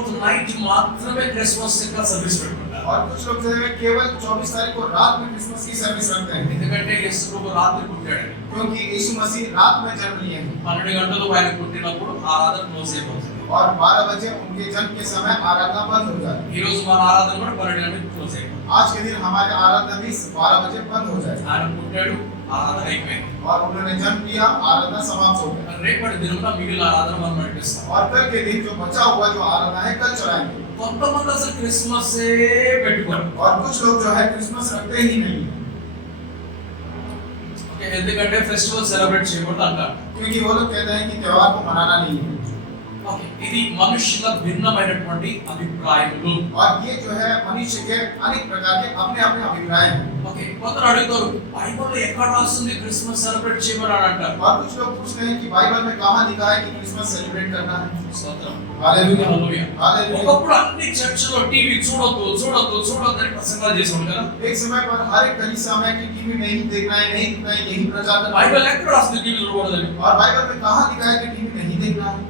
24th night మాత్రమే Christmas యొక్క service పెట్టుకుంటారు. और कुछ लोग जो है केवल 24 तारीख को रात में क्रिसमस की सर्विस रखते हैं, ఎందుకంటే యేసు ప్రభు రాత్రి పుట్టాడు. क्योंकि यीशु मसीह रात में जन्म लिए हैं 12 గంటలకు ఆయన పుట్టినప్పుడు ఆరాధన క్లోజ్ అయిపోతుంది. और 12 बजे उनके जन्म के समय आराधना बंद हो जाती है। ఈ రోజు మన ఆరాధన కూడా 12 గంటలకు క్లోజ్ అయిపోతుంది. आज के दिन हमारे आराधना भी 12 बजे बंद हो जाए। ఆయన పుట్టాడు, ఆరాధన అయిపోయింది. और उन्होंने जन्म लिया, आराधना समाप्त हो गई। రేపటి దినమున మిగిలిన ఆరాధన మనం నడిపిస్తాం. और कल के दिन जो बचा हुआ जो आराधना है कल चलाएंगे। కొంతమంది అసలు క్రిస్మస్ పెట్టుకోరు. और कुछ लोग जो है क्रिसमस रखते ही नहीं, ఎందుకంటే ఫెస్టివల్ సెలబ్రేట్ చేయకూడదు అంటారు. क्योंकि वो लोग कहते हैं कि त्योहार को मनाना नहीं है। ఓకే, ఇది మనుషుల భిన్నమైనటువంటి అభిప్రాయములు. और ये जो है मनुष्य के अनेक प्रकार के अपने अपने अभिप्राय हैं। ఓకే, కొందరు అడుగుతారు బైబిల్లో ఎక్కడ రాస్తుంది క్రిస్మస్ సెలబ్రేట్ చేయమని అంటారు. और कुछ लोग पूछते हैं कि बाइबल में कहां लिखा है कि क्रिसमस सेलिब्रेट करना है। స్తోత్రం. Hallelujah hallelujah. हालेलुया। ఒకప్పుడు అన్ని చర్చిలో టీవీ చూడొద్దు అని ప్రసంగాలు చేసేవాళ్ళు కదా. एक समय पर हर एक कलीसिया में कि टीवी नहीं देखना है, नहीं देखना है, यही प्रचार करना है। బైబిల్ ఎక్కడ రాస్తుంది టీవీ చూడకూడదని? और बाइबल में कहां लिखा है कि टीवी नहीं देखना है?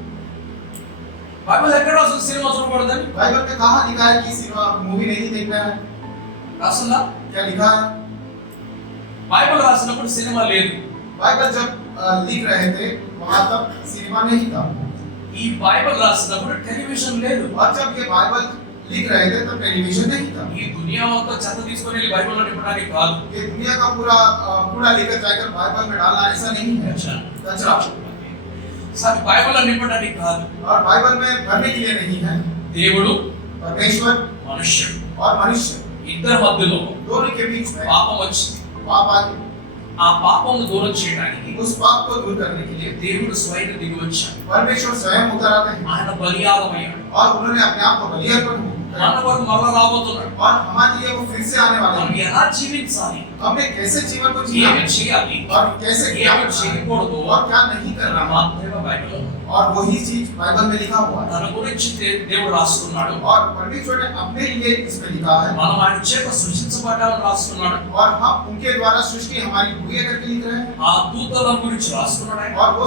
బైబిల్ ఎక్కడ రాస్తుంది సినిమా చూడకూడదని? बाइबल में कहां लिखा है कि सिनेमा मूवी नहीं देखना है? రాస్తుందా? क्या लिखा है? బైబిల్ రాసినప్పుడు సినిమా లేదు. बाइबल जब लिख रहे थे वहां तब सिनेमा नहीं था। ఈ బైబిల్ రాసినప్పుడు టెలివిజన్ లేదు. और जब ये बाइबल लिख रहे थे तब टेलीविजन नहीं था। ఈ దునియా మొత్తం చెత్త తీసుకొని వెళ్ళి బైబిల్లో నింపడానికి కాదు. ये दुनिया का पूरा कूड़ा लेकर जाकर बाइबल में डालना ऐसा नहीं है। कचरा సార్ బైబిల్లో నింపడానికి కాదు. और बाइबल में भरने के लिए नहीं है। దేవుడు, परमेश्वर మనుష్యుడు, और मनुष्य ఇద్దరి మధ్యలో दोनों के बीच में పాపం వచ్చింది. पाप आ गया। ఆ పాపమును దూరం చేయడానికి उस पाप को दूर करने के लिए దేవుడు స్వయంగా దిగి వచ్చాడు. परमेश्वर स्वयं उतर आते हैं ఆయన బలియాగమయ్యాడు. और उन्होंने अपने आप को बलि अर्पण किया। మన కొరకు మరలా రాబోతున్నాడు. और हमारे लिए वो फिर से आने वाले మనం हैं। ఎలా జీవించాలి, हमने कैसे जीवन को जीना ఏమి చేయాలి, और कैसे क्या ఏమి చేయకూడదు और क्या नहीं करना మాత్రమే బైబిల్లో ఉంది. और वही चीज बाइबल में लिखा हुआ है। తన గురించి దేవుడు రాసుకున్నాడు. और परमेश्वर ने अपने लिए इसमें लिखा है మనం ఆయన చేత సృష్టించబడ్డామని రాసుకున్నాడు. और हम उनके द्वारा सृष्टि हमारी हुई है करके लिख रहे हैं। ఆ దూతల గురించి రాసుకున్నాడు ఆయన. और वो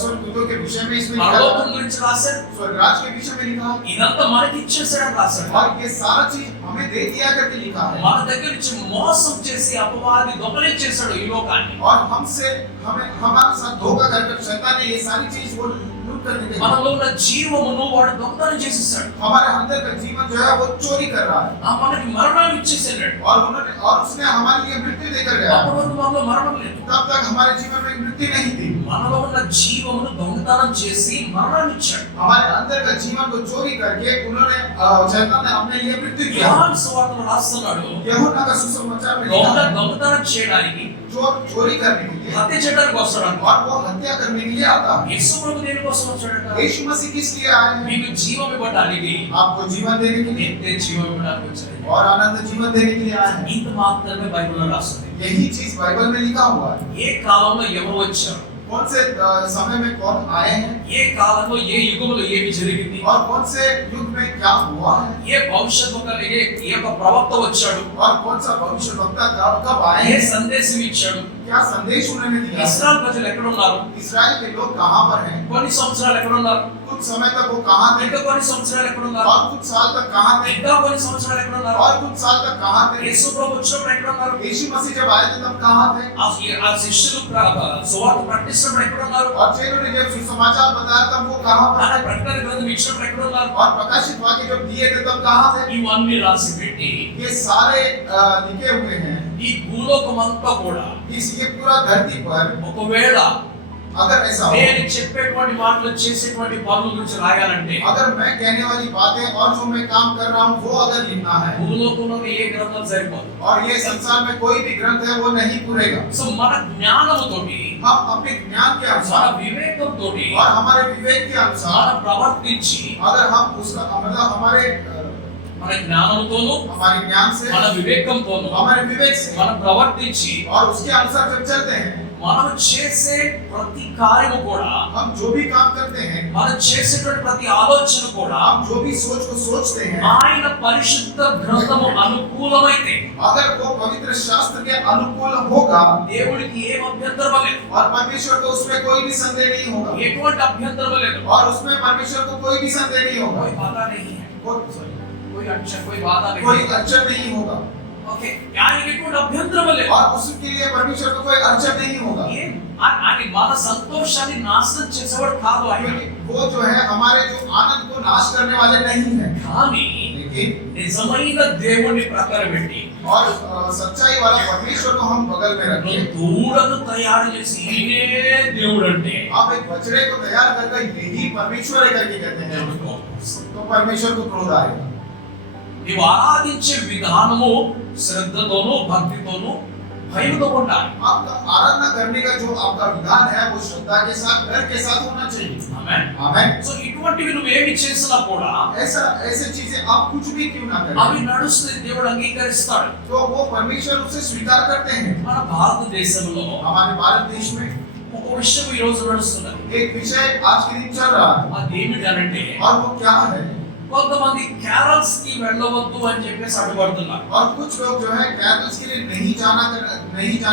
स्वर्गदूतों के विषय में इसमें लिखा పరలోకం है, గురించి రాశాడు. स्वर्गराज के विषय में लिखा है। ఇదంతా మనకి ఇచ్చేసాడని రాశాడు. और ये सारा चीज हमें दे दिया करके लिखा है। మన దగ్గర నుంచి మోసం చేసి అపవాది దొంగలించేశాడు ఈ లోకాన్ని. और हमसे हमें हमारे साथ धोखा करके शैतान ने ये सारी चीज वो लूट करने के మనలో ఉన్న జీవమును వాడు దొంగతనం చేసేసాడు. हमारे अंदर का जीवन जो है वो चोरी कर रहा है। మనకి మరణాన్ని ఇచ్చేసాడు. और उसने हमारे लिए मृत्यु देकर गया। అప్పటి వరకు మనలో మరణం లేదు. तब तक हमारे जीवन में मृत्यु नहीं थी। మనలో ఉన్న జీవమును దొంగతనం చేసి మరణాన్ని ఇచ్చాడు. हमारे अंदर का जीवन को चोरी करके उन्होंने शैतान ने अपने लिए मृत्यु किया। యోహాను సువార్తలో రాస్తున్నాడు, यूहन्ना का सुसमाचार में దొంగ लिखा है, దొంగతనం చేయడానికి, चोरी करने के लिए హత్య చేయడానికి వస్తాడు. और वो हत्या करने के लिए आता है। యేసు ప్రభు దేనికోసం వచ్చాడట? यीशु मसीह किस लिए आए हैं? మీకు జీవం ఇవ్వడానికి, आपको जीवन देने के लिए నిత్య జీవం ఇవ్వడానికి వచ్చాడు. और आनंद जीवन देने के लिए आए हैं। ఇంత మాత్రమే బైబిల్లో రాస్తుంది. यही चीज बाइबल में लिखा हुआ है। ఏ కాలంలో ఎవరు వచ్చారు, कौन से समय में कौन आए हैं ఏ కాలంలో ఏ యుగంలో ఏమి జరిగింది, और कौन से युग में क्या हुआ है ఏ భవిష్యత్తు కలిగే ఏ యొక్క ప్రవక్త వచ్చాడు, और कौन सा भविष्यवक्ता कब आए ఏ हैं, సందేశం ఇచ్చాడు, क्या संदेश उन्होंने दिया। ఇశ్రాయేల్ ప్రజలు ఎక్కడ ఉన్నారు, इस्राएल के लोग कहां पर हैं, కొన్ని సంవత్సరాలు ఎక్కడ ఉన్నారు, कुछ समय तक वो कहां थे, ఇంకా కొన్ని సంవత్సరాలు ఎక్కడ ఉన్నారు, और कुछ साल तक कहां थे, ఇంకా కొన్ని సంవత్సరాలు ఎక్కడ ఉన్నారు, और कुछ साल तक कहां थे। యేసు ప్రభు వచ్చినప్పుడు ఎక్కడ ఉన్నారు, यीशु मसीह जब आए थे तब कहां थे, ఆ శిష్యులు సువార్త ప్రకటిస్తున్నప్పుడు ఎక్కడ ఉన్నారు, और चेलों ने जब सुसमाचार बताया तब वो कहां पर ఆయన थे, ప్రకటన గ్రంథం ఇచ్చినప్పుడు ఎక్కడ ఉన్నారు. और प्रकाशित वाक्य जब दिए थे तब कहां थे। ఇవన్నీ రాసి పెట్టి ये सारे लिखे हुए हैं। ఈ భూలోకమంతా కూడా ये पूरा धरती पर ఒకవేళ अगर ऐसा हो, నేను చెప్పేటువంటి మాటలు చేసేటువంటి పనుల గురించి రాయాలంటే अगर मैं कहने वाली बातें और जो मैं काम कर रहा हूँ वो अगर लिखना है, భూలోకంలో ఏ గ్రంథం సరిపోదు. और ये संसार में कोई भी ग्रंथ है वो नहीं पूरेगा। సో మన జ్ఞానముతోటి, हम अपने ज्ञान के మన अनुसार వివేకంతోటి, और हमारे विवेक के మన अनुसार ప్రవర్తించి, अगर हम उसका मतलब మన జ్ఞానముతోను, हमारे ज्ञान से, మన వివేకంతోను, हमारे विवेक से మనం ప్రవర్తించి और उसके अनुसार जब चलते हैं, మనం చేసే ప్రతి కార్యము కూడా, हम जो भी काम करते हैं, మనం చేసేటువంటి ప్రతి ఆలోచన కూడా हम जो भी सोच को सोचते हैं, ఆయన పరిశుద్ధ గ్రంథము అనుకూలమైతే, अगर वो पवित्र शास्त्र के अनुकूल होगा, దేవుడికి ఏం అభ్యంతరం లేదు, और परमेश्वर को उसमें कोई भी संदेह नहीं होगा, ఎటువంటి అభ్యంతరం లేదు, और उसमें परमेश्वर को कोई भी संदेह नहीं होगा, कोई बाधा नहीं है, कोई अड़चन, कोई बाधा नहीं, कोई अड़चन नहीं होगा, ఓకే, ఆయనకి ఎటువంటి అభ్యంతరం లేదు, और उसके लिए परमेश्वर को कोई अड़चन नहीं होगा। ఆయన మన సంతోషాన్ని నాశనం చేసేవాడు కాదు ఆయన, वो जो है हमारे जो आनंद को नाश करने वाले नहीं है, కానీ लेकिन నిజమైన దేవుణ్ణి ప్రక్కన పెట్టి, और सच्चाई वाला परमेश्वर को हम बगल में रखें। దూడను తయారు చేసి ఈయనే దేవుడు అంటే आप एक बछड़े को तैयार करके यही परमेश्वर है करके कहते हैं, तो परमेश्वर को क्रोध आएगा। నీవు ఆరాధించే విధానము శ్రద్ధతోను భక్తితోను భయముతో ఉండాలి। आपका आराधना करने का जो आपका विधान है वो श्रद्धा के साथ, डर के साथ होना चाहिए। ఆమేన్ आमेन। సో ఇటువంటివి నువ్వు ఏమి చేసినా కూడా ऐसे चीजें आप कुछ भी क्यों ना అవి करें, నడుస్తే దేవుడు అంగీకరిస్తాడు। तो वो परमेश्वर उसे स्वीकार करते हैं। మన భారతదేశంలో हमारे भारत देश में ఒక విషయం ఈ రోజు నడుస్తున్నది, एक विषय आज के दिन चल रहा है, అది ఏమిటంటే और वो क्या है, కొంతమంది క్యారల్స్ కి వెళ్ళవద్దు అని చెప్పేసి అడ్డుపడుతున్నారు। और कुछ लोग जो है कैरल्स के लिए नहीं जाना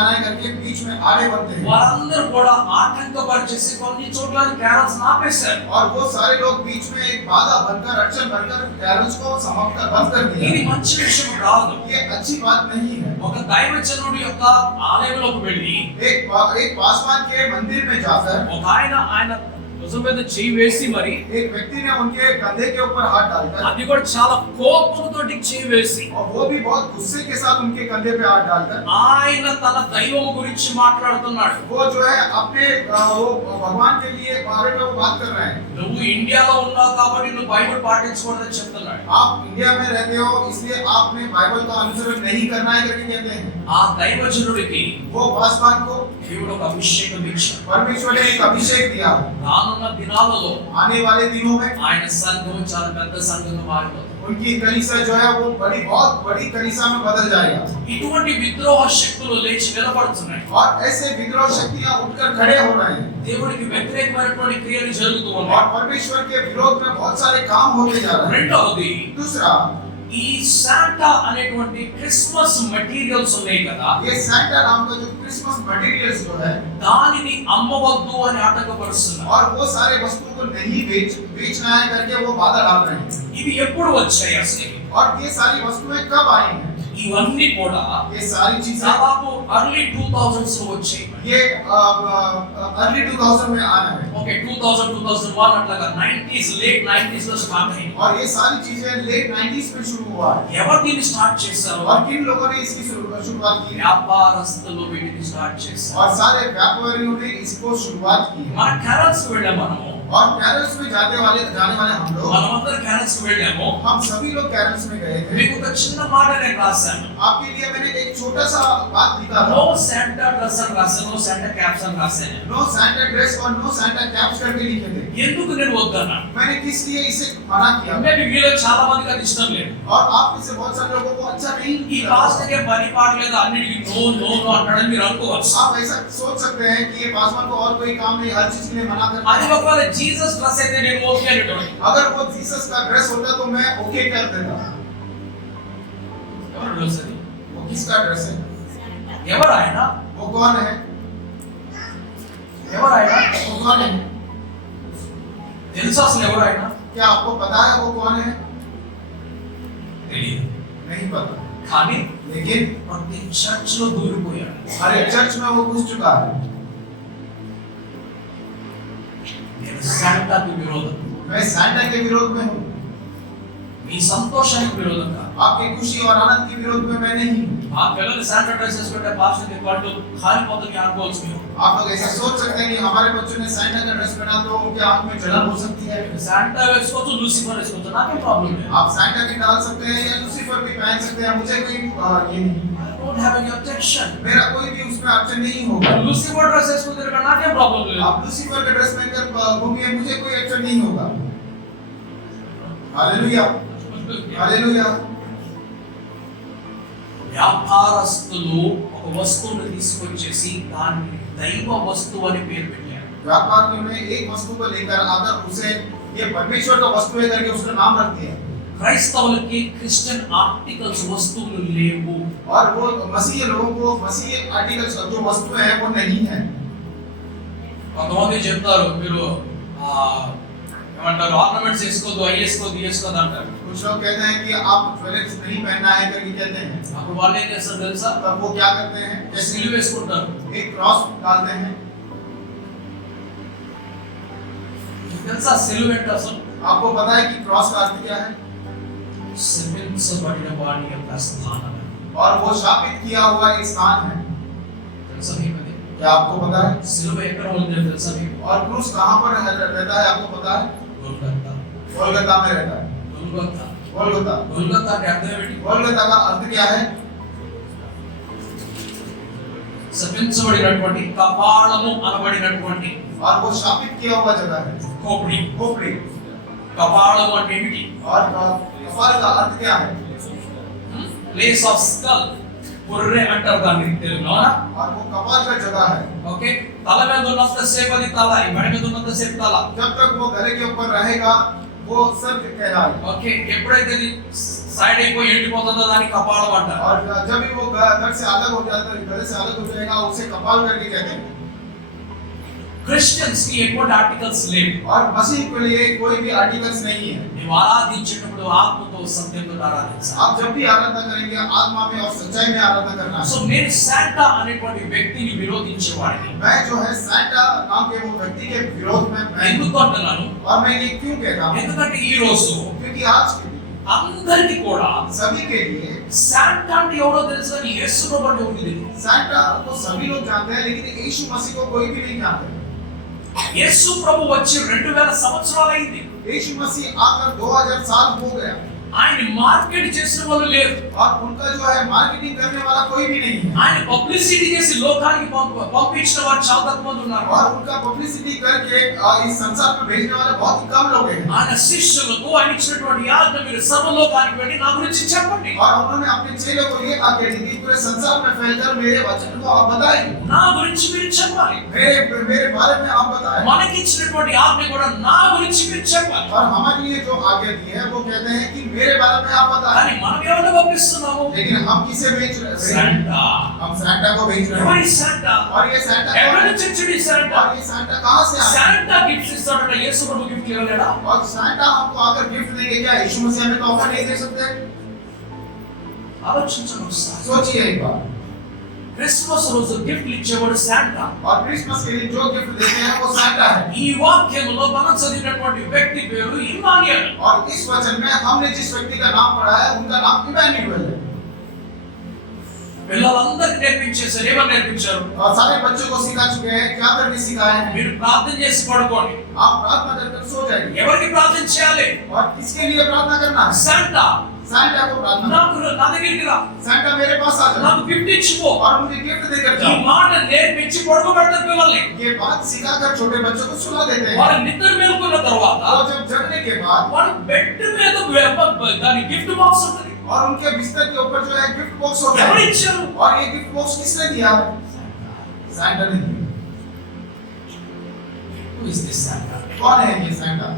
है करके बीच में आड़े बनते हैं, వారందరూ కూడా ఆటంకపరిచేసి కొన్ని చోట్ల క్యారల్స్ ఆపేశారు। और वो सारे लोग बीच में एक बाधा बनकर, अड़चन बनकर कैरल्स को समाप्त कर बंद कर ఇది दिया। మంచి విషయం కాదు। ये अच्छी बात नहीं है। ఒక దైవజనుడి యొక్క ఆలయంలోకి వెళ్ళి एक पासवान के मंदिर में जाकर ఒక ఆయన భుజం మీద చేయి వేసి మరి एक व्यक्ति ने उनके कंधे के ऊपर हाथ डालकर, అది కూడా చాలా కోపంతో చేయి వేసి, और वो भी बहुत गुस्से के साथ उनके कंधे पे हाथ डालकर, ఆయన తన దైవం గురించి మాట్లాడుతున్నాడు। वो जो है अपने वो भगवान के लिए बारे में वो बात कर रहे हैं। నువ్వు ఇండియాలో ఉన్నావు కాబట్టి నువ్వు బైబిల్ పాటించకూడదని చెప్తున్నాడు। आप इंडिया में रहते हो इसलिए आपने बाइबल का अनुसरण नहीं करना है करके कहते हैं। ఆ దైవజనుడికి वो पासवान को దేవుడు ఒక అభిషేకం ఇచ్చాడు। परमेश्वर ने एक अभिषेक दिया। రానున్న దినాలలో आने वाले दिनों में ఆయన సంఘం చాలా పెద్ద సంఘంగా మారిపోతుంది। उनकी कलीसिया जो है वो बहुत बड़ी कलीसिया में बदल जाएगा, ఇటువంటి విద్రోహ శక్తులు లేచి నిలబడుతున్నాయి। और ऐसे विद्रोह शक्तियां उठकर खड़े हो रहे हैं, దేవుడికి వ్యతిరేకమైనటువంటి క్రియలు జరుగుతూ और ఉన్నాయి। परमेश्वर के विरोध में बहुत सारे काम होते जा रहे हैं। రెండవది, दूसरा, ఈ శాంటా అనేటువంటి క్రిస్మస్ మెటీరియల్స్ ఉన్నాయి కదా, ये सैंटा नाम का जो क्रिसमस मटेरियल्स जो है, దానిని అమ్మవద్దు అని ఆటంకపరుస్తున్నారు। और वो सारे वस्तुओं को नहीं बेचना है करके वो बाधा डाल रहे हैं। ఇవి ఎప్పుడు వచ్చాయి అసలు? और ये सारी वस्तुएं कब आई हैं? ఇవన్నీ కూడా ये सारी चीजें దాదాపు ఎర్లీ 2000s లో వచ్చాయి। ये अर्ली 2000 में आना है, ఓకే, 2000 2001 అట్లాగా 90s లేట్ 90s లో స్టార్ట్ అయింది। और ये सारी चीजें लेट 90s में शुरू हुआ है। ఎవరు దీన్ని స్టార్ట్ చేశారు? और किन लोगों ने इसकी शुरुआत की? వ్యాపారస్తులు వీటిని స్టార్ట్ చేశారు। और सारे व्यापारियों ने इसको शुरुआत की। మన క్యారల్స్ వెళ్ళాము మనము, और कैरल्स में जाने वाले हम लोग, మనమందరం క్యారల్స్ వెళ్ళాము। हम सभी लोग कैरल्स में गए थे। మీకు ఒక చిన్న మాట నేను రాశాను, आपके लिए मैंने एक छोटा सा बात लिखा నో था। శాంటా డ్రెస్ అని రాశాను, నో శాంటా క్యాప్స్ అని రాశాను। नो सैंटा ड्रेस और नो सैंटा कैप्स करके लिखे थे। ఎందుకు నేను వద్దన్నాను? मैंने किस लिए इसे मना किया? మేబీ మీలో చాలా మందికి అది ఇష్టం లేదు। और आप में से बहुत सारे लोगों को अच्छा नहीं ఈ लगा। పాస్టర్కే పని పాట లేదు, అన్నిటికీ నో నో నో అంటాడని మీరు అనుకోవచ్చు। आप ऐसा सोच सकते हैं कि ये पासवान को और कोई काम नहीं, हर चीज के लिए मना करता అది है। ఒకవేళ జీసస్ డ్రెస్ అయితే నేను ఓకే అనేటోని। अगर वो जीसस का ड्रेस होता तो मैं ओके कर देता। ఎవరు డ్రెస్ అది? वो किसका ड्रेस है? ఎవరు ఆయన? वो कौन है? ఎవరు ఆయన? वो कौन है? తెలుసా అసలు ఎవరు ఆయన? क्या आपको पता है वो कौन है? తెలియదు। नहीं पता, కానీ लेकिन ప్రతి చర్చ్ లో దూరిపోయాడు। हर एक चर्च में वो घुस चुका है। నేను శాంటాకి విరోధం, मैं सैंटा के विरोध में हूँ, మీ సంతోషానికి విరోధం కాదు। आपकी खुशी और आनंद के विरोध में मैं नहीं हूँ। ఆ పిల్లలు శాంటా డ్రెస్ వేసుకుంటే పాస్టర్కి కళ్ళు కాలిపోతుంది అనుకోవచ్చు మీరు। आप लोग ऐसा सोच सकते हैं कि हमारे बच्चों ने सैंटा का ड्रेस पहना तो उनके आंख में जलन हो सकती है। శాంటా వేసుకోవచ్చు, లూసిఫర్ వేసుకోవచ్చు, నాకేం ప్రాబ్లం లేదు। आप सैंटा भी डाल सकते हैं या लूसीफर भी पहन सकते हैं, मुझे कोई ये नहीं, डोंट हैव एनी ऑब्जेक्शन। मेरा कोई भी उसमें अड़चन नहीं होगा। लूसिफर ड्रेस వేసుకుంటే నాకేం ప్రాబ్లం లేదు। आप लूसीफर का ड्रेस पहनकर घूमिए, मुझे कोई अड़चन नहीं होगा। Hallelujah, hallelujah. వ్యాపారస్తులు ఒక వస్తువును తీసుకొచ్చేసి దాన్ని దైవ వస్తువు అని పేరు పెట్టారు. व्यापारियों ने एक वस्तु को लेकर आकर उसे ये परमेश्वर का वस्तु है करके उसका नाम रख दिया। క్రైస్తవులకి క్రిస్టియన్ ఆర్టికల్స్ వస్తువులు లేవు. और वो मसीही लोगों को मसीही आर्टिकल्स जो वस्तुएं हैं वो नहीं है। కొంతమంది చెప్తారు మీరు ఏమంటారు ఆర్నమెంట్స్ వేసుకోవద్దు, అవి వేసుకోవద్దు, ఇవి వేసుకోవద్దు అంటారు. कुछ लोग कहते हैं कि आप ज्वेलरीज नहीं पहनना है करके कहते हैं। అప్పుడు వాళ్ళు ఏం చేస్తారు తెలుసా? तब वो क्या करते हैं? సిలువ వేసుకుంటారు. एक क्रॉस डालते हैं। తెలుసా సిలువ అంటే అసలు? आपको पता है कि क्रॉस का अर्थ क्या है? శపించబడిన వాడి యొక్క స్థానం. और वो शापित किया हुआ एक स्थान है। తెలుసా మీకు అది? क्या आपको पता है? సిలువ ఎక్కడ ఉంది తెలుసా మీకు? और क्रूस कहां पर रहता है आपको पता है? గొల్గొతా. गोलगता में रहता है। గొల్గొతా. गोलगता। గొల్గొతా అంటే అర్థం ఏంటి? गोलगता का अर्थ क्या है? శపించబడినటువంటి కపాలము అనబడినటువంటి और वो शापित किया हुआ जगह है। కోపడి. खोपड़ी। కపాలము అంటే ఏమిటి? और कपाल का अर्थ क्या है? Place of skull. పుర్రె అంటారు దాన్ని తెలుగులోనా? और वो कपाल का जगह है। ఓకే. తల మీద ఉన్నంత సేపు అది తల, మెడ మీద ఉన్నంత సేపు తల. जब तक वो गले के ऊपर रहेगा वो सर कहलाएगा। ఓకే. ఎప్పుడైతే ఇది సైడ్ అయిపోయి ఎండిపోతుందో దాన్ని కపాలం అంటారు. और जब भी वो गले से अलग हो जाता है, गले से अलग हो जाएगा, उसे कपाल करके कहते हैं। క్రిస్టియన్స్ కి ఎటువంటి ఆర్టికల్స్ లేవు. और मसीह के लिए कोई भी आर्टिकल्स नहीं है। నీవు ఆరాధించేటప్పుడు ఆత్మతో సత్యంతో ఆరాధించాలి. आप जब भी आराधना करेंगे आत्मा में और सच्चाई में आराधना करना है। సో నేను శాంటా అనేటువంటి వ్యక్తిని విరోధించేవాడిని. मैं जो है सैंटा नाम के वो व्यक्ति के विरोध में मैं ఎందుకు అంటున్నాను? और मैं ये क्यों कहता हूँ? ఎందుకంటే ఈ రోజు क्योंकि आज के दिन అందరికీ కూడా सभी के लिए శాంటా అంటే ఎవరో తెలుసు కానీ యేసు ప్రభు అంటే ఎవరికి తెలియదు. सैंटा को सभी लोग जानते हैं लेकिन यीशु मसीह को कोई भी नहीं जानते। యేసు ప్రభు వచ్చి 2000 సంవత్సరాలు అయింది. यीशु मसीह आकर 2000 साल हो गया। ఆయన మార్కెట్ చేసిన వాళ్ళు లేరు. और उनका जो है मार्केटिंग करने वाला कोई भी नहीं है। ఆయన పబ్లిసిటీ చేసి లోకానికి పంపించిన వారు చాలా తక్కువ మంది ఉన్నారు. और उनका पब्लिसिटी करके इस संसार में भेजने वाले बहुत ही कम लोग हैं। ఆయన శిష్యులకు ఆయన ఇచ్చినటువంటి ఆజ్ఞ మీరు సర్వలోకానికి వెళ్ళి నా గురించి చెప్పండి. और उन्होंने अपने चेलों को ये आज्ञा दी कि पूरे संसार में फैलकर मेरे वचन को आप बताएं। నా గురించి మీరు చెప్పాలి. मेरे बारे में आप बताएं। మనకి ఇచ్చినటువంటి ఆజ్ఞ కూడా నా గురించి మీరు చెప్పాలి. और हमारे लिए जो आज्ञा दी है वो कहते हैं कि मेरे बारे में आप बताएं। కానీ మనం ఎవరిని పంపిస్తున్నాము? लेकिन हम किसे भेज रहे हैं? శాంటా. हम सैंटा को भेज रहे हैं। ఎవరి శాంటా? और ये सैंटा ఎక్కడి कौन है? నుంచి వచ్చింది ఈ శాంటా? और ये सैंटा कहां से आया? శాంటా గిఫ్ట్స్ ఇస్తాడంట. యేసు ప్రభు గిఫ్ట్ ఇవ్వలేడా? और सैंटा हमको आकर गिफ्ट देंगे क्या? यीशु मसीह हमें तोहफा नहीं दे सकते? ఆలోచించండి ఒకసారి. सोचिए एक बार। క్రిస్మస్ రోజు గిఫ్ట్లు ఇచ్చేవాడు శాంటా. और क्रिसमस के दिन जो गिफ्ट देते हैं वो सैंटा है। ఈ వాక్యంలో మనం చదివినటువంటి వ్యక్తి పేరు ఇమ్మానుయేల్. और इस वचन में हमने जिस व्यक्ति का नाम पढ़ा है उनका नाम इम्मानुएल है। పిల్లలందరికీ నేర్పించేశారు. ఏమని నేర్పించారు? और सारे बच्चों को सिखा चुके हैं। क्या करके सिखाए हैं? మీరు ప్రార్థన చేసి పడుకోండి. आप प्रार्थना करके सो जाइए। ఎవరికి ప్రార్థన చేయాలి? और किसके लिए प्रार्थना करना है? శాంటా सैंटा को प्रार्थना। నా దగ్గరికి రా. सैंटा मेरे पास आ जाओ నాకు గిఫ్ట్ ఇచ్చిపో. और मुझे गिफ्ट देकर ఈ जाओ। మాట నేర్పించి పడుకోబెడతారు పిల్లల్ని. ये बात सिखाकर छोटे बच्चों को सुला देते हैं। వాళ్ళ నిద్ర మేలుకున్న తర్వాత और जब जगने के बाद వాళ్ళ బెడ్ మీద దాని గిఫ్ట్ బాక్స్ ఉంటుంది. और उनके बिस्तर के ऊपर जो है गिफ्ट बॉक्स होता ఎవరు है। ఇచ్చారు? और ये गिफ्ट बॉक्स किसने दिया? सैंटा ने दिया। Who is this Santa? कौन है ये सैंटा?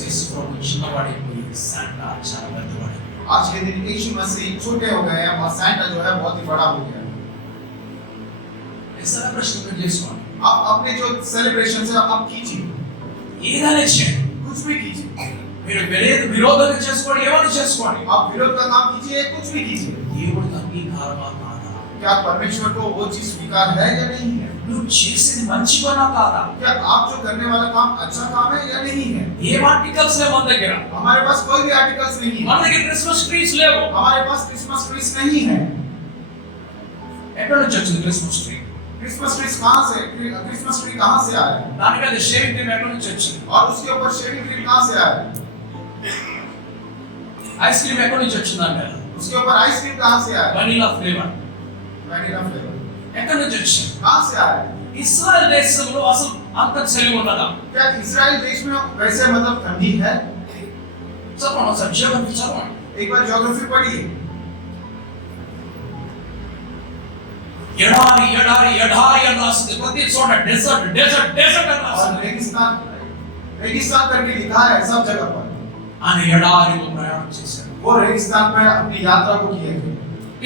యేసు ప్రభు చిన్నవాడైపోయి శాంటా చాలా పెద్దవాడైపోయి. आज के दिन यीशु मसीह छोटे हो गए हैं और सैंटा जो है बहुत ही बड़ा हो गया है। ఈ సెలబ్రేషన్ మీరు చేసుకోండి. आप अपने जो सेलिब्रेशन है आप कीजिए। ఏదైనా చేయండి. कुछ भी कीजिए। మీరు విరోధంగా చేసుకోండి, ఏమైనా చేసుకోండి. आप विरोध का काम कीजिए, कुछ भी कीजिए। దేవుడికి అంగీకారమా కాదా? क्या परमेश्वर को वो चीज स्वीकार है या नहीं है? నువ్వు చేసేది మంచి పనా కాదా? क्या आप जो करने वाला काम अच्छा काम है या नहीं है? ఏ ఆర్టికల్స్ లేవు మన దగ్గర. हमारे पास कोई भी आर्टिकल्स नहीं है। మన దగ్గర క్రిస్మస్ ట్రీస్ లేవు. हमारे पास क्रिसमस ट्रीज नहीं है। ఎక్కడి నుంచి వచ్చింది క్రిస్మస్ ట్రీ? क्रिसमस ट्रीज कहां से? क्रिसमस ट्री कहां से आया? దాని మీద షేవింగ్ క్రీమ్ ఎక్కడి నుంచి వచ్చింది? और उसके ऊपर शेविंग क्रीम कहां से आया? ఐస్ క్రీమ్ ఎక్కడి నుంచి వచ్చిందంటే उसके ऊपर आइसक्रीम कहां से आया? వనిలా ఫ్లేవర్ वैनिला फ्लेवर ఎక్కడి నుంచి వచ్చింది? कहां से आया? ఇశ్రాయేల్ దేశంలో అసలు అంత చలి ఉన్నదా? क्या इजराइल देश में वैसे मतलब ठंडी है? చదవండి, ఒకసారి జియోగ్రఫీ చదవండి. एक बार ज्योग्राफी पढ़िए। ఎడారి ఎడారి ఎడారి అని రాస్తుంది, ప్రతి చోట డెజర్ట్ డెజర్ట్ డెజర్ట్ అని और రాస్తుంది. रेगिस्तान रेगिस्तान करके लिखा है सब जगह पर। ఆయన ఎడారిలో ప్రయాణం చేశారు. वो रेगिस्तान में अपनी यात्रा को किए थे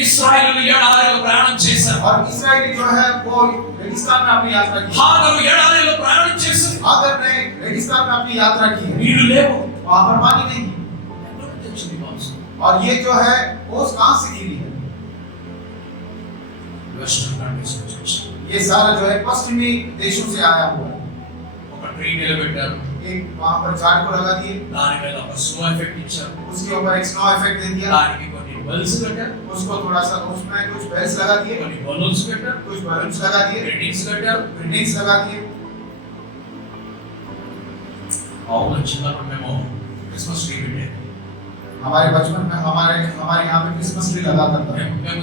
ఇశ్రాయేలు ఎడారిలో ప్రయాణం చేశారు. और इस्राएली जो है वो रेगिस्तान में अपनी यात्रा की। హాగరు ఎడారిలో ప్రయాణం చేశారు. हागर ने रेगिस्तान में अपनी यात्रा की है। నీళ్లు లేవు. वहां पर पानी नहीं, ఎక్కడ తెచ్చింది మాంసం? और ये जो है ओस कहां से गिरी है? వెస్టర్న్ కంట్రీస్ నుంచి వచ్చింది. ये सारा जो है पश्चिमी देशों से आया हुआ है। ఒక ట్రీ నిలబెట్టారు, एक वहां पर झाड़ को लगा दिए, దాని మీద ఒక స్నో ఎఫెక్ట్ ఇచ్చారు, उसके ऊपर एक स्नो इफेक्ट दे दिया, దానికి కొన్ని బల్బ్స్ పెట్టారు, उसको थोड़ा सा उसमें कुछ बेल्स लगा दिए, కొన్ని బలూన్స్ పెట్టారు, कुछ बलून्स लगा दिए, గ్రీటింగ్స్ పెట్టారు. ग्रीटिंग्स लगा दिए। అవును, చిన్నప్పుడు మేము క్రిస్మస్ ట్రీ పెట్టాము. हमारे बचपन में हमारे यहाँ पे क्रिसमस ट्री लगा करता है। మేము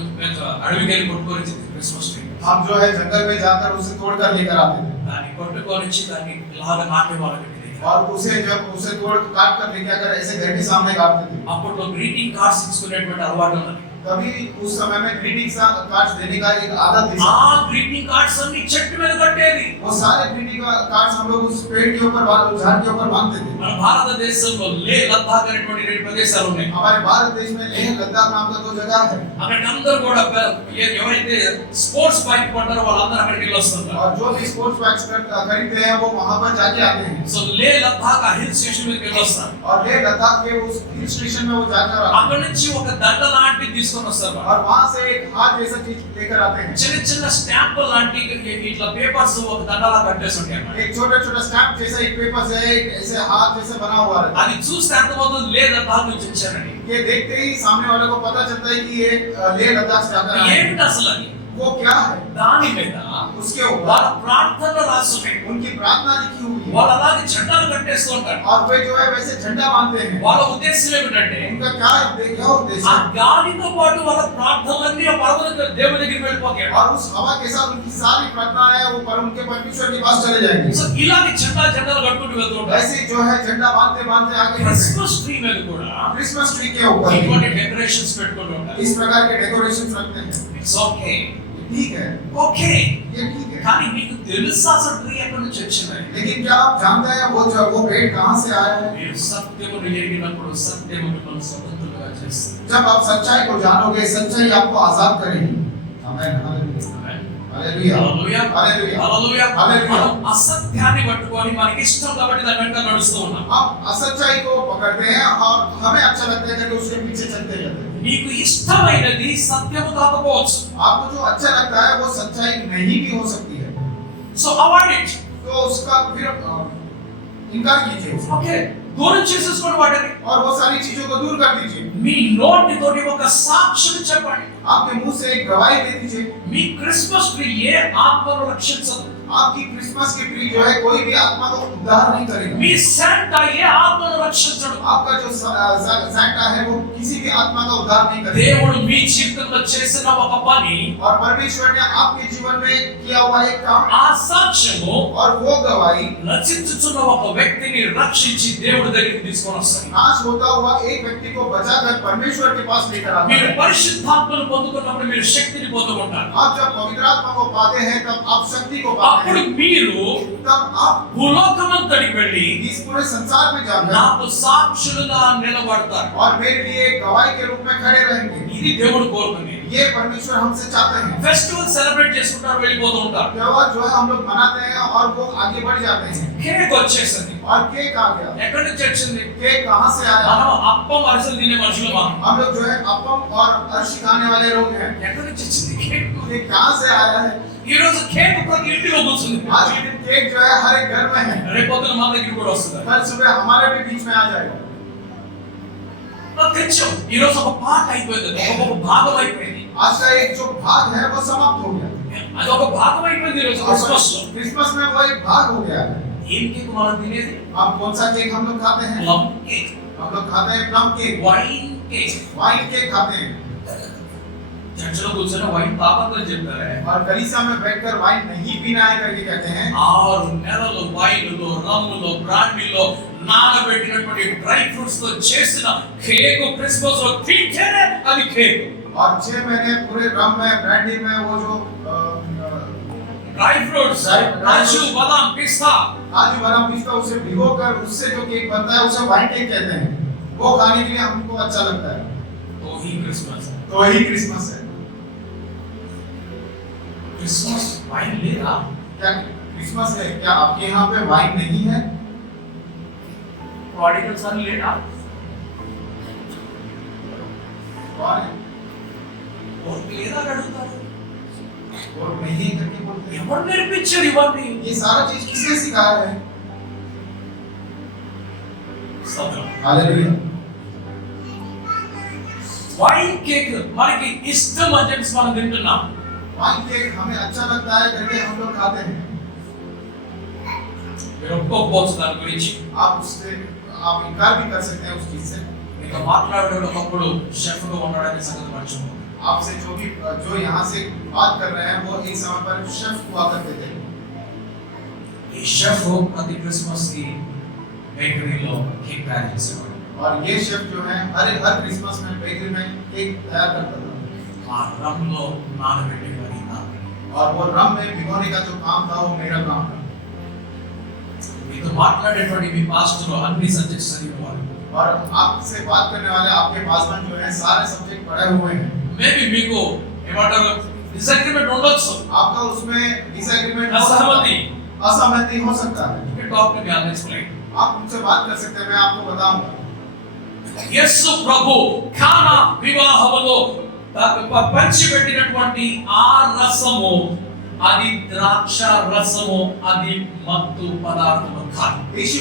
అడవికి వెళ్ళి కొట్టుకొని క్రిస్మస్ ట్రీ हम जो है जंगल में जाकर उसे तोड़कर लेकर आते थे దాన్ని కొట్టుకొని వచ్చి దాన్ని ఇలాగ నాటే వాళ్ళకి और उसे जब उसे तोड़ काट कर लेके आकर ऐसे घर के सामने काटते थे। అప్పట్లో గ్రీటింగ్ కార్డ్స్ ఇచ్చుకునేటువంటి అలవాటు ఉన్నది. तभी उस समय में ग्रीटिंग्स कार्ड्स देने का एक आदत थी। ఆ గ్రీటింగ్ కార్డ్స్ అన్ని చెట్టు మీద కట్టేది. वो सारे ग्रीटिंग कार्ड्स हम लोग उस पेड़ के ऊपर झाड़ के ऊपर बांधते थे। మన భారతదేశంలో లే లద్దాఖ్ అనేటువంటి రెండు ప్రదేశాలు ఉన్నాయి. हमारे भारत देश में लेह लद्दाख नाम का दो जगह है అక్కడికి అందరూ కూడా ఎవరైతే స్పోర్ట్స్ బైక్ కొంటారో వాళ్ళందరూ అక్కడికి వెళ్ళి వస్తున్నారు. और जो भी स्पोर्ट्स बाइक्स खरीदते हैं वो वहां पर जाके आते हैं। సో లే లద్దాఖ్ ఆ హిల్ స్టేషన్ మీదకి వెళ్ళి వస్తారు. और लेह लद्दाख के उस हिल स्टेशन में वो जाकर आते అక్కడ నుంచి ఒక దండ లాంటిది తీసుకొని వస్తారు. हैं और वहां से एक हाथ जैसा चीज लेकर आते हैं। చిన్న చిన్న స్టాంప్ లాంటి ఇట్లా పేపర్స్ ఒక దండలా కట్టేసి ఉంటాయి అన్నమాట. एक छोटा छोटा स्टैम्प जैसा एक पेपर से एक ऐसे हाथ जैसे बना हुआ रहता है। అది చూస్తే అర్థమవుతుంది లే లద్దాఖ్ నుంచి వచ్చారని. ये देखते ही सामने वाले को पता चलता है कि ये लेह लद्दाख से आकर आए हैं। ఏంటి అసలు అది? वो क्या है? దాని మీద उसके వాళ్ళ ऊपर ప్రార్థనలు రాస్తున్నాయి. उनकी प्रार्थना लिखी हुई है వాళ్ళు అలాగే జెండాలు కట్టేస్తూ ఉంటారు. और वे जो है वैसे झंडा बांधते हैं। వాళ్ళ ఉద్దేశం ఏమిటంటే उनका क्या उद्देश्य ఆ है? గాలితో పాటు వాళ్ళ ప్రార్థనలన్నీ ఆ పర్వత దేవుని దగ్గరికి వెళ్ళిపోతాయి. और उस हवा के साथ उनकी सारी प्रार्थनाएं है वो उनके परमेश्वर के पास चले जाएंगे। సో ఇలాగే జెండాలు కట్టుకుంటూ వెళ్తూ ఉంటారు. ऐसे जो है झंडा बांधते बांधते आगे बढ़ते हैं। క్రిస్మస్ ట్రీ మీద కూడా क्रिसमस ट्री के ऊपर ఇటువంటి డెకరేషన్స్ పెట్టుకుంటూ ఉంటారు. इस प्रकार के डेकोरेशंस रखते हैं। ఇట్స్ ఓకే, ठीक है, ఓకే. ये ठीक है, కానీ మీకు తెలుసా అసలు ట్రీ ఎక్కడి నుంచి వచ్చింది? लेकिन क्या आप जानते हैं वो पेड़ कहाँ से आया है? మీరు సత్యమును ఎరిగినప్పుడు సత్యము మిమ్మల్ని స్వతంత్రులుగా చేస్తుంది. जब आप सच्चाई को जानोगे सच्चाई आपको आजाद करेगी। आमेन, hallelujah, hallelujah, hallelujah, hallelujah. Hallelujah. మనం అసత్యాన్ని పట్టుకొని మనకి ఇష్టం కాబట్టి దాని వెంట నడుస్తూ ఉన్నాం. आप असच्चाई को पकड़ते हैं और हमें अच्छा लगता है कि उसके पीछे चलते जाते हैं। నీకు ఇష్టమైనది సత్యము కాకపోవచ్చు. आपको जो अच्छा लगता है वो सच्चाई नहीं भी हो सकती है, సో అవాయిడ్ ఇట్. तो उसका फिर इनकार कीजिए ఓకే, దూరం చేసేసుకోండి వాటిని. और वो सारी चीजों को दूर कर दीजिए। మీ నోటితోటి ఒక సాక్ష్యం చెప్పండి. आपके मुंह से एक गवाही दे दीजिए। మీ క్రిస్మస్ ట్రీ ఏ ఆత్మను రక్షించదు. आपकी क्रिसमस की ट्री जो है कोई भी आत्मा को उद्धार नहीं करेगा। మీ శాంటా ఏ ఆత్మను రక్షించడు. आपका जो सैंटा है वो किसी भी आत्मा का उद्धार नहीं करेगा। దేవుడు మీ జీవితంలో చేసిన ఒక పని, और परमेश्वर ने आपके जीवन में किया हुआ एक काम ఆ సాక్ష్యము और वो गवाही రచించుచున్న ఒక వ్యక్తిని రక్షించి దేవుడి దగ్గరికి తీసుకొని వస్తాడు. नाश होता हुआ एक व्यक्ति को बचाकर परमेश्वर के पास लेकर आता మీరు है। పరిశుద్ధాత్మను పొందుకున్నప్పుడు మీరు శక్తిని పొందుకుంటారు. आप जब पवित्र आत्मा को पाते हैं तब आप शक्ति को पाते అప్పుడు हैं। మీరు तब आप భూలోకమంతటికి వెళ్ళి इस पूरे संसार में जाकर నాకు సాక్షులుగా నిలబడతారు. और मेरे लिए गवाही के रूप में खड़े रहेंगे। ఇది దేవుడు కోరుకునేది. ये परमेश्वर हमसे चाहते हैं। ఫెస్టివల్ సెలబ్రేట్ చేసుకుంటారు, వెళ్ళిపోతూ ఉంటారు. त्योहार जो है हम लोग मनाते हैं और वो आगे बढ़ जाते हैं। కేక్ వచ్చేసింది. और केक आ गया। ఎక్కడి నుంచి వచ్చింది? केक कहाँ से आया? మనం అప్పం అరిసెలు తినే మనుషులు మనం. हम लोग जो है अप्पम और अर्श खाने वाले लोग हैं। ఎక్కడి నుంచి వచ్చింది కేక్? ये कहाँ से आया है? ఈ రోజు కేక్ ప్రతి ఇంటిలో కూర్చుంది. आज के दिन केक जो है हर एक घर में है। రేపు పొద్దున మన దగ్గర కూడా వస్తుంది. कल सुबह हमारे भी बीच में आ जाएगा। తెచ్చాం. ఈ రోజు ఒక పాట అయిపోయింది, ఒక భాగం అయిపోయింది. आज का एक जो भाग है वो समाप्त हो गया। అది ఒక భాగం అయిపోయింది ఈ రోజు క్రిస్మస్ లో. क्रिसमस में वो एक भाग हो गया है। ఏం కేక్ మనం తినేది? अब कौन सा केक हम लोग खाते हैं? ప్లమ్ కేక్, हम लोग खाते हैं plum cake, wine cake. Wine cake खाते हैं। చర్చలో కూర్చొని వైన్ తాపత్రయం చెప్తారే. और कलीसिया में बैठकर वाइन नहीं पीना है करके कहते हैं। 6 నెలలు వైన్లో, రమ్ములో, బ్రాండీలో నానబెట్టినటువంటి డ్రై ఫ్రూట్స్ తో చేసిన కేక్ క్రిస్మస్ లో తింటేనే అది కేక్. और 6 महीने पूरे रम में ब्रांडी में वो जो ड्राई फ्रूट्स, काजू, बादाम, पिस्ता, काजू बादाम पिस्ता उसे भिगोकर उससे जो केक बनता है उसे वाइन केक कहते हैं। वो खाने के लिए हमको अच्छा लगता है। तो ही क्रिसमस है। तो ही क्रिसमस है। क्रिसमस वाइन लेगा? क्या क्रिसमस है? क्या आपके यहाँ पे वाइन नहीं है? प्रोडिगल सन लेगा? और లేదా అడుగుతారు? और नहीं करके बोलते हैं। ఎవరు నేర్పించారు ఇవన్నీ? ये सारा चीज किसने सिखाया है? స్తోత్రం. हालेलुया। వైన్ కేక్ మనకి ఇష్టం అని చెప్పి మనం తింటున్నాం. वाइन केक हमें अच्छा लगता है करके हम लोग खाते हैं। మీరు ఒప్పుకోకపోవచ్చు దాని గురించి. आप उससे आप इनकार भी कर सकते हैं उस चीज से। మీతో మాట్లాడేటప్పుడు షెఫ్ గా ఉన్నాడనే సంగతి మర్చిపోకండి. आपसे जो यहाँ से बात कर रहे हैं वो एक समय पर शेफ हुआ करते थे। ఈ షెఫ్ ప్రతి క్రిస్మస్ కి బేకరీలో కేక్ తయారు చేసేవాడు. और ये शेफ जो है हर क्रिसमस में बेकरी में केक तैयार करता था। ఆ రమ్లో నానబెట్టే పని నాది. और वो रम में भिगोने का जो काम था वो मेरा काम था। మీతో మాట్లాడేటువంటి మీ పాస్టర్ అన్ని సబ్జెక్ట్స్ చదివేవారు. और आपसे बात करने वाले आपके पासवान जो है सारे सब्जेक्ट पढ़े हुए हैं। మేబీ మీకు ఏమంటారు డిసగ్రీమెంట్ ఉండొచ్చు. आपका उसमें डिसएग्रीमेंट असहमति हो सकता है। You can talk to me, I will explain. आप मुझसे बात कर सकते हैं, मैं आपको बताऊंगा। యేసు ప్రభు కానా వివాహములో పంచిపెట్టినటువంటి ఆ రసము అది ద్రాక్ష రసము, అది మత్తు పదార్థము కాదు. यीशु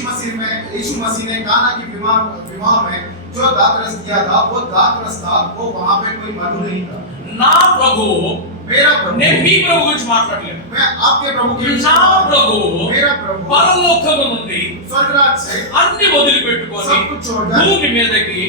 मसीह ने काना की विवाह में जो दाखरस दिया था वो दाखरस था, वो वहां पे कोई मधु नहीं था। నా ప్రభు, मेरा प्रभु, నేను మీ ప్రభు గురించి మాట్లాడలేదు. मैं आपके प्रभु की నా ప్రభు मेरा प्रभु పరలోకము నుండి स्वर्गराज से అన్ని వదిలిపెట్టుకొని सब कुछ छोड़कर భూమి మీదకి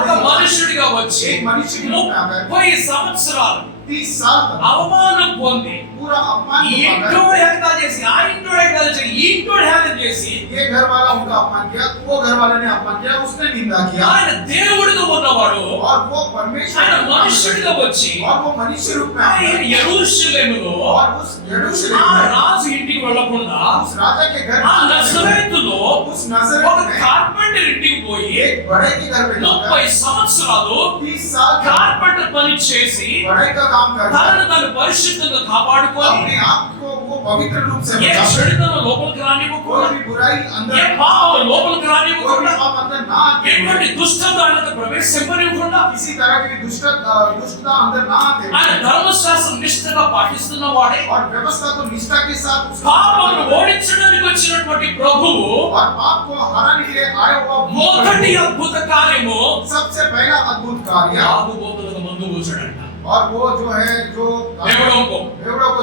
ఒక మనుషుడిగా వచ్చి एक मनुष्य के रूप में आकर 30 సంవత్సరాలు 30 साल तक అవమానం పొంది पूरा अपमान ఈ ఇంటోడు హేళన చేసి, ఆ ఇంటోడు హేళన చేసి, ఈ ఇంటోడు హేళన చేసి, ये घर वाला उनका अपमान किया, वो घर वाले ने अपमान किया, उसने निंदा किया। ఆయన దేవుడిగా ఉన్నవాడు और वो परमेश्वर ఆయన మనుషుడిగా వచ్చి और वो मनुष्य रूप में ఆయన आया। యెరూషలేములో और उस यरूशलेम ఆ में రాజు ఇంటికి వెళ్ళకుండా उस राजा के घर ఆ నజరేతులో उस ఒక नजरेत में కార్పెంటర్ ఇంటికి పోయి एक बड़े के घर में जाकर 30 సంవత్సరాలు 30 साल तक కార్పెంటర్ పని చేసి बड़े का काम करता తనను తాను పరిశుద్ధంగా కాపాడుకొని अपने आप को वो पवित्र रूप से ఏ बचा చెడుతనం లోపలికి రానివ్వకుండా, कोई भी बुराई ఏ अंदर పాపం లోపలికి कोई भी రానివ్వకుండా, पाप अंदर ना आते हुए, ఎటువంటి దుష్టత ఆయనకు ప్రవేశింపనివ్వకుండా किसी तरह की दुष्टता अंदर ना आते हुए, ఆయన ధర్మశాస్త్రం నిష్ఠగా పాటిస్తున్న వాడే और व्यवस्था को निष्ठा के साथ उसका పాపమును ఓడించడానికి వచ్చినటువంటి ప్రభువు और पाप को हराने के लिए आया हुआ మొదటి అద్భుత కార్యము सबसे पहला अद्भुत कार्य తాగుబోతులకు మందు పోసాడంట. और वो जो है जो बेवड़ों को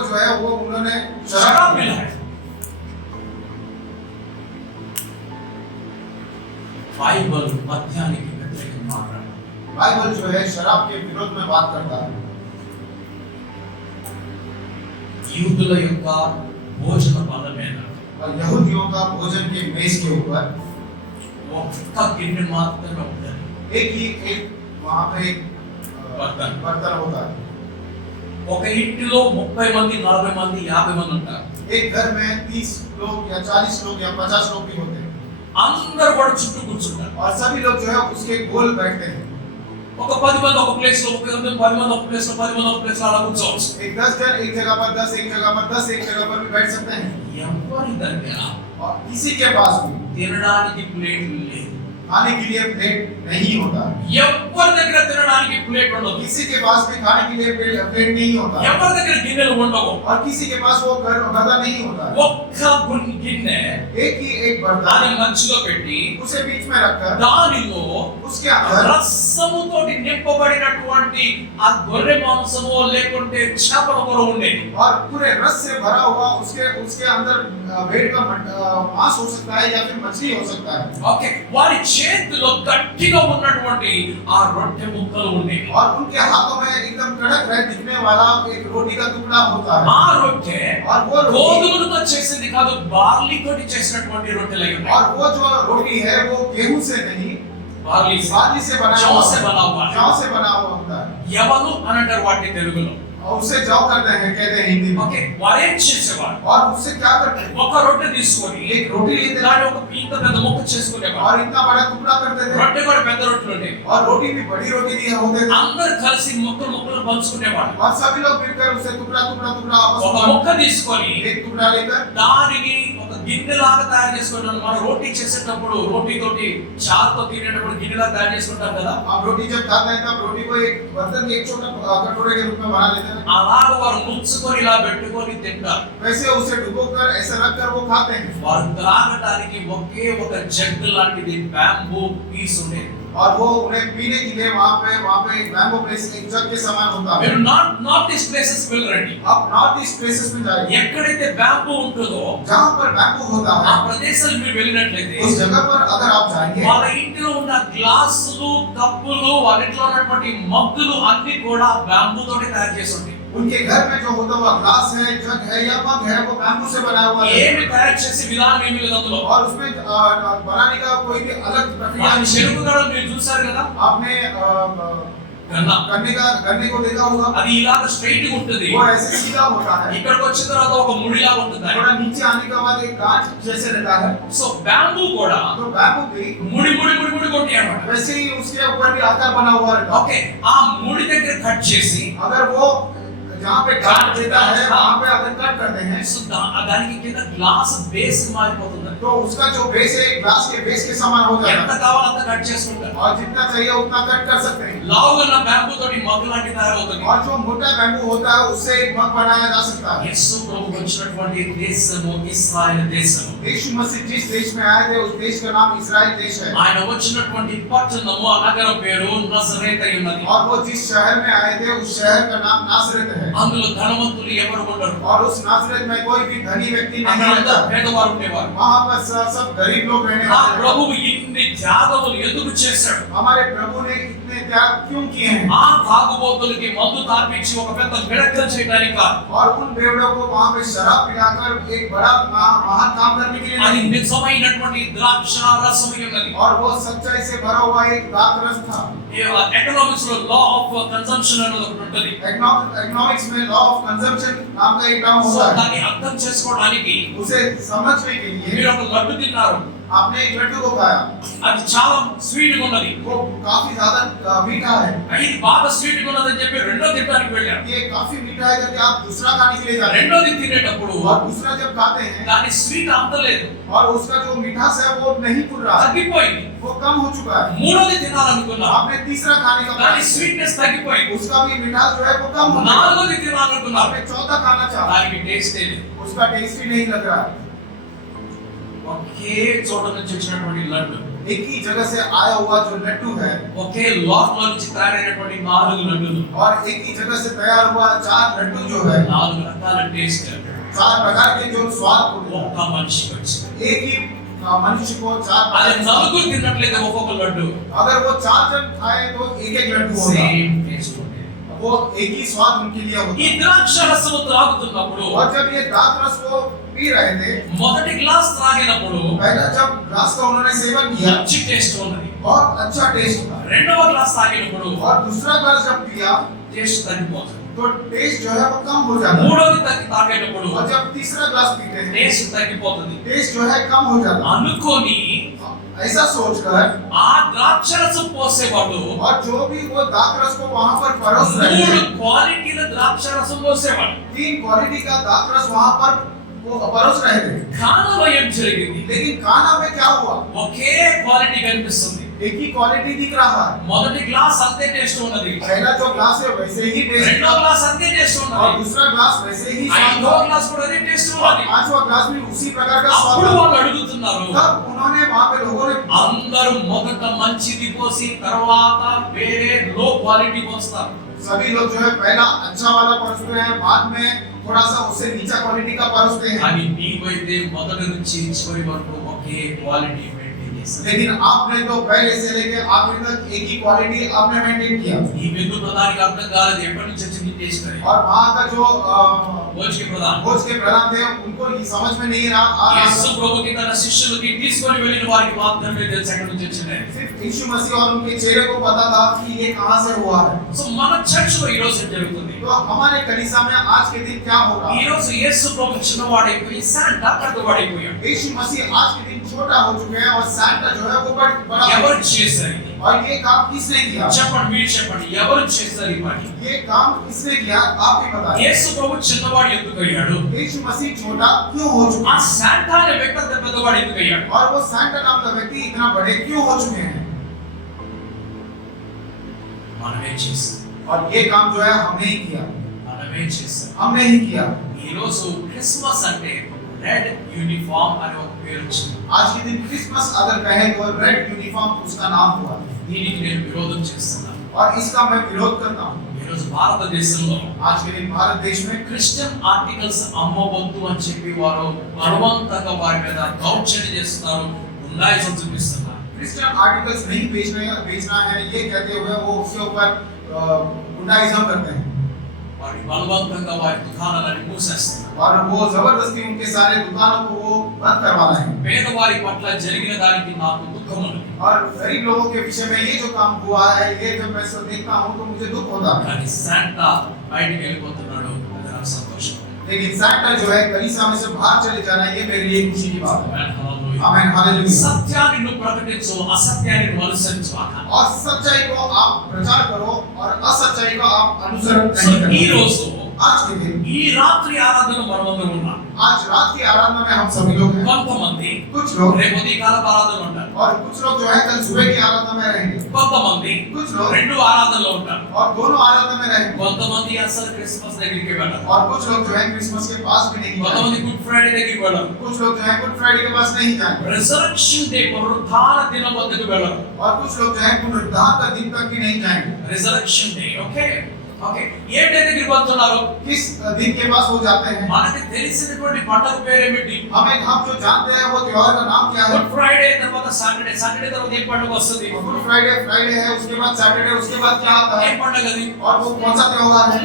जो है वो उन्होंने शराब शराब पिलाया. బైబిల్ మద్యానికి వ్యతిరేకంగా మాట్లాడు. बाइबल जो है शराब के विरोध में बात करता है। యూదుల యొక్క భోజన బల్ల మీద और यहूदियों का भोजन के मेज के ऊपर ఒక్క గిన్నె మాత్రమే ఉంటుంది. एक वहां पे एक बर्तन होता है। ఒక ఇంటిలో 30 మంది, 40 మంది, 50 మంది ఉంటారు. एक घर में 30 लोग या 40 लोग या 50 लोग भी होते हैं। అందరూ కూడా చుట్టూ కూర్చుంటారు. और सभी लोग जो है उसके गोल बैठते हैं। ఒక 10 మంది ఒక ప్లేస్ లో, 10 మంది ఒక ప్లేస్ లో, 10 మంది ఒక ప్లేస్ లో అలా కూర్చోవచ్చు. एक 10 जन एक जगह पर, 10 एक जगह पर, 10 एक जगह पर भी बैठ सकते हैं। ఎవరి దగ్గర और किसी के पास भी తినడానికి ప్లేట్ లేదు. खाने के लिए प्लेट नहीं होता। ఎవరి దగ్గర తినడానికి ప్లేట్ ఉండదు. किसी के पास भी खाने के लिए प्लेट नहीं होता। ఎవరి దగ్గర గిన్నెలు ఉండవు. और किसी के पास वो बर्तन नहीं होता। ఒక్క గిన్నె एक बर्तन దాని మధ్యలో పెట్టి उसे बीच में रखकर దానిలో उसके अंदर రసముతోటి నింపబడినటువంటి ఆ గొర్రె మాంసమో లేకుంటే చేపల కూర ఉండేది. और पूरे रस से भरा हुआ उसके अंदर भेड़ का मांस हो सकता है या फिर मछली हो सकता है। ఓకే, వారి చేతిలో గట్టిగా ఉన్నటువంటి ఆ రొట్టె ముక్కలు ఉండేవి. और उनके हाथों में एकदम कड़क रह दिखने वाला एक रोटी का टुकड़ा होता है। ఆ రొట్టె और वो रोटी గోధుమలతో చేసింది కాదు, బార్లీ తోటి చేసినటువంటి రొట్టెలు అయి ఉన్నాయి. और वो जो रोटी है वो गेहूं से नहीं బార్లీ से बना जौ हुआ से बना हुआ है। जौ से बना हुआ होता है। యవను అని అంటారు వాటిని తెలుగులో. और उससे जाओ करते हैं, कहते हैं हिंदी में। ఓకే వారేం చేసేవారు और उससे क्या करते हैं? ఒక రొట్టె తీసుకొని एक रोटी लेते थे దాని ఒక ఇంత పెద్ద ముక్క చేసుకునేవారు और इतना बड़ा टुकड़ा करते थे, రొట్టె కూడా పెద్ద రొట్టెలు ఉండేవి और रोटी भी बड़ी रोटी दिए होते थे, అందరు కలిసి ముక్కలు ముక్కలు పంచుకునేవారు और सभी लोग मिलकर उसे टुकड़ा टुकड़ा टुकड़ा आपस ఒక में ముక్క తీసుకొని एक टुकड़ा लेकर దానిని ఒక గిన్నెలాగా తయారు చేసుకుంటారు మనం రోటీ చేసేటప్పుడు రోటీ తోటి చారుతో తినేటప్పుడు గిన్నెలా తయారు చేసుకుంటాం కదా आप रोटी जब खाते हैं तब रोटी को एक बर्तन के एक छोटा कटोरे के रूप में बना लेते हैं, అలాగ వారు ముంచుకొని ఇలా పెట్టుకొని తింటారు वैसे उसे डुबोकर ऐसे रखकर वो खाते हैं। వారు త్రాగడానికి ఒకే ఒక జగ్ లాంటిది బ్యాంబూ పీస్ ఉండేది और वो उन्हें पीने के लिए वहाँ पे एक बैम्बू प्लेस एक जग के समान होता है। మీరు నార్త్ ఈస్ట్ ప్లేసెస్ వెళ్ళరండి आप नॉर्थ ईस्ट प्लेसेस में जाइए, ఎక్కడైతే బ్యాంబూ ఉంటుందో जहाँ पर बैम्बू होता ఆ है ప్రదేశాలు మీరు వెళ్ళినట్లయితే उस जगह पर अगर आप जाएंगे, వాళ్ళ ఇంటిలో ఉన్న గ్లాసులు కప్పులు వాళ్ళ ఇంట్లో ఉన్నటువంటి మగ్గులు అన్ని కూడా బ్యాంబూ తోటి తయారు చేసి ఉంటాయి उनके घर में जो होता हुआ ग्लास है, जग है या मग है, वो बैम्बू से बना हुआ है ఏమి తయారు చేసే విధానం ఏమీ లేదు అందులో और उसमें बनाने का कोई भी अलग प्रक्रिया వాళ్ళ नहीं है। చెరుకు గడలు మీరు చూసారు కదా आपने గన్న गन्ने को देखा होगा, అది ఇలాగ స్ట్రైట్ గా ఉంటుంది वो ऐसे सीधा होता है, ఇక్కడికి వచ్చిన తర్వాత ఒక ముడిలా ఉంటుంది थोड़ा नीचे आने के बाद एक कांच जैसे रहता है। సో బ్యాంబూ కూడా तो बैम्बू भी ముడి ముడి ముడి ముడి కొట్టి అన్నమాట वैसे ही उसके ऊपर भी आकार बना हुआ रहता है। ఓకే ఆ ముడి దగ్గర కట్ చేసి अगर वो जहाँ पे काट देता है वहाँ पे अगर कट करते हैं సో దానికి కింద గ్లాస్ బేస్ మారిపోతుంది तो उसका जो बेस है ग्लास के बेस के समान हो जाता ఎంత है, కావాలో అంత కట్ చేసుకుంటారు और जितना चाहिए उतना कट कर सकते हैं। లావుగా ఉన్న బ్యాంబూ తోటి మగ్గు లాంటి తయారవుతుంది और जो मोटा बैम्बू होता है उससे एक मग बनाया जा सकता है। యేసు ప్రభు వచ్చినటువంటి దేశము ఇశ్రాయేలు దేశము यीशु मसीह जिस देश में आए थे उस देश का नाम इस्राएल देश है, ఆయన వచ్చినటువంటి పట్టణము ఆ నగరం పేరు నజరేత్ అయి ఉన్నది और वो जिस शहर में आए थे उस शहर का नाम नासरत है, అందులో ధనవంతులు ఎవరు ఉండరు और उस नासरत में कोई भी धनी व्यक्ति नहीं అక్కడ रहता, పేదవారు ఉండేవారు वहाँ पर सब गरीब लोग रहने ఆ वाले हैं। ప్రభువు ఇన్ని త్యాగములు ఎందుకు చేశాడు हमारे प्रभु ने इतने त्याग क्यों किए हैं? ఆ తాగుబోతులకి మందు తాపించి ఒక పెద్ద మిరకల్ చేయడానికి కాదు और उन बेवड़ों को वहाँ पे शराब पिलाकर एक बड़ा महान काम करने के लिए అది नहीं, నిజమైనటువంటి ద్రాక్ష రసమై ఉన్నది और वो सच्चाई से भरा हुआ एक दाखरस था। ఎకనామిక్స్ లో లా ఆఫ్ కన్సంప్షన్ అనేది ఒకటి ఉంటుంది इकोनॉमिक्स में लॉ ऑफ कंजम्पशन नाम का एक टर्म సో होता है। దాన్ని అర్థం చేసుకోవడానికి उसे समझने के लिए మీరు ఒక లడ్డు తిన్నారు आपने एक लड्डू को खाया, అది చాలా స్వీట్ గా ఉన్నది वो काफी ज्यादा मीठा है, ఇది బాగా స్వీట్ గా ఉన్నదని చెప్పి రెండో తినడానికి వెళ్ళారు ये काफी मीठा है करके आप दूसरा खाने के लिए जाते हैं, రెండోది తినేటప్పుడు और दूसरा जब खाते हैं దాని స్వీట్ అంత లేదు और उसका जो मिठास है वो नहीं खुल रहा है, తగ్గిపోయింది वो कम हो चुका है। మూడోది తినాలనుకున్నా आपने तीसरा खाने का దాని प्रयास స్వీట్నెస్ తగ్గిపోయింది किया, उसका भी मिठास जो है वो कम हो गया, నాలుగోది తినాలనుకున్నా आपने चौथा खाना चाहा, దానికి టేస్ట్ లేదు उसका टेस्ट ही नहीं लग रहा है। ఒకే చోట నుంచి వచ్చినటువంటి లడ్డు एक ही जगह से आया हुआ जो लड्डू है ఒకే లోక్ లో నుంచి తయారైనటువంటి నాలుగు లడ్డులు और एक ही जगह से तैयार हुआ 4 लड्डू जो है, నాలుగు రకాల టేస్ట్ 4 प्रकार के जो स्वाद होते हैं, ఒక్క మనిషికి వచ్చింది एक ही मनुष्य को 4 అది प्रकार के నలుగురు తిన్నట్లయితే ఒక్కొక్క లడ్డు अगर वो 4 जन खाए तो एक एक लड्डू होगा, సేమ్ టేస్ట్ ఉండేది वो एक ही स्वाद उनके लिए होता ఈ ద్రాక్ష రసము త్రాగుతున్నప్పుడు और जब ये दाख रस को पी रहे थे, మొదటి గ్లాస్ త్రాగినప్పుడు पहला जब ग्लास का उन्होंने सेवन किया మంచి టేస్ట్ ఉన్నది बहुत अच्छा टेस्ट था, రెండవ గ్లాస్ తాగినప్పుడు और दूसरा ग्लास जब पिया టేస్ట్ తగ్గిపోతుంది तो टेस्ट जो है वो कम हो जाता है, మూడోది తాగేటప్పుడు और जब तीसरा ग्लास पीते हैं టేస్ట్ తగ్గిపోతుంది टेस्ट जो है कम हो जाता అనుకొని है। ऐसा सोचकर ఆ ద్రాక్ష రసం పోసేవాడు और जो भी वो दाख रस को वहां पर परोस रहे మూడు हैं, క్వాలిటీల ద్రాక్ష రసం పోసేవాడు 3 क्वालिटी का दाख रस वहां पर वो परोस रहे थे, ఖానాలో ఏం జరిగింది लेकिन खाना में क्या हुआ? ఒకే క్వాలిటీ కనిపిస్తుంది एक ही क्वालिटी दिख रहा है, మొదటి గ్లాస్ అంతే టేస్ట్ ఉన్నది पहला जो ग्लास है वैसे ही टेस्ट రెండో గ్లాస్ అంతే టేస్ట్ और ఉన్నది दूसरा ग्लास वैसे ही स्वाद ఐదో था, గ్లాస్ కూడా అదే టేస్ట్ और ఉన్నది पांचवा ग्लास भी उसी प्रकार का అప్పుడు स्वाद వాళ్ళు అడుగుతున్నారు था। तब उन्होंने वहां पे लोगों ने అందరూ మొదట మంచిది పోసి తర్వాత వేరే లో క్వాలిటీ పోస్తారు सभी लोग जो है पहला अच्छा वाला परोसते हैं, बाद में थोड़ा सा उससे नीचा क्वालिटी का परोसते हैं, కానీ నీవైతే మొదటి నుంచి చివరి వరకు ఒకే క్వాలిటీ మెయింటైన్ చేస్తావు लेकिन आपने तो पहले से लेके आखिर तक एक ही क्वालिटी आपने मेंटेन किया। ఈ బిందు ప్రధానికి అర్థం కాలేదు ఎప్పటి నుంచి వచ్చింది టేస్ట్ అని और वहां का जो భోజ్ के प्रधान भोज के प्रधान थे, उनको ये समझ में नहीं आ रहा యేసు ప్రభుకి తన శిష్యులకి తీసుకొని వెళ్ళిన వారికి మాత్రమే తెలుసు ఎక్కడి నుంచి వచ్చింది. सिर्फ यीशु मसीह और उनके चेले को पता था कि ये कहां से हुआ है। సో మన చర్చ్ లో ఈ రోజు ఏం జరుగుతుంది? तो हमारे कलीसिया में आज के दिन क्या हो रहा ఈ है? రోజు యేసు ప్రభు చిన్నవాడైపోయి శాంటా పెద్దవాడైపోయాడు. यीशु मसीह आज के दिन छोटा हो चुके हैं और सैंटा जो है वो बड़ा ఎవరు చేశారు ఇది? और ये काम किसने किया? చెప్పండి, మీరు చెప్పండి, ఎవరు చేశారు ఈ పని? ये काम किसने किया? आप ही बताइए। యేసు ప్రభు చిన్నవాడు ఎందుకు అయ్యాడు? यीशु मसीह छोटा क्यों हो ఆ चुका है? శాంటా అనే వ్యక్తి అంత పెద్దవాడు ఎందుకు అయ్యాడు? और वो सैंटा नाम का व्यक्ति इतना बड़े क्यों हो चुके हैं? మనమే చేశాం. और ये काम जो है हमने ही किया, మనమే చేశాం. हमने ही किया। ఈ రోజు క్రిస్మస్ అంటే రెడ్ యూనిఫామ్ అనే ఒక పేరు వచ్చింది. आज के दिन क्रिसमस अगर कहें तो रेड यूनिफॉर्म उसका नाम हुआ దీనికి నేను విరోధం చేస్తున్నాను. और इसका मैं विरोध करता हूँ। ఈ రోజు భారతదేశంలో आज के दिन भारत देश में క్రిస్టియన్ ఆర్టికల్స్ అమ్మవద్దు అని చెప్పి వారు బలవంతంగా వారి మీద దౌర్జన్యం చేస్తున్నారు, గుండాయిజం చూపిస్తున్నారు. क्रिश्चियन आर्टिकल्स नहीं बेचना है ये कहते हुए वो उसके ऊपर गुंडाइज्म करते हैं వారి బలవంతంగా వారి దుకాణాలను మూసేస్తున్నారు. और वो जबरदस्ती उनके सारे दुकानों को वो बंद करवा रहे हैं। పేదవారి పట్ల జరిగిన దానికి నాకు దుఃఖం ఉంది. और गरीब लोगों के विषय में ये जो काम हुआ है ये जब मैं इसको देखता हूँ तो मुझे दुख होता है। కానీ శాంటా బయటికి వెళ్ళిపోతున్నాడు, అది నాకు సంతోషం. लेकिन सैंटा जो है कलीसिया में से बाहर चले जाना ये मेरे लिए खुशी की बात है। హల్లెలూయా. आमीन हालेलुया। సత్యాన్ని నువ్వు ప్రకటించు, అసత్యాన్ని నువ్వు అనుసరించు. और सच्चाई को आप प्रचार करो और असच्चाई का आप अनुसरण సో नहीं ఈ करो। రోజు आज के दिन ఈ రాత్రి ఆరాధన మనమందరం ఉన్నాం. आज रात की आराधना में हम सभी लोग हैं। కొంతమంది कुछ लोग రేపు ఉదయకాల ఆరాధన ఉంటారు, और कुछ लोग जो है कल सुबह की आराधना में रहेंगे। కొంతమంది कुछ लोग రెండు ఆరాధనలో ఉంటారు, और दोनों आराधना में रहेंगे। కొంతమంది అసలు క్రిస్మస్ దగ్గరికి వెళ్ళరు, और कुछ लोग जो है क्रिसमस के पास भी नहीं కొంతమంది जाएंगे। గుడ్ ఫ్రైడే దగ్గరికి వెళ్ళరు, कुछ लोग जो है गुड फ्राइडे के पास नहीं जाएंगे। రిజరక్షన్ డే పునరుత్థాన దినం వద్దకు వెళ్ళరు. और कुछ लोग जो है पुनरुत्थान का दिन तक भी नहीं जाएंगे। రిజరక్షన్ డే ఓకే ఓకే ఏ డే దగ్గరికి వెళ్తున్నారు? किस दिन के पास वो जाते हैं? మనకి తెలిసినటువంటి పండుగ పేరేమిటి? हम जो जानते हैं वो त्योहार का नाम क्या है? గుడ్ ఫ్రైడే తర్వాత సాటర్డే, సాటర్డే తర్వాత ఏ పండుగ వస్తుంది? गुड फ्राइडे फ्राइडे है, उसके बाद सैटरडे, उसके बाद क्या आता ఏ है? పండుగ అది? और वो कौन सा त्योहार है?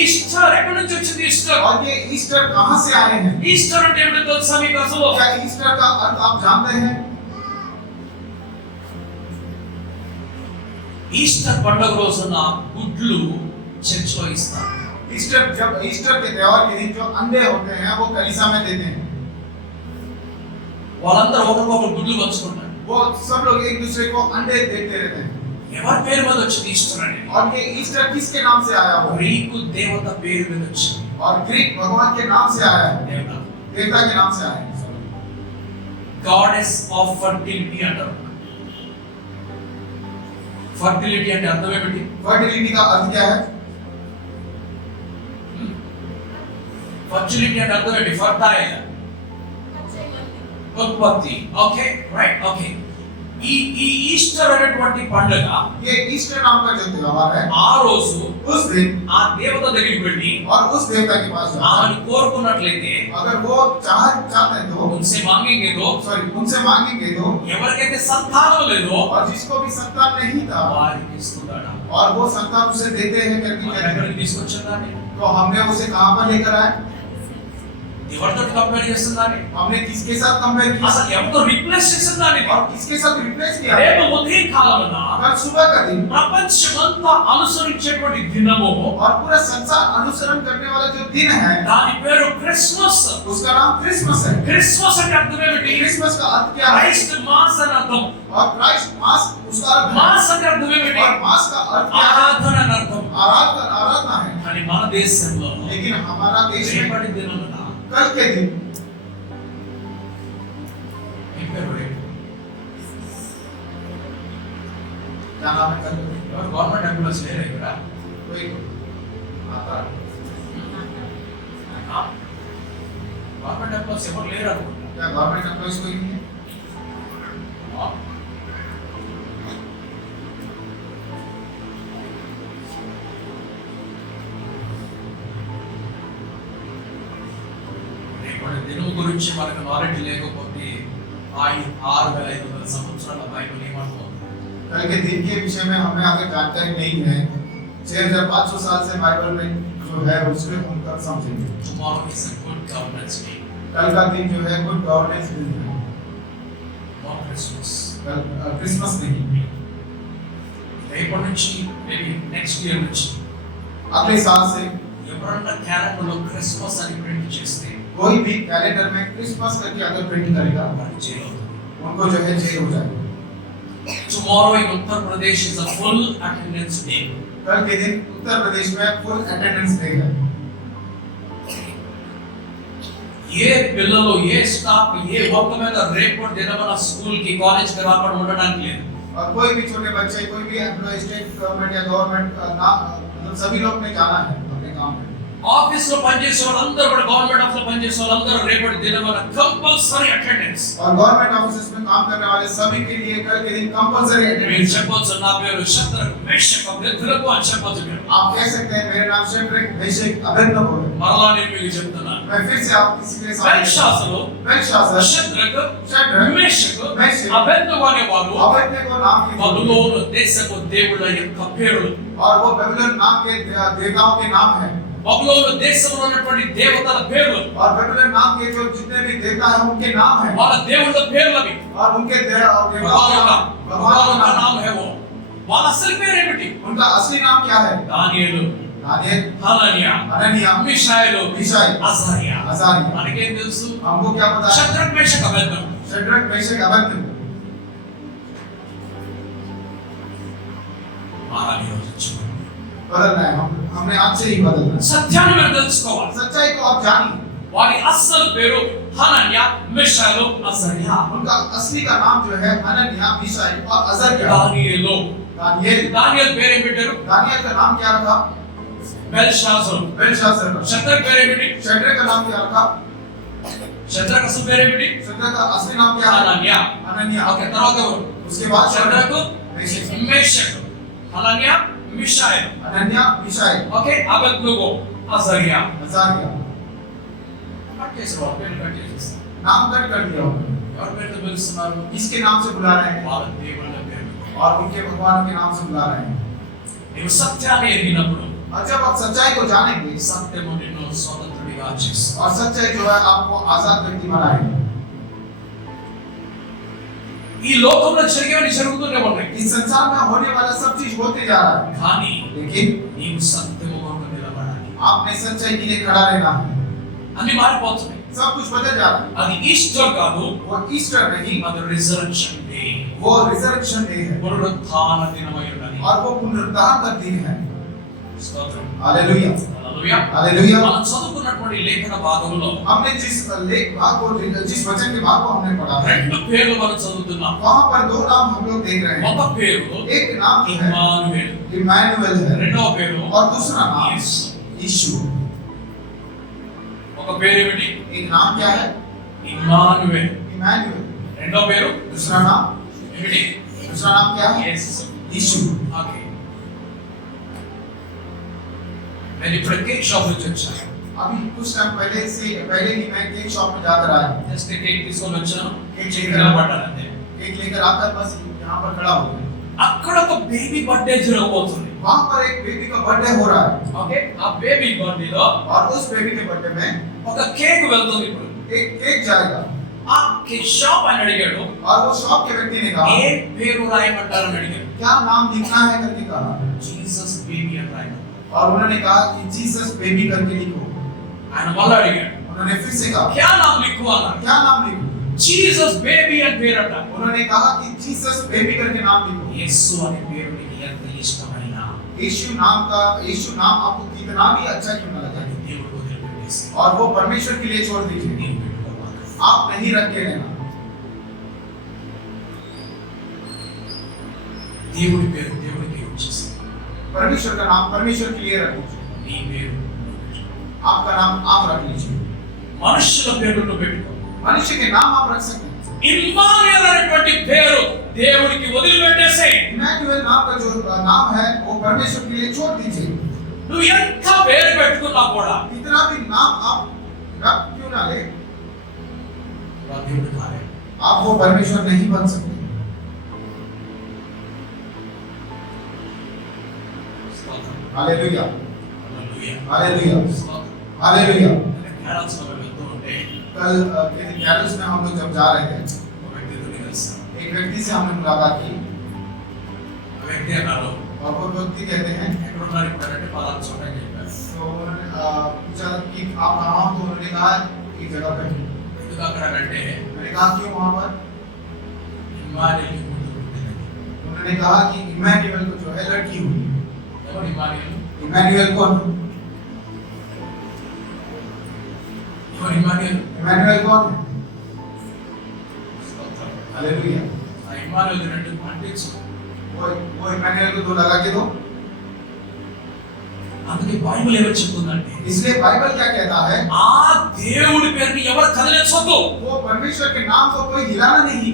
ఈస్టర్. ఎక్కడి నుంచి వచ్చింది ఈస్టర్? और ये ईस्टर कहां से आए हैं? ఈస్టర్ అంటే ఏమిటో తెలుసా మీకు అసలు? क्या ईस्टर का अर्थ आप जानते हैं? ఈస్టర్ పండుగ రోజున గుడ్లు చర్చిలో ఇస్తారు. ईस्टर के त्योहार के दिन जो अंडे होते हैं वो कलीसिया में देते हैं। వాళ్ళందరూ ఒకరికొకరు గుడ్లు పంచుకుంటారు. वो सब लोग एक दूसरे को अंडे देते रहते हैं। ఎవరి పేరు మీద వచ్చింది ఈస్టర్ అనేది? और ये ईस्टर किसके नाम से आया हुआ है? గ్రీకు దేవత పేరు మీద వచ్చింది. और ग्रीक भगवान के नाम से आया है, దేవత देवता के नाम से आया है। గాడెస్ ఆఫ్ ఫర్టిలిటీ అంటారు. ఫర్టిలిటీ అంటే అర్థం ఏమిటి? फर्टिलिटी का अर्थ क्या है? ఫర్టిలిటీ అంటే అర్థం ఏంటి? ఫర్టైల్, ఉత్పత్తి. Okay right okay. ఈ ఈస్టర్ అనేటువంటి పండుగ ये ईस्टर नाम का जो त्योहार है ఆ రోజు उस दिन ఆ దేవత దగ్గరికి వెళ్ళి और उस देवता के पास जाओ। ఆమెను కోరుకున్నట్లయితే अगर वो चाहते हैं तो उनसे मांगेंगे तो सॉरी उनसे मांगेंगे तो ఎవరికైతే సంతానం లేదో और जिसको भी संतान नहीं था వారికి ఇస్తున్నాడు. और वो संतान उसे देते हैं करके మన कहते हैं। ఎక్కడికి తీసుకొచ్చిందాన్ని? तो हमने उसे कहां पर लेकर आए? ఎవరితో కంపేర్ చేస్తుందాన్ని? हमने किसके साथ कंपेयर किया అసలు ఎవరితో రిప్లేస్ చేస్తుందాన్ని? और किसके साथ रिप्लेस किया? రేపు ఉదయం కాలమున कल सुबह का दिन ప్రపంచమంతా అనుసరించేటువంటి దినము, और पूरा संसार अनुसरण करने वाला जो दिन है దాని పేరు క్రిస్మస్. उसका नाम क्रिसमस है। క్రిస్మస్ అంటే అర్థం ఏమిటి? क्रिसमस का अर्थ क्या है? క్రైస్ట్ మాస్ అని అర్థం. और क्राइस्ट मास उसका अर्थ है। మాస్ అంటే అర్థం ఏమిటి? और मास का अर्थ क्या है? ఆరాధన అని అర్థం. आराधना है। కానీ మన దేశంలో लेकिन हमारा देश में రేపటి దినమున कल के दिन क्या नाम है कल? ఎవరు గవర్నమెంట్ ఎంప్లాయీస్ లేరు ఇక్కడ? कोई आता है? గవర్నమెంట్ ఎంప్లాయీస్ ఎవరు లేరు అనుకుంటా. क्या गवर्नमेंट एम्प्लॉइज कोई नहीं है? రేపటి దినము గురించి మనకు నాలెడ్జ్ లేకపోతే 6500 సంవత్సరాల బైబిల్ ఏమంటుంది? कल के दिन के विषय में हमें अगर जानकारी नहीं है 6500 साल से बाइबल में जो जो है उसके उन तक समझेंगे। Tomorrow is a good governance day. कल का दिन जो है गुड गवर्नेंस दिन है, Not Christmas. कल क्रिसमस नहीं। రేపటి నుంచి మేబీ నెక్స్ట్ ఇయర్ నుంచి अगले साल से ఎవరన్నా క్యాలెండర్లో క్రిస్మస్ అని ప్రింట్ చేస్తే कोई भी कैलेंडर में क्रिसमस करके अगर प्रिंट करेगा వాడికి జైలు అవుతుంది. उनको जो है जेल हो जाएगा। Tomorrow in Uttar Pradesh is a full attendance day. कल के दिन उत्तर प्रदेश में फुल अटेंडेंस डे है। ఏ పిల్లలు ఏ స్టాఫ్ ఏ ఒక్క మీద రేపటి దినమన స్కూల్ కి కాలేజ్ కి రాకుండా ఉండడానికి లేదు. और कोई भी छोटे बच्चे, कोई भी एम्प्लॉय, स्टेट गवर्नमेंट या गवर्नमेंट मतलब सभी लोग ने जाना है अपने काम पे। ఆఫీస్ లో పనిచేసే వాళ్ళందరూ కూడా గవర్నమెంట్ ఆఫీస్ లో పనిచేసే వాళ్ళందరూ రేపటి దినమన కంపల్సరీ అటెండెన్స్. और गवर्नमेंट ऑफिसेस में काम करने वाले सभी के लिए कल के दिन कंपलसरी మీరు अटेंडेंस। చెప్పొచ్చు నా పేరు శత్రుఘ్న మేషక్ అబేద్నెగో అని చెప్పొచ్చు మీరు. आप कह सकते हैं मेरा नाम शेड्रक मेशक अबेदनगो है। మరలా నేను మీకు చెప్తున్నాను. मैं फिर से आप किसी के साथ బెల్షాసరు बेलशास्सर శత్రుఘ్న शेड्रक మేషక్ మేషక్ అబేద్నెగో అనే వారు अबेदनगो नाम के బబులోను దేశపు దేవుళ్ళ యొక్క పేర్లు. और वो बेबीलोन नाम के देवताओं के नाम है। బబులోను దేశంలో ఉన్నటువంటి దేవతల పేర్లు और बेबीलोन नाम के जो जितने भी देवता हैं उनके नाम हैं। వాళ్ళ దేవుళ్ళ పేర్లు అవి. और उनके देवताओं के భగవాన్ का नाम है वो. వాళ్ళ అసలు పేరు ఏమిటి? उनका असली नाम क्या है? దానియేలు, दानियेल, హనన్యా, हनन्याह, మిషాయేలు, मिशाएल, అజర్యా. अजारिया। మనకేం తెలుసు? हमको क्या पता है? శత్రుఘ్న మేషక్ అబేద్నెగో. शेड्रक मेशक अबेदनगो। మారాలి రోజు వచ్చింది. बदलना है, हमने आज से ही बदलना है। సత్యాన్ని మీరు తెలుసుకోవాలి. सच्चाई को आप जानिए। వారి అసలు పేరు హనన్యా, మిషాయేలు, అజర్యా. उनका असली का नाम जो है हनन्याह, मिशाएल और अजर्या। దానియేలు. दानियेल, దానియేలు పేరు ఏం పెట్టారు? दानियेल का नाम क्या रखा? బెల్షాసరు. बेलशास्सर। శత్రుఘ్న పేరు ఏమిటి? शेड्रक का नाम क्या रखा? శత్రుఘ్న అసలు పేరు ఏమిటి? शेड्रक का असली नाम क्या है? హనన్యా. हनन्याह। ఓకే, తర్వాత ఎవరు? उसके बाद శత్రుఘ్న मेशक, మేషక్, హనన్యా, మిషాయేలు. हनन्याह, मिशाएल, ఓకే, అబేద్నెగో, అజర్యా. अजारिया। కట్ చేసారు, వాళ్ళ పేర్లు కట్ చేసేస్తారు. नाम कट कर दिया उन्होंने। ఎవరి పేరుతో పిలుస్తున్నారు? इसके नाम से बुला रहे हैं వాళ్ళ దేవుళ్ళ పేరు. और उनके भगवान के नाम से बुला रहे हैं। నీవు సత్యాన్ని ఎరిగినప్పుడు और जब आप सच्चाई को जानेंगे సత్యము నిన్ను స్వతంత్రుడిగా చేస్తుంది. और सच्चाई जो है आपको आजाद व्यक्ति बनाएगी। ఈ లోకంలో జరిగేవన్నీ జరుగుతూనే ఉన్నాయి. इस संसार में होने वाला सब चीज होते जा रहा है, కానీ लेकिन నీవు సత్యము కొరకు నిలబడాలి. आपने सच्चाई के लिए खड़ा रहना है। అన్ని మారిపోతున్నాయి. सब कुछ बदल जा रहा है। అది ఈస్టర్ కాదు, वो ईस्टर नहीं, అది రిజరెక్షన్ డే. वो रिजर्वेशन डे है పునరుత్థాన దినమై ఉన్నది. और वो पुनरुत्थान का दिन है। స్తోత్రం. Hallelujah, hallelujah. हालेलुया। మనం చదువుకున్నటువంటి లేఖన భాగంలో हमने जिस लेख भाग को, जिस वचन के भाग को हमने पढ़ा है, రెండు పేర్లు మనం చదువుతున్నాం. वहां पर दो नाम हम लोग देख रहे हैं। ఒక పేరు एक नाम जो है ఇమ్మానుయేలు, इम्मानुएल है రెండవ పేరు और दूसरा नाम యేసు. यीशु। ఒక పేరు ఏమిటి? एक नाम क्या है? ఇమ్మానుయేలు. इम्मानुएल। రెండవ పేరు दूसरा नाम, ఏమిటి? दूसरा नाम क्या है? యేసు. यीशु। ఓకే. నేను ఇప్పుడు కేక్ షాప్ నుంచి వచ్చాను. अभी कुछ टाइम पहले ही मैं केक शॉप में जाकर आया। జస్ట్ కేక్ తీసుకొని వచ్చాను. కేక్ కేక్ లేकर పట్టాను అంతే. केक लेकर आकर बस यहाँ पर खड़ा हो गया। అక్కడ ఒక బేబీ బర్త్డే జరగబోతుంది. वहाँ पर एक बेबी का बर्थडे हो रहा है ఓకే, ఆ బేబీ బర్త్డేలో और उस बेबी के बर्थडे में ఒక కేక్ వెళ్తుంది. ఇప్పుడు एक केक जाएगा ఆ కేక్ షాప్ అని అడిగాడు, और वो शॉप के व्यक्ति ने कहा ఏ పేరు రాయమంటారని అడిగాడు. क्या नाम लिखना है करके कहा జీసస్ బేబీ అని రాయమన్నారు. और उन्होंने कहा कि जीसस बेबी करके लिखो। ఆయన మళ్ళీ అడిగాడు, उन्होंने फिर से कहा క్యా నామ్ లిఖు అన్నారు. क्या नाम लिखो। జీసస్ బేబీ అని పేరట. उन्होंने कहा कि जीसस बेबी करके नाम लिखो। యేసు అనే పేరు నీకు ఎంత ఇష్టమైన यीशु नाम आपको कितना भी अच्छा क्यों ना लगा, దేవుడు వదిలిపెట్టేసి और वो परमेश्वर के लिए छोड़ दीजिए। నీవు పెట్టుకోవాలి. आप नहीं रख के लेना। దేవుడి పేరు దేవుడికి వచ్చేసి परमेश्वर का नाम परमेश्वर के लिए रख लीजिए। నీ పేరు आपका नाम आप रख लीजिए। మనుషుల పేరును పెట్టుకో. मनुष्य के नाम आप रख सकते हैं। ఇమ్మానుయేల్ అనేటువంటి పేరు దేవుడికి వదిలిపెట్టేసేయ్. इम्मानुएल नाम का जो नाम है वो परमेश्वर के लिए छोड़ दीजिए। నువ్వు ఎంత పేరు పెట్టుకున్నా కూడా इतना भी नाम आप रख क्यों ना ले, దేవుడు కాలే. आप वो परमेश्वर नहीं बन सकते। Hallelujah, hallelujah. Hallelujah hallelujah. Carols में వెళ్తూ ఉంటే कल कैरल्स में हम लोग जब जा रहे थे, ఒక వ్యక్తితో కలిసాం. एक व्यक्ति से हमने मुलाकात की ఆ వ్యక్తి అన్నారు, और वो व्यक्ति कहते हैं, ఎక్కడున్నారు ఇప్పుడు అంటే పలానా చోట అని చెప్పారు. तो उन्होंने पूछा कि आप कहाँ हो, तो उन्होंने कहा एक जगह पे। ఎందుకు అక్కడ అంటే मैंने कहा क्यों वहाँ पर? ఇమ్మానుయేలు కూతురు పుట్టింది. उन्होंने कहा कि इमैनुएल को जो है लड़की हुई। ఎవరు ఇమ్మానుయేలు? इमैनुएल कौन? ఎవరు ఇమ్మానుయేలు? इमैनुएल कौन है? हालेलुया। ఆ ఇమ్మానుయేలు రెండు అంటించు. वो इमैनुएल को दो लगा के दो। అందుకే బైబిల్ ఏమని చెప్తుందంటే इसलिए बाइबल क्या कहता है? ఆ దేవుడి పేరుని ఎవరు కదిలించొద్దు. वो परमेश्वर के नाम को कोई हिलाना नहीं,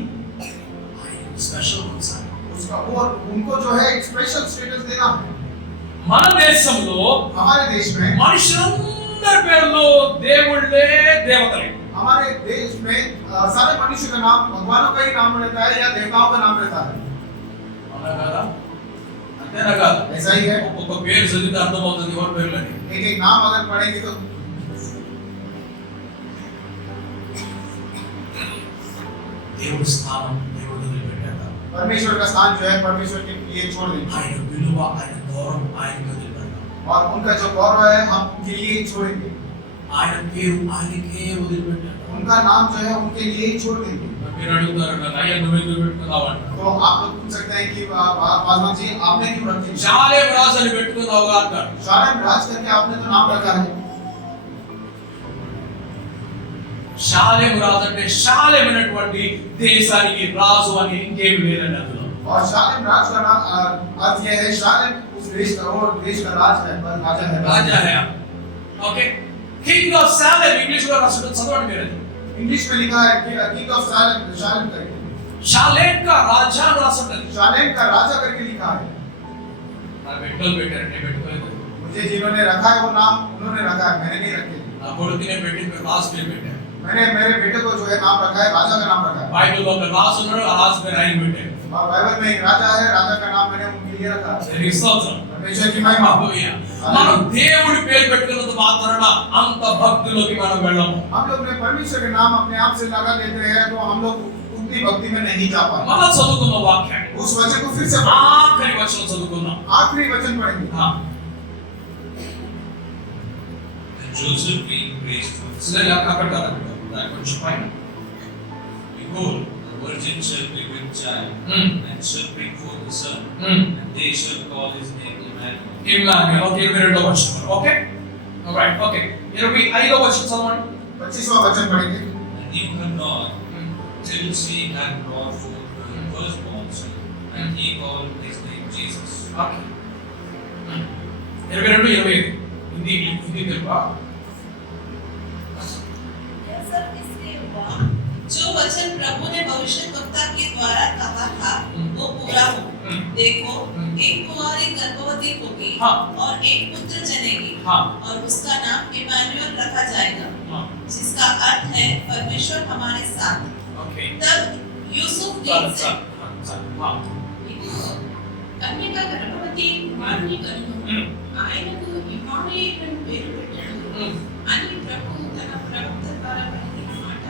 ఆయన స్పెషల్ ఉంచాలి. उसका वो उनको जो है एक स्पेशल स्टेटस देना है। మన దేశంలో हमारे देश में, మనుషులందరి పేర్లు దేవుళ్ళే దేవతలే. हमारे देश में सारे मनुष्य का नाम भगवानों का ही नाम रहता है या देवताओं का नाम रहता है। అవునా కాదా? అంతేనా కాదు? ऐसा ही है। ఒక్కొక్క పేరు చదివితే అర్థమవుతుంది ఎవరి పేర్లని. एक एक नाम अगर पढ़ेंगे तो దేవుడి స్థానం దేవుడు వదిలిపెట్టాక परमेश्वर का स्थान जो है परमेश्वर के लिए छोड़ देंगे, ఆయన విలువ ఆయన గౌరవం ఆయనకి వదిలిపెట్టాక और उनका जो गौरव है हम उनके लिए ही छोड़ेंगे, ఆయన పేరు ఆయనకే వదిలిపెట్టాక. उनका नाम जो है उनके लिए ही छोड़ देंगे। మీరు అడుగుతారు నన్ను అయ్యా నువ్వెందుకు పెట్టుకున్నావంట. तो आप लोग पूछ सकते हैं कि पासवान जी आपने क्यों रखी? శాలేం రాజు అని పెట్టుకున్నావుగా అంటారు. शालेम राज करके आपने तो नाम रखा है। శాలేం రాజు అంటే శాలేం అనేటువంటి దేశానికి రాజు అని ఇంకేమి లేదండి అందులో. और शालेम राज का नाम अर्थ यह है, शालेम उस देश का और देश का राज है, राजा है। రాజా హే. Okay, king of Salem English లో రాసిన చదవండి మీరు. इंग्लिश में लिखा है कि किंग ऑफ शालेम, शालेम करके, శాలేం కా రాజా అని రాసుంటది. शालेम का राजा करके लिखा है। నా బిడ్డలు పెట్టారు, నేను పెట్టుకోలేదు. मुझे जिन्होंने रखा है वो नाम उन्होंने रखा है, मैंने नहीं रखे। నా కొడుకునే పెట్టిన రాజు పేరు పెట్టారు. मैंने मेरे बेटे को जो है नाम रखा है, राजा का नाम रखा है। బైబిల్లో ఒక రాజు ఉన్నాడు, ఆ రాజు పేరు ఆయన పెట్టారు. और बाइबल में एक राजा है, राजा का नाम मैंने उनके लिए रखा है। దేవునికి స్తోత్రం. परमेश्वर की महिमा। హల్లెలూయా. మనం దేవుడి పేరు పెట్టుకున్నంత మాత్రాన అంత భక్తిలోకి మనం వెళ్ళము. हम लोग ने परमेश्वर के नाम अपने आप से लगा लेते हैं तो हम लोग उतनी भक्ति में नहीं जा पाते। మనం చదువుకున్న వాక్యాన్ని उस वचन को फिर से ఆఖరి వచనం చదువుకుందాం. आखिरी वचन पढ़ेंगे। Joseph being raised from the సరే అక్కడ కాదు, దాని కొంచెం పైన. behold, the virgin shall be with child, and shall bring forth a son, and they shall call his name Emmanuel. Emmanuel. Okay, 22వ వచనం. Okay, right. ఓకే, 25వ వచనం చదవండి. 25वां वचन पढ़ेंगे। And knew her not till she had brought forth her firstborn son, and he called his name Jesus. Okay, 22, 25 Hindi తెలుపా? जो वचन प्रभु ने भविष्यद्वक्ता के द्वारा कहा था वो पूरा हो। देखो, एक कुंवारी गर्भवती होगी हाँ। और एक पुत्र जनेगी हाँ। और उसका नाम इम्मानुएल रखा जाएगा, हाँ। जिसका अर्थ है परमेश्वर हमारे साथ। ఓకే, तब यूसुफ చాలు ने చాలు చాలు. కన్యక గర్భవతి కుమారుని కనుగొను, ఆయనకు ఇమ్మానుయేలు పేరు పెట్టాడు అని ప్రభు తన ప్రవక్త ద్వారా పలికిన మాట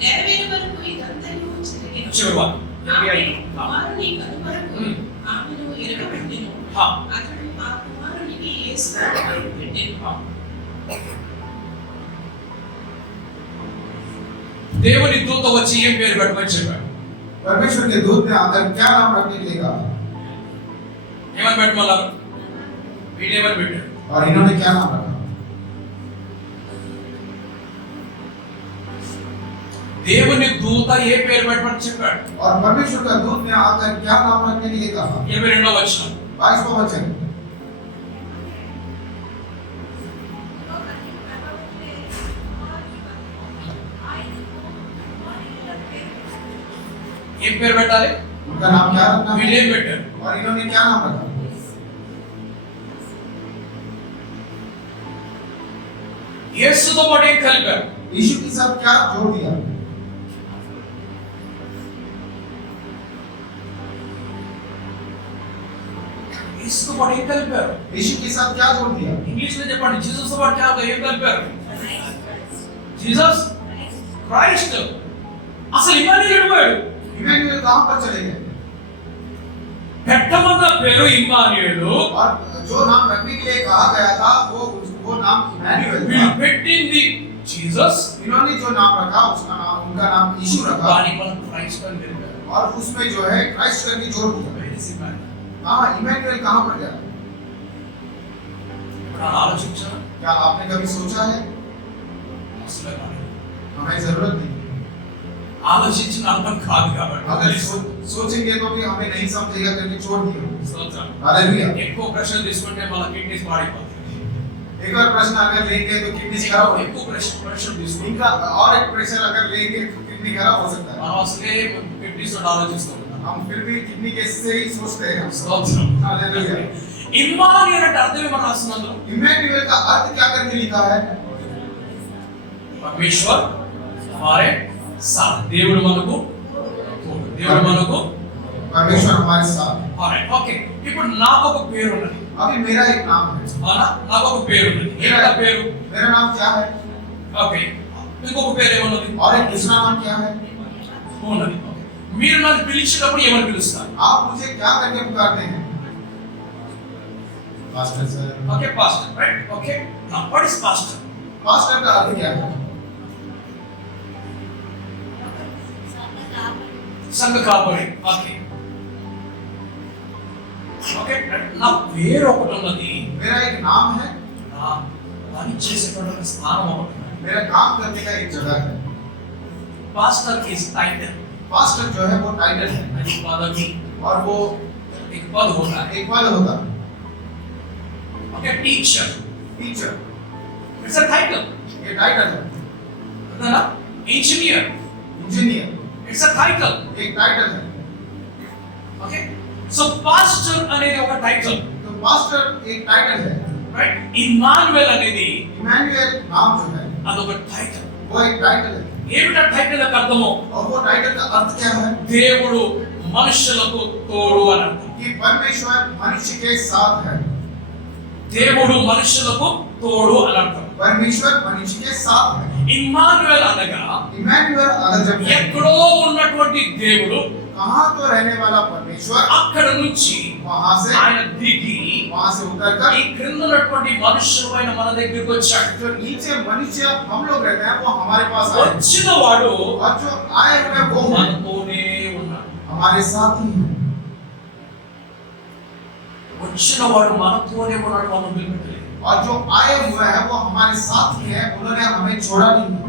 నెరవేరు వరకు ఇదంతయు జరిగెను. చివరి వాక్యం. ఆమె 25. కుమారుని కనుగొనకు ఆమెను ఎరగబెట్టెను. हाँ। అతడు ఆ కుమారునికి యేసు అని పేరు పెట్టెను. దేవుని దూత వచ్చి ఏం పేరు పెట్టమని చెప్పాడు? परमेश्वर के दूत ने आकर क्या नाम रखने के लिए कहा? ఏమని పెట్టమన్నారు? వీడేమని పెట్టాడు? और इन्होंने क्या नाम रखा? దేవుని దూత ఏ పేరు పెట్టమని చెప్పాడు? और परमेश्वर का दूत ने आकर क्या नाम रखने के लिए कहा? 22వ వచనం. 22वां वचन। ఏం పేరు పెట్టాలి? उनका नाम क्या रखना है? వీళ్ళేం పెట్టారు? और इन्होंने क्या नाम रखा? యేసుతో పాటు ఏం కలిపారు? यीशु के साथ क्या जोड़ दिया? క్రీస్తుతో పాటు ఏం కలిపారు? यीशु के साथ क्या जोड़ दिया? ఇంగ్లీష్ లో చెప్పండి, జీసస్ తో పాటు ఏం కలిపారు? Jesus Christ. అసలు ఇమానుయేల్ ఎడిపోయాడు? इमैनुअल कहां पर चले गए? పెట్టమన్న పేరు ఇమానుయేలు, और जो नाम रखने के लिए कहा गया था वो नाम इमैनुअल వీళ్ళు था। పెట్టింది జీసస్, इन्होंने जो नाम रखा उनका नाम यीशु रखा దాని మనం క్రైస్ట్ అని పిలిచారు. और उसमें जो है क्राइस्ट करके जोड़ दिया। Where is Emmanuel? हाँ, इमैनुअल कहां पर गया? ఎప్పుడైనా ఆలోచించారా? क्या आपने कभी सोचा है? అసలు కాదు. हमें जरूरत नहीं। ఆలోచించిన అర్థం కాదు కాబట్టి अगर सोचेंगे तो भी हमें नहीं समझेगा करके छोड़ दिया। స్తోత్రం. हालेलुया। ఎక్కువ ప్రెషర్ తీసుకుంటే మన కిడ్నీస్ పాడైపోతాయి. एक और प्रश्न अगर लेंगे तो किडनी खराब हो। ఎక్కువ ప్రెషర్ తీసుకుంటే इनका और एक प्रेशर अगर लेंगे तो किडनी खराब हो सकता है। మనం అసలే కిడ్నీస్ తోటి ఆలోచిస్తూ ఉంటాం. हम फिर भी किडनी के से ही सोचते हैं। స్తోత్రం. हालेलुया। ఇమ్మానుయేల్ అంటే అర్థం ఏమన్నా రాస్తున్నారు? इमैनुअल का अर्थ क्या करके लिखा है? పరమేశ్వర్ हमारे साथ. దేవుడు మనకు తోడు. దేవుడు మనకు परमेश्वर हमारे साथ है। alright. ఓకే, ఇప్పుడు నాకు ఒక పేరు ఉన్నది. अभी मेरा एक नाम है। అవునా? నాకు ఒక పేరు ఉన్నది. ఏంటా పేరు? मेरा नाम क्या है? ఓకే, ఇంకొక పేరు ఏమన్నది? और एक दूसरा नाम क्या है? ఉన్నది. ఓకే, మీరు నన్ను పిలిచినప్పుడు ఏమని పిలుస్తారు? आप मुझे क्या करके पुकारते हैं? Pastor sir. Okay, pastor, right? Okay, now what is pastor? Pastor का अर्थ क्या है? సంఘ కాపరి. ఓకే ఓకే, నా పేరు ఒకటి ఉన్నది, मेरा एक नाम है। నా పని చేసేటువంటి స్థానం ఒకటి ఉన్నది. मेरा काम करने का एक जगह है। Pastor is title. पास्टर जो है वो टाइटल है అది పదవి. और वो एक पद होता है. एक पद होता है। Okay, teacher, teacher it's a title. ये टाइटल है। है ना? Engineer, engineer it's a title. एक टाइटल है। ओके, సో పాస్టర్ అనేది ఒక టైటిల్, तो पास्टर एक टाइटल है। రైట్? ఇమ్మానుయేల్ అనేది इमैनुअल नाम जो है అదొక టైటిల్. वो एक टाइटल है। ఏమిటా టైటిల్ యొక్క అర్థము? और वो टाइटल का अर्थ क्या है? దేవుడు మనుషులకు తోడు అని అర్థం. कि परमेश्वर मनुष्य के साथ है। దేవుడు మనుషులకు తోడు అని అర్థం. परमेश्वर मनुष्य के साथ है। ఇమ్మానుయేల్ అనగా इमैनुअल अगर जब ఎక్కడో ఉన్నటువంటి దేవుడు कहाँ तो रहने वाला परमेश्वर అక్కడ నుంచి वहां से ఆయన దిగి उतरकर ఈ క్రింద ఉన్నటువంటి మనుషులమైన మన దగ్గరికి వచ్చాడు. जो नीचे मनुष्य हम लोग रहते हैं वो हमारे पास आए వచ్చిన వాడు और जो आए हुए वो మనతోనే ఉన్నాడు. हमारे साथ ही हैं। వచ్చిన వాడు మనతోనే ఉన్నాడు, మనం వదిలిపెట్టలేదు. और जो आए हुए हैं वो हमारे साथ ही हैं, उन्होंने हमें छोड़ा नहीं है।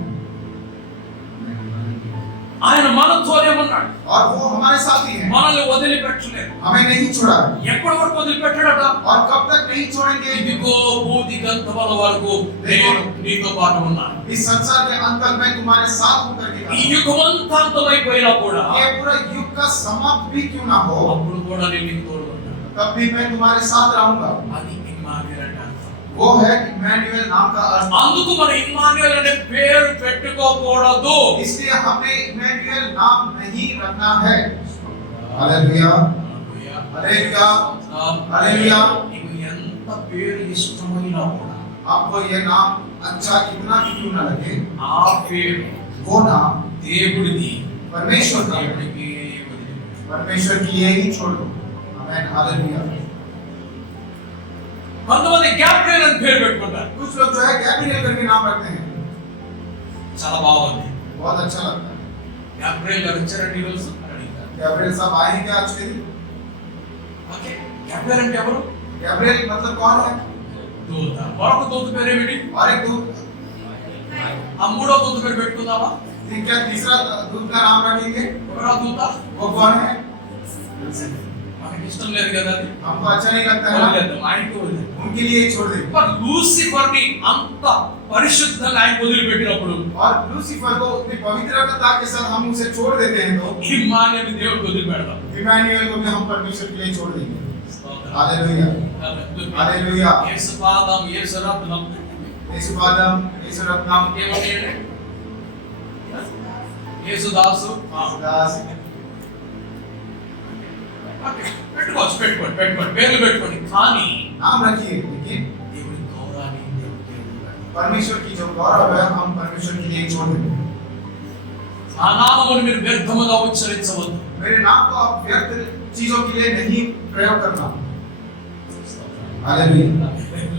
ఆయన మనతోనే ఉన్నాడు, और वो हमारे साथ ही हैं, మనల్ని వదిలిపెట్టలేదు. हमें नहीं छोड़ा है। ఎప్పటి వరకు వదిలిపెట్టాడట? और कब तक नहीं छोड़ेंगे? ఇదిగో భూది గంతముల వరకు నేను నీతో పాటు ఉన్నాను. इस संसार के अंत तक मैं तुम्हारे साथ हूं करके ఈ कहा। యుగమంతాంతమైపోయినా కూడా ये पूरा युग का समाप्त भी क्यों ना हो, అప్పుడు కూడా నేను నీకు తోడు ఉంటాను. तब भी मैं तुम्हारे साथ रहूंगा। అది ఇమ్మానుయేల్ అంటే అర్థం. वो है इमैनुअल नाम का अर्थ। అందుకు మన ఇమ్మానుయేల్ అనే పేరు పెట్టుకోకూడదు. इसलिए हमें इमैनुअल नाम नहीं रखना है। Hallelujah, hallelujah, hallelujah. నీకు ఎంత పేరు ఇష్టమైనా కూడా आपको ये नाम अच्छा कितना भी क्यों ना लगे, ఆ పేరు वो नाम దేవుడిది, परमेश्वर का है। దేవుడికి వదిలిపెట్టు. परमेश्वर की ये ही छोड़ दो। आमीन, हालेलुया। కొంతమంది గ్యాబ్రియల్ అని పేరు పెట్టుకుంటారు. कुछ लोग जो है गैब्रिएल करके नाम रखते हैं, చాలా బాగుంది. बहुत अच्छा लगता है। గ్యాబ్రియల్ గారు వచ్చారండి ఈ రోజు అని అడిగారు. गैब्रिएल साहब आए हैं क्या आज के दिन? ఓకే, గ్యాబ్రియల్ అంటే ఎవరు? गैब्रिएल मतलब कौन है? దూత. మరొక దూత పేరు ఏమిటి? और एक दूत, ఆ మూడో దూత పేరు పెట్టుకుందామా? क्या तीसरा दूत का नाम रखेंगे? ఎవరా దూత? वो कौन है? మనకి ఇష్టం లేదు కదా అది. हमको अच्छा नहीं लगता है ना? వదిలేద్దాం, ఆయనకి వదిలేద్దాం. उनके लिए ही छोड़ देंगे। మరి లూసిఫర్ ని అంత పరిశుద్ధంగా ఆయన వదిలిపెట్టినప్పుడు और लूसीफर को अपनी पवित्रता के साथ हम उसे छोड़ देते हैं तो ఇమ్మానుయేల్ దేవుడు వదిలిపెడతాం. इमैनुअल को भी हम परमेश्वर के लिए छोड़ देंगे। Hallelujah, hallelujah. యేసు పాదం, యేసు రత్నం, यीशु पादम, यीशु रत्नम, ఏమని యేసు దాసు. दास। ఓకే, పెట్టుకోవచ్చు. పెట్టుకోండి పెట్టుకోండి పేర్లు పెట్టుకోండి కానీ नाम रखिए, लेकिन దేవుడి గౌరవాన్ని దేవుడికి ఇవ్వండి. परमेश्वर की जो गौरव है हम परमेश्वर के लिए छोड़ देंगे। ఆ నామమును మీరు వ్యర్థముగా ఉచ్చరించవద్దు. मेरे नाम को आप व्यर्थ चीजों के लिए नहीं प्रयोग करना। Hallelujah,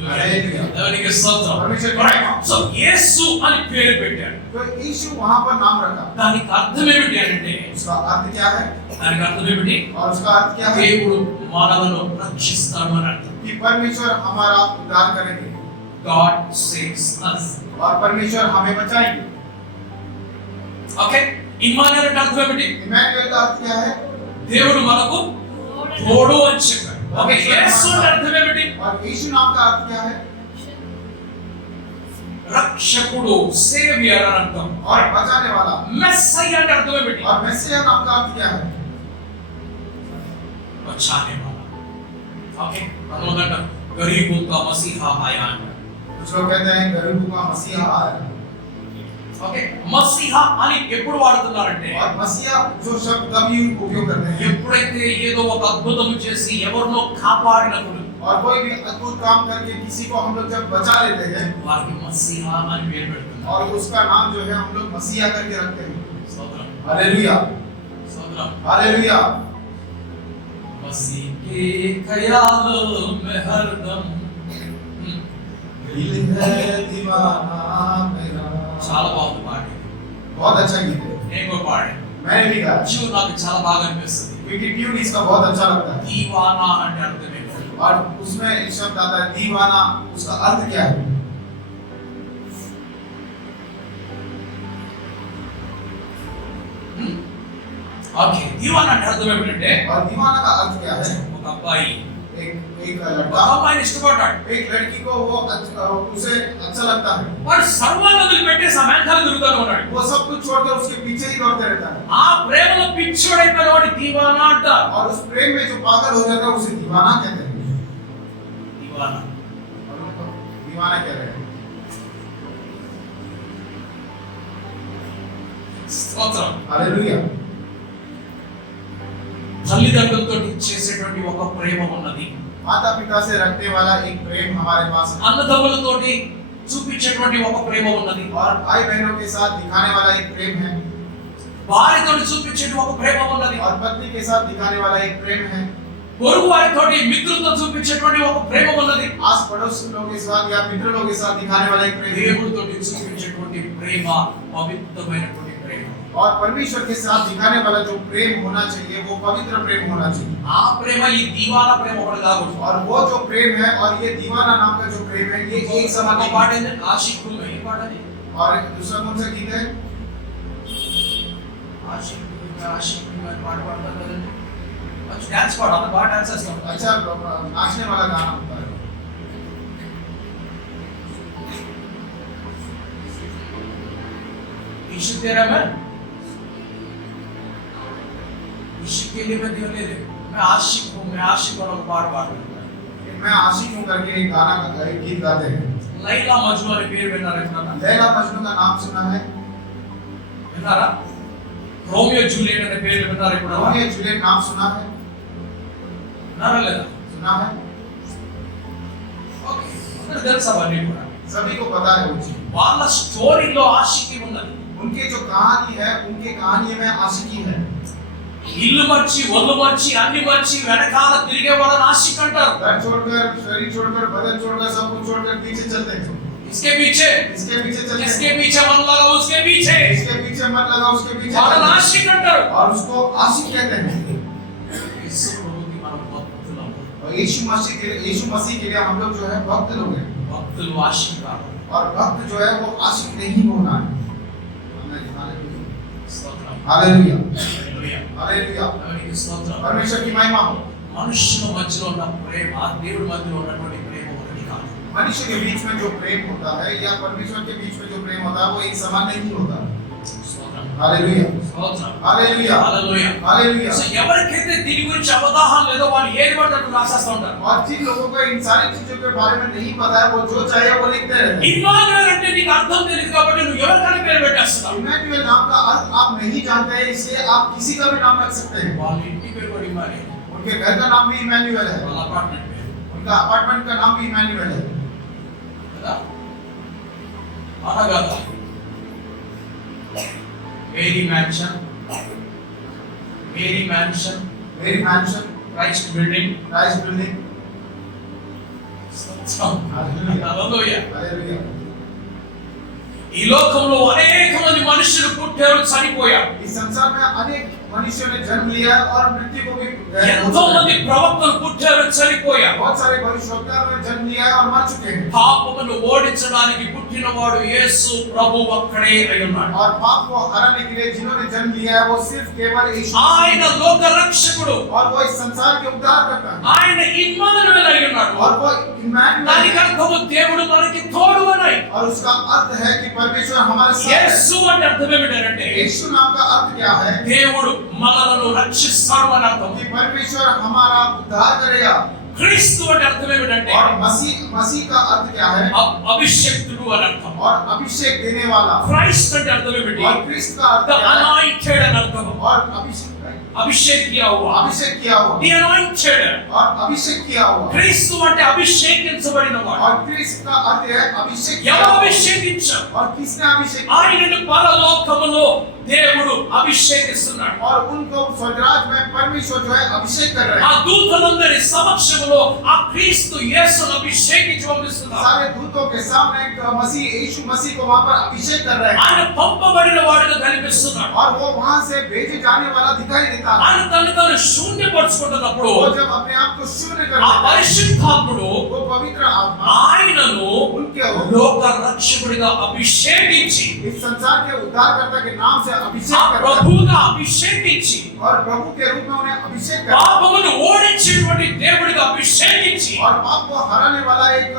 hallelujah. దేవునికి స్తోత్రం. परमेश्वर Alright. సో యేసు అని పేరు పెట్టాడు. तो यीशु वहां पर नाम रखा, దానికి అర్థం ఏమిటి అంటే उसका अर्थ क्या है? దానికి అర్థం ఏమిటి? और उसका अर्थ क्या है? దేవుడు మనలను రక్షిస్తాడు అని అర్థం. कि परमेश्वर हमारा उद्धार करेंगे God saves us. और परमेश्वर हमें बचाएंगे। ఓకే ఇమ్మానుయేల్ అంటే అర్థం ఏమిటి? इमैनुएल का अर्थ क्या है? దేవుడు మనకు తోడు అని చెప్పాడు. ఓకే యేసు అంటే అర్థం ఏమిటి? और यीशु नाम का अर्थ क्या है? రక్షకుడు సేవియర్ అని అర్థం. और बचाने वाला। మెస్సయ్య అంటే అర్థం ఏమిటి? और मैसिया नाम का अर्थ क्या है? बचाने वाला. ओके अनुवाद गरीबों का मसीहा आया అంటారు. कुछ लोग कहते हैं गरीबों का मसीहा आया। ఓకే మసీహా అని ఎప్పుడు వాడుతున్నారంటే और मसीहा जो शब्द तभी उपयोग करते हैं ఎప్పుడైతే ఏదో ఒక అద్భుతం చేసి ఎవరినో కాపాడినప్పుడు और कोई भी अद्भुत काम करके किसी को हम लोग जब बचा लेते हैं వారికి మసీహా అని పేరు పెడుతున్నారు. और उसका नाम जो है हम लोग मसीहा करके रखते हैं। స్తోత్రం हालेलुया, స్తోత్రం. हालेलुया। मसीह के ख्यालों में हरदम दिल है दीवाना मेरा। చాలా బాగుంది పాట. बहुत अच्छा गीत है, నేను కూడా పాడాను. मैंने भी गाया ట్యూన్ నాకు చాలా బాగా అనిపిస్తుంది. क्योंकि ट्यून इसका बहुत अच्छा लगता है। దీవానా అంటే అర్థం ఏంటి? और उसमें एक शब्द आता है दीवाना, उसका अर्थ क्या है? ఓకే దీవానా అంటే అర్థం ఏంటంటే और दीवाना का अर्थ क्या है? ఒక అబ్బాయి एक ఒక लड़का అమ్మాయిని ఇష్టపడ్డాడు. एक लड़की को वो उसे अच्छा लगता है, వాడు సర్వాన్ని వదిలిపెట్టేసి ఆ వెనకాల తిరుగుతూనే ఉన్నాడు. वो सब कुछ छोड़कर उसके पीछे ही दौड़ते रहता है। ఆ ప్రేమలో పిచ్చోడైపోయిన వాడి దీవానా అంటారు. और उस प्रेम में जो पागल हो जाता है उसे दीवाना कहते हैं। దీవానా और उनको दीवाना कह रहे हैं। స్తోత్రం. हालेलुया। తల్లిదండ్రులతో చేసేటువంటి ఒక ప్రేమ ఉన్నది. माता पिता से रखने वाला एक प्रेम हमारे पास है అన్నదమ్ములతోటి చూపించేటువంటి ఒక ప్రేమ ఉన్నది. और भाई बहनों के साथ दिखाने वाला एक प्रेम है భార్యతోటి చూపించేటి ఒక ప్రేమ ఉన్నది. और पत्नी के साथ दिखाने वाला एक प्रेम है। పొరుగు వారితోటి మిత్రులతో చూపించేటువంటి ఒక ప్రేమ ఉన్నది. आस पड़ोस लोगों के साथ या मित्र लोगों के साथ दिखाने वाला एक प्रेम है। దేవుడితోటి చూపించేటువంటి ప్రేమ పవిత్రమైనటువంటి ప్రేమ. और परमेश्वर के साथ दिखाने वाला जो प्रेम होना चाहिए वो पवित्र प्रेम होना चाहिए। ఆ ప్రేమ ఈ దీవానా ప్రేమ ఒకటి కాకూడదు. और वो जो प्रेम है और ये दीवाना नाम का जो प्रेम है ये एक समान ఒక नहीं పాట है। ఏంటంటే ఆషికులు ఏ పాట అది? और दूसरा कौन सा गीत है? ఆషికులు అని పాట పాడతారు కదండి. మంచి డాన్స్ పాట అంత బాగా డాన్స్ చేస్తాం. अच्छा नाचने वाला गाना होता है। इश्क तेरा इश्क के लिए मैं दिल ले ले मैं आशिक हूँ और बार बार मैं आशिक हूँ करके एक गाना एक गीत गाते हैं। लैला मजनू अने पेर विन्नारा एప్పుడన్నా? लैला मजनू का नाम सुना है? విన్నారా? రోమియో జూలియట్ అనే పేర్లు విన్నారా ఎప్పుడన్నా? रोमियो जूलियट नाम सुना है? విన్నారా లేదా? सुना है? ఓకే అందరూ తెలుసు అవన్నీ కూడా. सभी को पता है वो चीज। వాళ్ళ స్టోరీలో ఆషికి ఉన్నది. उनके जो कहानी है उनके कहानी में आशिकी है। ఇల్లు మర్చి ఒళ్ళు మర్చి అన్ని మర్చి వెనకాల తిరిగే వాళ్ళని ఆషిక్ అంటారు. घर छोड़कर शरीर छोड़कर बदन छोड़कर सब कुछ छोड़कर पीछे चलते हैं। इसके पीछे इसके पीछे चलते इसके हैं। पीछे मन लगा उसके पीछे इसके पीछे मत लगा उसके पीछे వాళ్ళని चलते हैं। ఆషిక్ అంటారు. और उसको आशिक कहते हैं। యేసు ప్రభువుకి మనం భక్తులము. और यीशु मसीह के लिए हम लोग जो है भक्त लोग हैं। భక్తులు ఆషిక్ కాదు. और भक्त जो है वो आशिक नहीं होना है। స్తోత్రం. Hallelujah, hallelujah. हालेलुया। దేవునికి స్తోత్రం. परमेश्वर की महिमा हो। మనుషుల మధ్యలో ఉన్న ప్రేమ దేవుడి మధ్యలో ఉన్నటువంటి ప్రేమ ఒకటి కాదు. मनुष्य के बीच में जो प्रेम होता है या परमेश्वर के बीच में जो प्रेम होता है वो एक समान नहीं होता। స్తోత్రం. हालेलुया, స్తోత్రం. Hallelujah, hallelujah. हालेलुया। సో ఎవరికైతే దీని గురించి అవగాహన లేదో వాళ్ళు ఏది పడితే అటు రాసేస్తా ఉంటారు. और जिन लोगों को इन सारी चीजों के बारे में नहीं पता है वो जो चाहे वो लिखते रहते हैं। ఇమ్మానుయేల్ అంటే నీకు అర్థం తెలియదు కాబట్టి నువ్వు ఎవరికైనా పేరు పెట్టేస్తున్నావు. इमैनुएल नाम का अर्थ आप नहीं जानते हैं इसलिए आप किसी का भी नाम रख सकते हैं। వాళ్ళ ఇంటి ఇంటి పేరు కూడా ఇమానుయేల్. उनके घर का नाम भी इमैनुअल है, వాళ్ళ అపార్ట్మెంట్ పేరు उनका अपार्टमेंट का नाम भी इमैनुअल है। కదా. అనగా Mary mansion, Mary mansion, Christ building. Christ building. Hallelujah. Hallelujah. ఈ లోకంలో అనేక మంది మనుషులు పుట్టారు, చనిపోయారు. इस संसार में अनेक मनुष्यों ने जन्म लिया और मृत्यु को भी ఎంతో మంది ప్రవక్తలు పుట్టారు, చనిపోయారు. बहुत सारे भविष्यवक्ताओं ने जन्म लिया और मर चुके हैं। పాపమును ఓడించడానికి పుట్టినవాడు యేసు ప్రభువు ఒక్కడే అయి ఉన్నాడు. और पाप को हराने के लिए जिन्होंने जन्म लिया है वो सिर्फ केवल यीशु ఆయన లోక రక్షకుడు, और वो इस संसार के उद्धार करता है ఆయన ఇమ్మానుయేల్ అయి ఉన్నాడు. और वो इम्मानुएल దానికి है। అర్థము దేవుడు మనకి తోడు అని. और उसका अर्थ है कि परमेश्वर हमारे साथ है। యేసు అంటే అర్థం ఏమిటంటే यीशु नाम का अर्थ क्या है? దేవుడు మనలను రక్షిస్తాడు అని అర్థం. कि परमेश्वर हमारा उद्धार करेगा। క్రీస్తు అంటే అర్థం ఏమిటంటే और मसीह का अर्थ क्या है? అభిషేక్తుడు అని అర్థం. और अभिषेक देने वाला। క్రైస్ట్ అంటే అర్థం ఏమిటి? और क्रिस्त का अर्थ द क्या है? అనాయింటెడ్ అని అర్థం. और अभिषेक అభిషేక్ किया हुआ, अभिषेक किया हुआ ది అనాయింటెడ్. और अभिषेक किया हुआ। క్రీస్తు అంటే అభిషేకించబడినవాడు. और क्रिस्त का अर्थ है अभिषेक किया ఎవరు हुआ। అభిషేకించారు? और किसने अभिषेक किया? ఆయనను పరలోకములో దేవుడు అభిషేకిస్తున్నాడు. और उनको स्वर्गराज में परमेश्वर जो है अभिषेक कर रहे ఆ हैं। దూతలందరి సమక్షములో ఆ క్రీస్తు యేసును అభిషేకించి పంపిస్తున్నారు. सारे दूतों के सामने एक मसीह यीशु मसीह को वहां पर अभिषेक कर रहे हैं। ఆయన పంపబడిన వాడుగా కనిపిస్తున్నాడు. और वो वहां से भेजे जाने वाला दिखाई देता है। ఆయన తను తాను శూన్యపరుచుకుంటున్నప్పుడు वो जब अपने आप को शून्य कर ఆ देता है, పరిశుద్ధాత్ముడు वो पवित्र आत्मा ఆయనను उनके లోక రక్షకుడిగా అభిషేకించి इस संसार के उद्धारकर्ता के नाम से ఆ अभिषेक कर रहा ప్రభువుగా అభిషేకించి है। और प्रभु के रूप में उन्हें अभिषेक कर रहा है। పాపమును ఓడించేటువంటి దేవుడిగా అభిషేకించి और पाप को हराने वाला एक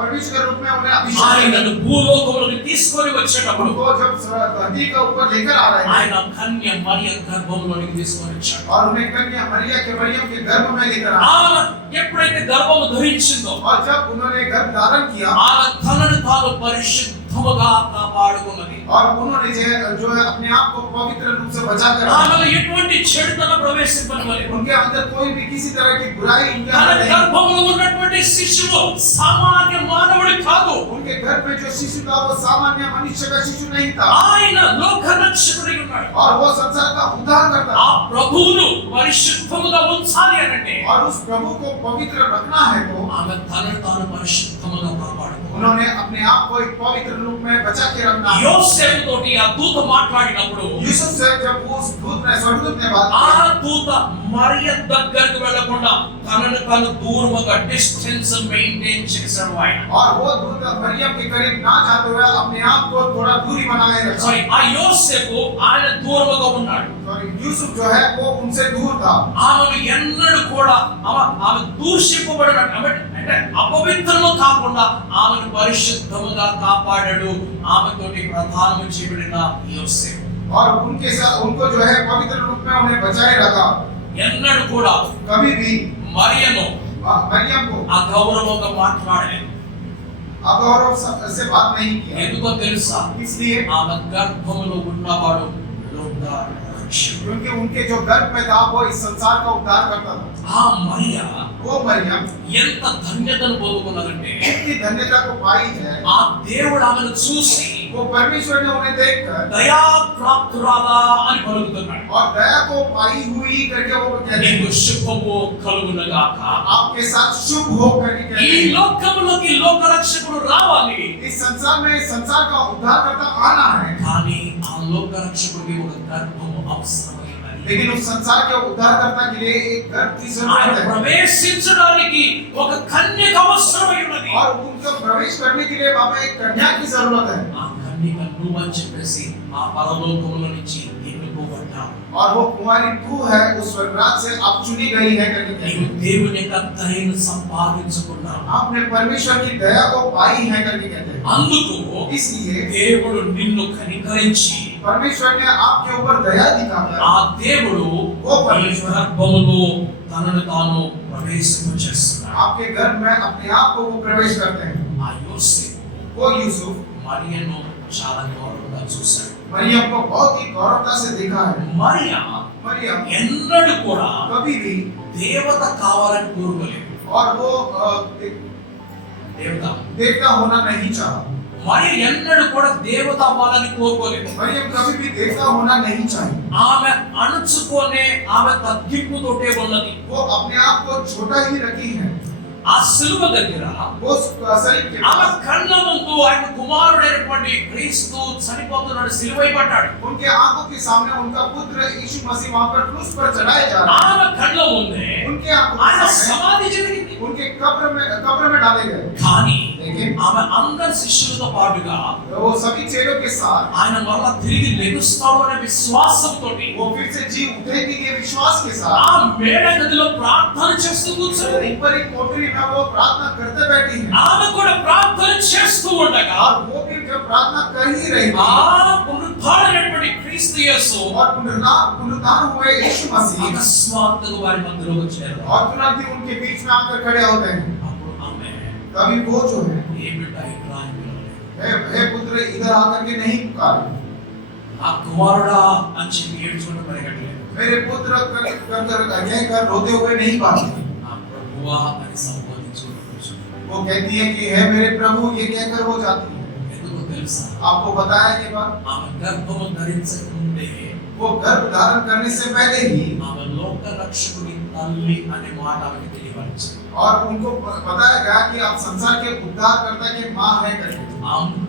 परमेश्वर के रूप में उन्हें अभिषेक कर रहा ఆయనను భూలోకములోకి తీసుకొని है। వచ్చేటప్పుడు उनको जब धरती के ऊपर लेकर आ रहे हैं ఆయన కన్య మరియ గర్భంలోనికి తీసుకొని వచ్చాడు. और उन्हें कन्या मरियम के गर्भ में लेकर आए। ఆమె ఎప్పుడైతే గర్భము ధరించిందో और जब उन्होंने गर्भ धारण किया ఆమె తనను తాను పరిశుద్ధముగా కాపాడుకున్నది. और उन्होंने जो है अपने आप को पवित्र रूप से बचा कर ఆమెలో ఎటువంటి చెడుతనం ప్రవేశింపనివ్వలేదు. उनके अंदर कोई भी किसी तरह की बुराई उनके తన अंदर नहीं। గర్భంలో ఉన్నటువంటి శిశువు సామాన్య మానవుడి కాదు. उनके गर्भ में जो शिशु था वो सामान्य मनुष्य का शिशु नहीं था। ఆయన లోక రక్షకుడిగా ఉన్నాడు. और वो संसार का उद्धार करता ఆ है। ప్రభువును పరిశుద్ధముగా ఉంచాలి అనంటే और उस प्रभु को पवित्र रखना है तो ఆమె తనను తాను పరిశుద్ధముగా కాపాడుకోవాలి. उन्होंने अपने आप को एक पवित्र रूप में बचा के रखना है। యోసేపు తోటి ఆ దూత మాట్లాడినప్పుడు यूसुफ से जब उस स्वर्गदूत ने बात ఆ की, దూత మరియ దగ్గరకు వెళ్ళకుండా తనను తాను దూరముగా డిస్టెన్స్ మెయింటైన్ చేశాడు ఆయన. और वो दूत मरियम के करीब ना जाते हुए अपने आप को थोड़ा दूरी बनाए रखा। సారీ, ఆ యోసేపు ఆయన దూరముగా ఉన్నాడు. सॉरी, यूसुफ जो है वो उनसे दूर था। ఆమెను ఎన్నడూ కూడా ఆమె దూషింపబడినట్టు అంటే అపవిత్రము కాకుండా ఆమెను పరిశుద్ధముగా కాపాడాడు ఆమెతోటి ప్రధానము చేయబడిన యోసేపు. और उनके साथ उनको जो है पवित्र रूप में उन्हें बचाए रखा। ఎన్నడూ కూడా कभी भी మరియను मरियम को అగౌరవంగా మాట్లాడలేదు. अगौरव से बात नहीं किया। ఎందుకో తెలుసా? इसलिए ఆమె గర్భములో ఉన్నవాడు లోక రక్షకుడు. क्योंकि उनके जो गर्भ में था वो इस संसार का उद्धार करता था। ఆ మరియ वो मरियम ఎంత ధన్యతను పొందుకున్నదంటే इतनी धन्यता को पाई है। ఆ దేవుడు ఆమెను చూసి वो परमेश्वर ने उन्हें देखकर దయా ప్రాప్తురాలా అని పలుకుతున్నాడు. और दया को पाई हुई करके वो कहते నీకు हैं శుభము కలుగునగాక. आपके साथ शुभ हो करके ఈ कहते हैं। లోకములోకి లోక రక్షకుడు రావాలి. इस संसार में इस संसार का उद्धार करता आना है। కానీ ఆ లోక రక్షకుడికి ఒక గర్భము అవసరమైనది. लेकिन उस संसार के उद्धारकर्ता के लिए एक गर्भ की ఆయన जरूरत है। ప్రవేశించడానికి ఒక కన్యక అవసరమైనది. और उनको प्रवेश करने के लिए वहां पे एक कन्या की जरूरत है। ఆ కన్యక నువ్వని చెప్పేసి ఆ పరలోకములో నుంచి ఎన్నుకోబడ్డావు. और वो कुमारी तू है, उस स्वर्गराज से आप चुनी गई है करके कहते నీవు हैं। దేవుని యొక్క దయను సంపాదించుకున్నావు. आपने परमेश्वर की दया को पाई है करके कहते हैं। అందుకు इसलिए దేవుడు నిన్ను కనికరించి परमेश्वर ने आपके ऊपर दया दिखाकर ఆ దేవుడు నీ గర్భములో తనను తాను ప్రవేశింపచేస్తున్నాడు. आपके गर्भ में अपने आप को वो प्रवेश करते हैं। ఆ యోసేపు वो यूसुफ మరియను చాలా గౌరవంగా చూశాడు. मरियम को बहुत ही गौरवता से देखा है। మరియ मरियम ఎన్నడూ కూడా कभी भी దేవత కావాలని కోరుకోలేదు. और वो దేవత देवता होना नहीं चाहा। మరి ఎన్నడూ కూడా దేవత అవ్వాలని కోరుకోలేదు. मरियम कभी भी देवता होना नहीं चाही। ఆమె అణుచుకొనే ఆమె తగ్గింపుతోటే ఉన్నది. वो अपने आप को छोटा ही रखी है। ఆ సిలువ దగ్గర वो शरीर के ఆమె पास కళ్ళ ముందు ఆయన కుమారుడైనటువంటి క్రీస్తు చనిపోతున్నాడు, సిలువైపడ్డాడు. उनके आंखों के सामने उनका पुत्र यीशु मसीह वहां पर क्रूस पर चढ़ाया जा रहा है। ఆమె కళ్ళ ముందే उनके आंखों ఆయన के सामने సమాధి జరిగింది. उनके कब्र में डाले गए। కానీ लेकिन ఆమె అందరి శిష్యులతో పాటుగా वो सभी चेलों के साथ ఆయన మరలా తిరిగి లెగుస్తాడు అనే విశ్వాసంతో वो फिर से जी उठेंगे ये विश्वास के ఆ साथ మేడ గదిలో ప్రార్థన చేస్తూ కూర్చున్నది. ऊपर एक कोठरी में वो प्रार्थना करते बैठी है। ఆమె కూడా ప్రార్థన చేస్తూ ఉండగా और वो भी जब प्रार्थना कर ही रही ఆ थी పునరుద్ధారుడైనటువంటి క్రీస్తు యేసు और पुनरुत्थान हुए यीशु मसीह అకస్మాత్తుగా వారి మధ్యలోకి వచ్చారు. और तुरंत ही उनके बीच में आकर खड़े होते हैं। అప్పుడు ఆమె तभी वो जो है ఏ బిడ్డ ఇట్లా అని పిలవలేదు. हे पुत्र इधर आकर के नहीं पुकारे, ఆ కుమారుడా అని చెప్పి ఏడ్చుకుంటూ పరిగెట్టలేదు. मेरे पुत्र कर रोते हुए नहीं भागे। నా ప్రభువా అని సంబోధించుకుంటూ కూర్చున్నాడు. वो कहती है कि हे मेरे प्रभु ये कहकर वो जाती है। ఎందుకో తెలుసా? आपको बताया ये बात, ఆమె గర్భము ధరించకముందే वो गर्भ धारण करने से पहले ही ఆమె లోక రక్షకుడి తల్లి అనే మాట ఆమెకు తెలియపరిచింది. और उनको बताया गया कि आप संसार के उद्धारकर्ता की मां है करके।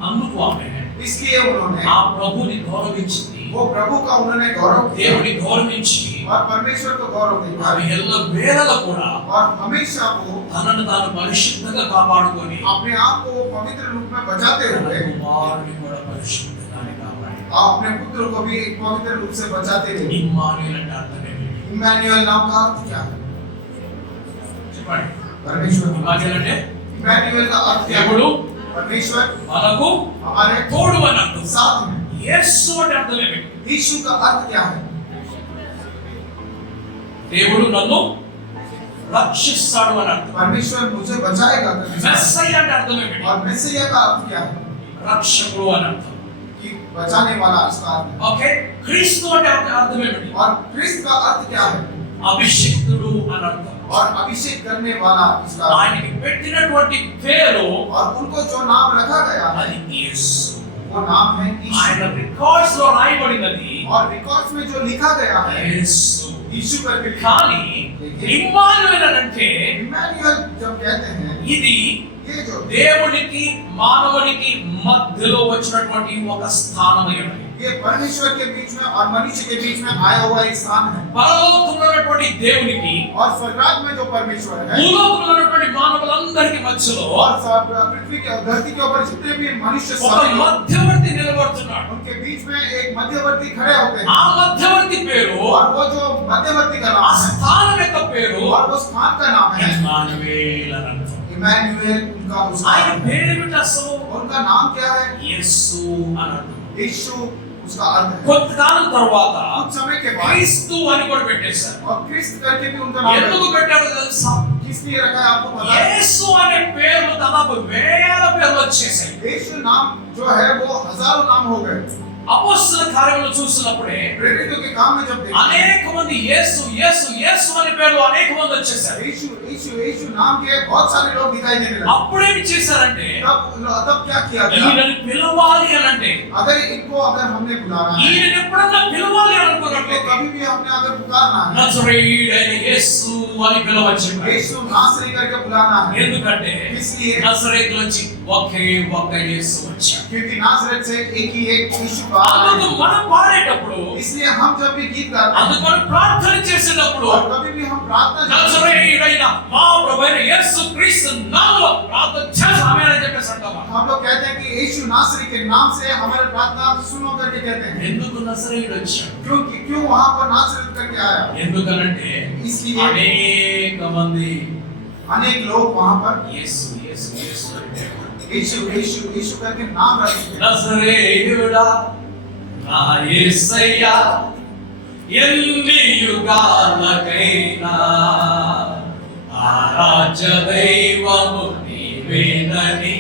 అందుకు ఆమె इसलिए उन्होंने ఆ ప్రభుని గౌరవించింది. वो प्रभु का उन्होंने गौरव किया దేవుని గౌరవించి और परमेश्वर को गौरव दिया ఆమె ఎల్ల వేళలా కూడా और हमेशा वो తనను తాను పరిశుద్ధంగా కాపాడుకొని अपने आप को पवित्र रूप में बचाते తన हुए కుమారుని కూడా పరిశుద్ధంగానే కాపాడి और अपने पुत्र को भी एक पवित्र रूप से बचाते हुए। ఇమ్మానుయేల్ అంటే అర్థం ఏంటి? इमैनुअल नाम का अर्थ क्या है? చెప్పండి. परमेश्वर। ఇమ్మానుయేల్ అంటే इमैनुअल का अर्थ क्या है? దేవుడు परमेश्वर మనకు हमारे తోడు అని అర్థం. साथ में। యేసు అంటే అర్థం ఏంటి? यीशु का अर्थ क्या है? దేవుడు నన్ను రక్షిస్తాడు అని అర్థం. परमेश्वर मुझे बचाएगा करके। మెస్సయ్య అంటే అర్థం ఏంటి? और मैसिया का अर्थ क्या है? రక్షకుడు అని అర్థం. कि बचाने वाला इसका अर्थ है। ఓకే, క్రీస్తు అంటే అర్థం ఏంటి? और क्रिस्त का अर्थ क्या है? అభిషిక్తుడు అని అర్థం. और अभिषेक करने वाला इसका अर्थ। ఆయనకి పెట్టినటువంటి పేరు और उनको जो नाम रखा गया है అది యేసు. वो नाम है ఆయన यीशु। రికార్డ్స్ లో రాయబడినది और रिकॉर्ड्स में जो लिखा गया है యేసు. यीशु करके लिखा। కానీ ఇమ్మానుయేల్ అంటే इमैनुअल जब कहते हैं ఇది ये जो దేవునికి మానవునికి మధ్యలో వచ్చినటువంటి ఒక స్థానమై ఉన్నది. ये परमेश्वर के बीच में और मनुष्य के बीच में आया हुआ एक स्थान है। పరలోకంలో ఉన్నటువంటి దేవునికి और स्वर्गराज में जो परमेश्वर है భూలోకంలో ఉన్నటువంటి మానవులందరికీ మధ్యలో और पृथ्वी के धरती के ऊपर जितने भी मनुष्य ఒక सभी लोग, మధ్యవర్తి నిలబడుతున్నాడు. उनके बीच में एक मध्यवर्ती खड़े होते हैं। ఆ మధ్యవర్తి పేరు, और वो जो मध्यवर्ती का ఆ नाम है స్థానం యొక్క పేరు और वो स्थान का नाम है ఇమ్మానుయేల్ అని అర్థం. इमैनुअल। उनका उसका ఆయన नाम है। పేరు ఏమిటి అసలు? उनका नाम क्या है? యేసు అని అర్థం. यीशु उसका अर्थ है। కొంతకాలం తర్వాత कुछ समय के बाद క్రీస్తు అని కూడా పెట్టేశారు. और क्रिस्त करके भी उनका नाम ఎందుకు है। పెట్టారో తెలుసా? किस लिए रखा है आपको पता है? యేసు అనే పేర్లు దాదాపు వేల పేర్లు వచ్చేసాయి. यीशु नाम जो है वो हजारों नाम हो गए। అపోస్తల కార్యములు చూసినప్పుడే प्रेरितों के काम में जब देखते हैं, అనేక మంది యేసు యేసు యేసు అనే పేర్లు అనేక మంది వచ్చేసారు. यीशु यीशु यीशु नाम के बहुत सारे लोग दिखाई देने लगे। అప్పుడేమి చేశారంటే तब क्या किया गया? ఈయనని పిలవాలి అని అంటే अगर हमने बुलाना है, ఈయన ఎప్పుడన్నా పిలవాలి అని तो అనుకున్నట్లయితే कभी भी हमने अगर पुकारना है, నజరేయుడైన యేసు అని పిలవచ్చు. यीशु नासरी करके बुलाना है। ఎందుకంటే इसलिए నజరేతు నుంచి ఒకే ఒక్క యేసు వచ్చాడు. क्योंकि नासरत से एक ही एक यीशु का అందుకు మనం పాడేటప్పుడు, इसलिए हम जब भी गीत गाते हैं అందుకు మనం ప్రార్థన చేసేటప్పుడు और कभी भी हम प्रार्थना करते हैं, నజరేయుడైన మా ప్రభువైన యేసు క్రీస్తు నామములో ప్రార్థన చేసి ఆమేన్ అని చెప్పేసి అంటాం. हम लोग कहते हैं कि यीशु नासरी के नाम से हमारे प्रार्थना सुनो करके कहते हैं। ఎందుకు నజరేయుడు వచ్చాడు? क्यों वहां पर नासरत करके आया? ఎందుకనంటే इसलिए అనేక మంది अनेक लोग वहां पर యేసు యేసు యేసు అంటే यीशु यीशु यीशु करके नाम रखते हैं। నజరేయుడా నా యేసయ్యా ఎన్ని యుగాలకైనా ఆరాధ్య దైవము నీవేనని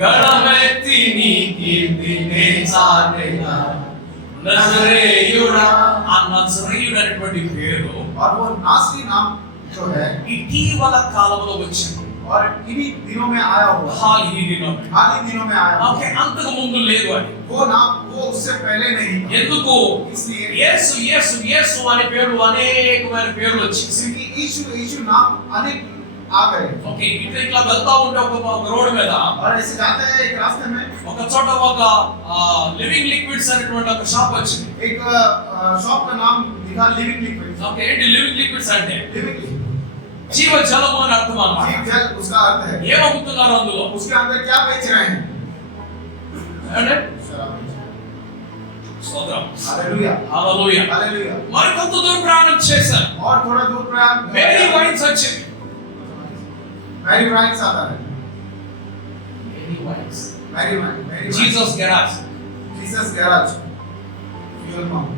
గణమెత్తి నీ కీర్తినే చాటెనా. నజరేయుడా ఆ నజరేయుడు అనేటువంటి పేరు और वो नासरी नाम जो है ఇటీవల కాలంలో వచ్చింది. और इन्हीं दिनों में आया हुआ, हाल ही दिनों में. हाल ही दिनों में आया हुआ। ఓకే, అంతకు ముందు లేదు అది. वो नाम वो उससे पहले नहीं था। ఎందుకు? इसलिए యేసు యేసు యేసు అనే పేరు అనేకమైన పేర్లు వచ్చేసి क्योंकि यीशु यीशु नाम अनेक आ गए। ఓకే, ఇట్లా వెళ్తా ఉంటే ఒక రోడ్డు మీద और ऐसे जाते हैं एक रास्ते में ఒక చోట ఒక లివింగ్ లిక్విడ్స్ అనేటువంటి ఒక షాప్ వచ్చింది. एक शॉप का नाम लिखा लिविंग लिक्विड। ఓకే, ఏంటి లివింగ్ లిక్విడ్స్ అంటే? लिविंग జీవ జలము అని అర్థం అన్నమాట. जीव जल उसका अर्थ है। ఏం అమ్ముతున్నారు అందులో? उसके अंदर क्या बेच रहे हैं? అంటే शराब। స్తోత్రం. Hallelujah hallelujah. हालेलुया। మరి కొంత దూరం ప్రయాణం చేశారు. और थोड़ा दूर प्रयाण మేరీ వైన్స్ వచ్చింది. मैरी वाइन्स आता है। Mary Wines. Mary Wine Jesus garage. Jesus garage fuel pump.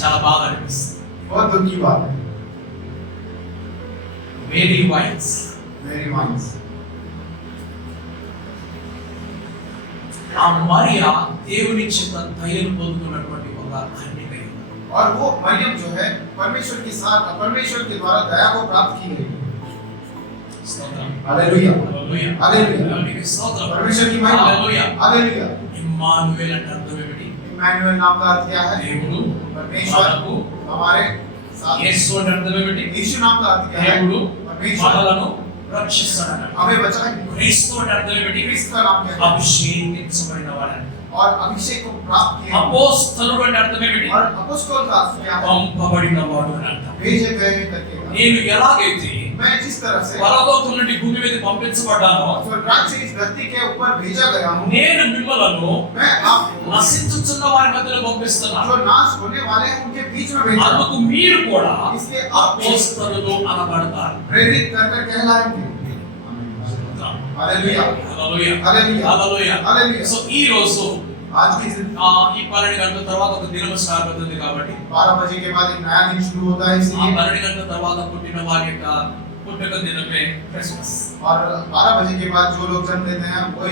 చాలా బాగా అనిపిస్తుంది. बहुत दुख की बात है। Mary Wines. Mary Wines. ఆ మరియా దేవుని చేత దయను పొందుకున్నటువంటి ఒక కన్యక. और वो मरियम जो है परमेश्वर के साथ परमेश्वर के द्वारा दया को प्राप्त की गई। స్తోత్రం. Hallelujah hallelujah. हालेलुया। దేవునికి స్తోత్రం. परमेश्वर की महिमा। హల్లెలూయా. हालेलुया। ఇమ్మానుయేల్ అంటే అర్థం ఏమిటి? इम्मानुएल नाम का अर्थ क्या है? దేవుడు परमेश्वर మనకు. हमारे साथ। యేసు అంటే అర్థం ఏమిటి? यीशु नाम का अर्थ क्या है? దేవుడు परमेश्वर మనలను రక్షిస్తాడట. हमें बचाएंगे। క్రీస్తు అంటే అర్థం ఏమిటి? क्रिस्त का नाम क्या है? అభిషేకించబడిన వాడని. और अभिषेक को प्राप्त किया। అపోస్తలుడు అంటే అర్థం ఏమిటి? और अपोस्तल का अर्थ क्या है? పంపబడిన వాడు అని అర్థం. भेजे गए करके। నేను ఎలాగైతే मैं जिस तरह से పరలోకం నుండి భూమి మీద పంపించబడ్డానో स्वर्गराज से इस धरती के ऊपर भेजा गया हूँ, నేను మిమ్మలను मैं आपको నశించుచున్న వారి మధ్యలో పంపిస్తున్నాను. जो नाश होने वाले हैं उनके बीच में भेजा। అందుకు మీరు కూడా इसलिए आप అపోస్తలులు అనబడతారు. प्रेरित कर कहलाएंगे। Hallelujah hallelujah. Hallelujah hallelujah. Hallelujah. So ఈ రోజు आज की जिंदगी ఈ 12 గంటల తర్వాత ఒక దినం స్టార్ట్ అవుతుంది కాబట్టి 12 बजे के बाद एक नया दिन शुरू होता है, ఆ इसलिए 12 గంటల తర్వాత పుట్టిన వారి యొక్క పుట్టుక దినమే క్రిస్మస్. और 12 बजे के बाद जो लोग जन्म लेते हैं वो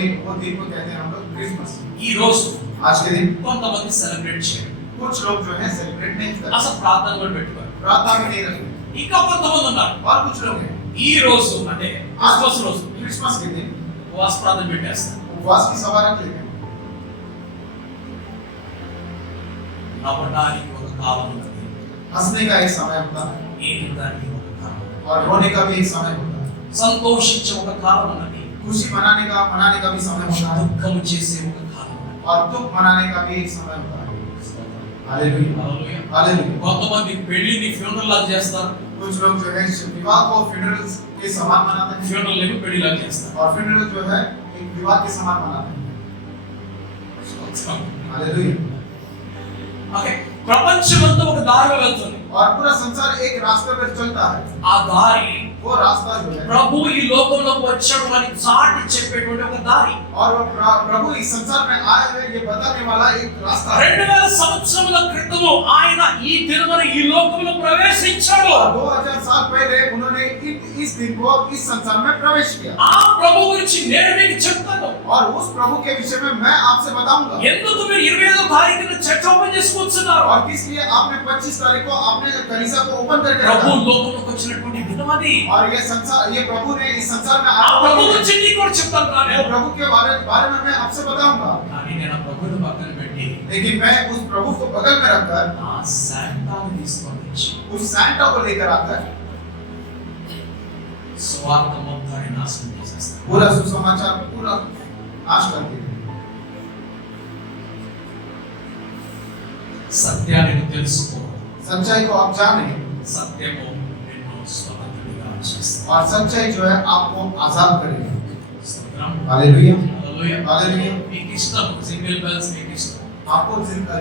दिन को कहते हैं हम लोग क्रिसमस। ఈ రోజు आज के दिन కొంతమంది సెలబ్రేట్ చేయరు. कुछ लोग जो है सेलिब्रेट नहीं करते, అసలు ప్రార్థన కూడా పెట్టుకోరు. प्रार्थना भी नहीं रखते। ఇంకా కొంతమంది ఉన్నారు और कुछ लोग हैं ఈ రోజు అంటే క్రిస్మస్ రోజు क्रिसमस के दिन ఉపవాస ప్రార్థన పెట్టేస్తారు. उपवास की सभा रख लेते हैं। నవ్వడానికి ఒక కాలం ఉంటుంది, हंसने का एक समय होता है ఏడవడానికి ఒక కాలం, और रोने का भी एक समय होता है। సంతోషించే ఒక కాలం ఉన్నది, खुशी मनाने का भी समय होता है, దుఃఖము చేసే ఒక కాలం ఉన్నది. और दुख मनाने का भी एक समय होता है। Hallelujah hallelujah. हालेलुया। కొంతమంది పెళ్లిని ఫ్యూనరల్ లాగా చేస్తారు, कुछ लोग जो है विवाह को फ्यूनरल्स के समान मनाते हैं, ఫ్యూనరల్ ఏమో పెళ్లి లాగా చేస్తారు. और फ्यूनरल जो है एक विवाह के समान मनाते हैं। हालेलुया। ఓకే, ప్రపంచమంతా ఒక దారిలో వెళ్తుంది. और पूरा संसार एक रास्ते पर चलता है। ఆ దారి वो रास्ता जो है ప్రభు ఈ లోకంలోకి వచ్చాడు అని చాటి చెప్పేటువంటి ఒక దారి. और वो प्रभु इस संसार में आए हुए ये बताने वाला एक रास्ता है। 2000 సంవత్సరముల క్రితము ఆయన ఈ దినమున ఈ లోకంలో ప్రవేశించాడు. 2000 साल पहले उन्होंने इस दिन को इस संसार में प्रवेश किया। ఆ ప్రభు గురించి నేను మీకు చెప్తాను. और उस प्रभु के विषय में मैं आपसे बताऊंगा। ఎందుకు మీరు 25వ తారీఖున చర్చ ఓపెన్ చేసుకుంటున్నారు? और इसलिए आपने 25 तारीख को आपने कलीसिया को ओपन करके ప్రభు रखा। లోకంలోకి వచ్చినటువంటి దినం అది. और ये संसार ये प्रभु ने इस संसार में ఆ ప్రభు आया। గురించి నీకు కూడా చెప్తాను वो నేను. प्रभु के बारे में मैं आपसे बताऊंगा। కానీ నేను ఆ ప్రభువుని పక్కన పెట్టి लेकिन मैं उस प्रभु को बगल में रखकर ఆ శాంతాన్ని తీసుకొని వచ్చి उस सैंटा को लेकर आकर స్వార్థ మొత్తాన్ని నాశనం చేసేస్తాను. पूरा सुसमाचार पूरा नाश कर दिया। సత్యాన్ని నువ్వు తెలుసుకో. सच्चाई को आप जाने సత్యము నిన్ను స్వతంత్రుడిగా చేస్తుంది. और सच्चाई जो है आपको आजाद करेगी। స్తోత్రం. Hallelujah hallelujah. हालेलुया। మీకు ఇష్టం సింగిల్ బెల్స్ మీకు ఇష్టం. आपको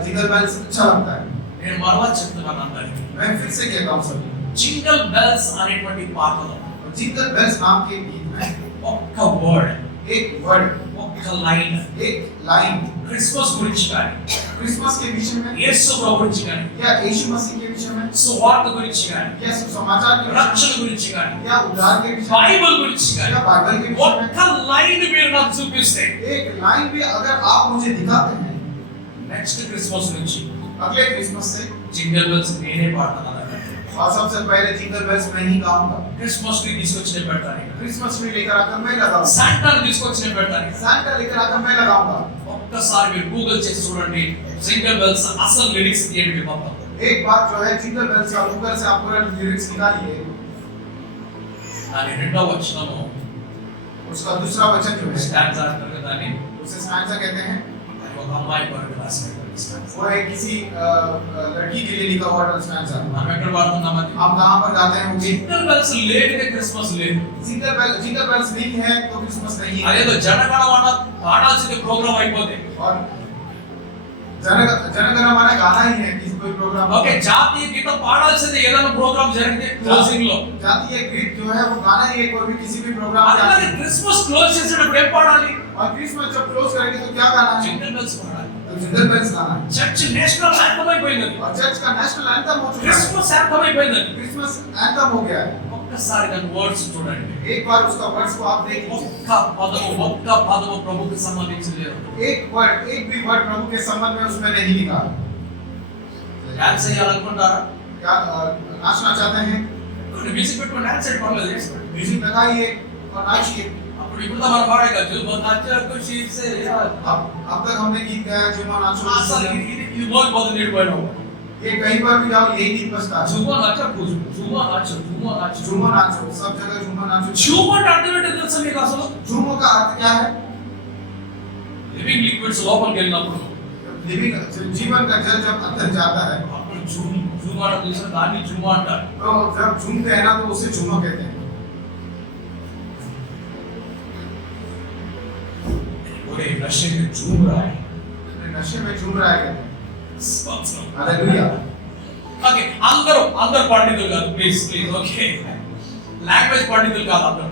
जिंगल बेल्स अच्छा लगता है। నేను మరలా చెప్తున్నాను అందరికీ. मैं फिर से कहता हूँ सभी జింగల్ బెల్స్ అనేటువంటి పాటలో जिंगल बेल्स नाम के गीत में ఒక్క వర్డ్, एक वर्ड ఒక్క లైన్ एक लाइन క్రిస్మస్ గురించి కానీ, क्रिसमस के विषय में యేసు ప్రభు గురించి కానీ, या यीशु मसीह के विषय में సువార్త గురించి కానీ, या सुसमाचार के विषय రక్షణ గురించి కానీ, में या उद्धार के विषय में బైబిల్ గురించి కానీ या बाइबल के विषय में ఒక్క లైన్ మీరు నాకు చూపిస్తే एक लाइन भी अगर आप मुझे दिखाते हैं నెక్స్ట్ క్రిస్మస్ నుంచి अगले क्रिसमस से జింగల్ బెల్స్ నేనే పాడతాను అన్నమాట. और सबसे पहले जिंगल बेल्स मैं ही गाऊंगा। క్రిస్మస్ ట్రీ తీసుకొచ్చి పెట్టాలి, क्रिसमस ट्री लेकर आकर मैं लगाऊंगा। శాంటాని తీసుకొచ్చి పెట్టాలి. सांता लेकर आकर मैं लगाऊंगा। ఒక్కసారి మీరు గూగుల్ చేసి చూడండి, జింగల్ బెల్స్ అసలు లిరిక్స్ తీయండి మొత్తం. एक बार जो है जिंगल बेल्स का गूगल से आप पूरा लिरिक्स निकालिए। దాని రెండవ వచనము उसका दूसरा वचन जो है స్టాంజా అంటారు కదా, దాన్ని उसे स्टैंजा कहते हैं। అది ఒక అమ్మాయి కొరకు రాసినటువంటి స్టాంజా. वो है किसी लड़की के लिए लिखा हुआ स्टैंजा। మనం ఎక్కడ వాడుతున్నాం అది? हम कहां पर गाते हैं? జింగల్ బెల్స్ లేనిదే క్రిస్మస్ లేదు. जिंगल बेल्स नहीं है तो क्रिसमस नहीं है। అదేదో జనగణమన పాడాల్సిన ప్రోగ్రామ్ అయిపోతే, और जनगणमन गाना ही है किसी कोई प्रोग्राम। ఓకే, జాతీయ గీతం పాడాల్సింది ఏదైనా ప్రోగ్రామ్ జరిగితే క్లోజింగ్ లో. जातीय गीत जो है वो गाना ही है कोई भी किसी भी प्रोग्राम में। అలాగే క్రిస్మస్ క్లోజ్ చేసేటప్పుడు ఏం పాడాలి? और क्रिसमस जब क्लोज करेंगे तो क्या गाना है? జింగల్ బెల్స్ పాడాలి. तो जिंगल बेल्स गाना है। చర్చ్ నేషనల్ యాంథమ్ అయిపోయింది, और चर्च का नेशनल एंथम हो चुका है। క్రిస్మస్ యాంథమ్ అయిపోయింది. क्रिसमस एंथम हो गया है। ఒక్కసారి దాని వర్డ్స్ చూడండి. एक बार उसका वर्ड्स को आप देख लीजिए। ఒక్క పదము ప్రభుకి సంబంధించింది లేదు. एक भी वर्ड प्रभु के संबंध में उसमें नहीं लिखा। డాన్స్ చేయాలనుకుంటారా? क्या नाचना चाहते हैं? కొన్ని మ్యూజిక్ పెట్టుకొని డాన్స్ చేయడం పర్లేదు, చేసుకోండి. म्यूजिक लगाइए और नाचिए। అప్పుడు ఇప్పుడు మనం పాడే కదా, జుబ నాచ ఖుషి సే యార్. अब तक हमने गीत गाया झूमा नाचो। అసలు ఇది మోల్ బోల్ నీడిపోయాడు. ये कहीं पर भी जाओ यही गीत बजता है। జుబ నాచ ఖుషి, జుబ నాచ, జుబ నాచ. झूमा नाचो, सब जगह झूमा नाचो। జుబ అంటే అర్థం ఏంటో తెలుసా మీకు అసలు? झूमो का अर्थ क्या है? లివింగ్ లిక్విడ్స్ లోపలికి వెళ్ళినప్పుడు लिविंग जीवन का जल जब अंदर जाता है అప్పుడు జూమ్ అంటే తెలుసా, దాన్ని జూమ అంటారు. तो जब झूमते हैं ना तो उसे झूमा कहते हैं। ఒరే నషే మే జూమ్ రా హై. नशे में झूम रहा है कहते हैं। స్తోత్రం. हालेलुया। ఓకే, అందరూ పండితులు కాదు, ప్లీజ్ ప్లీజ్. ఓకే, లాంగ్వేజ్ పండితులు కాదు అందరూ.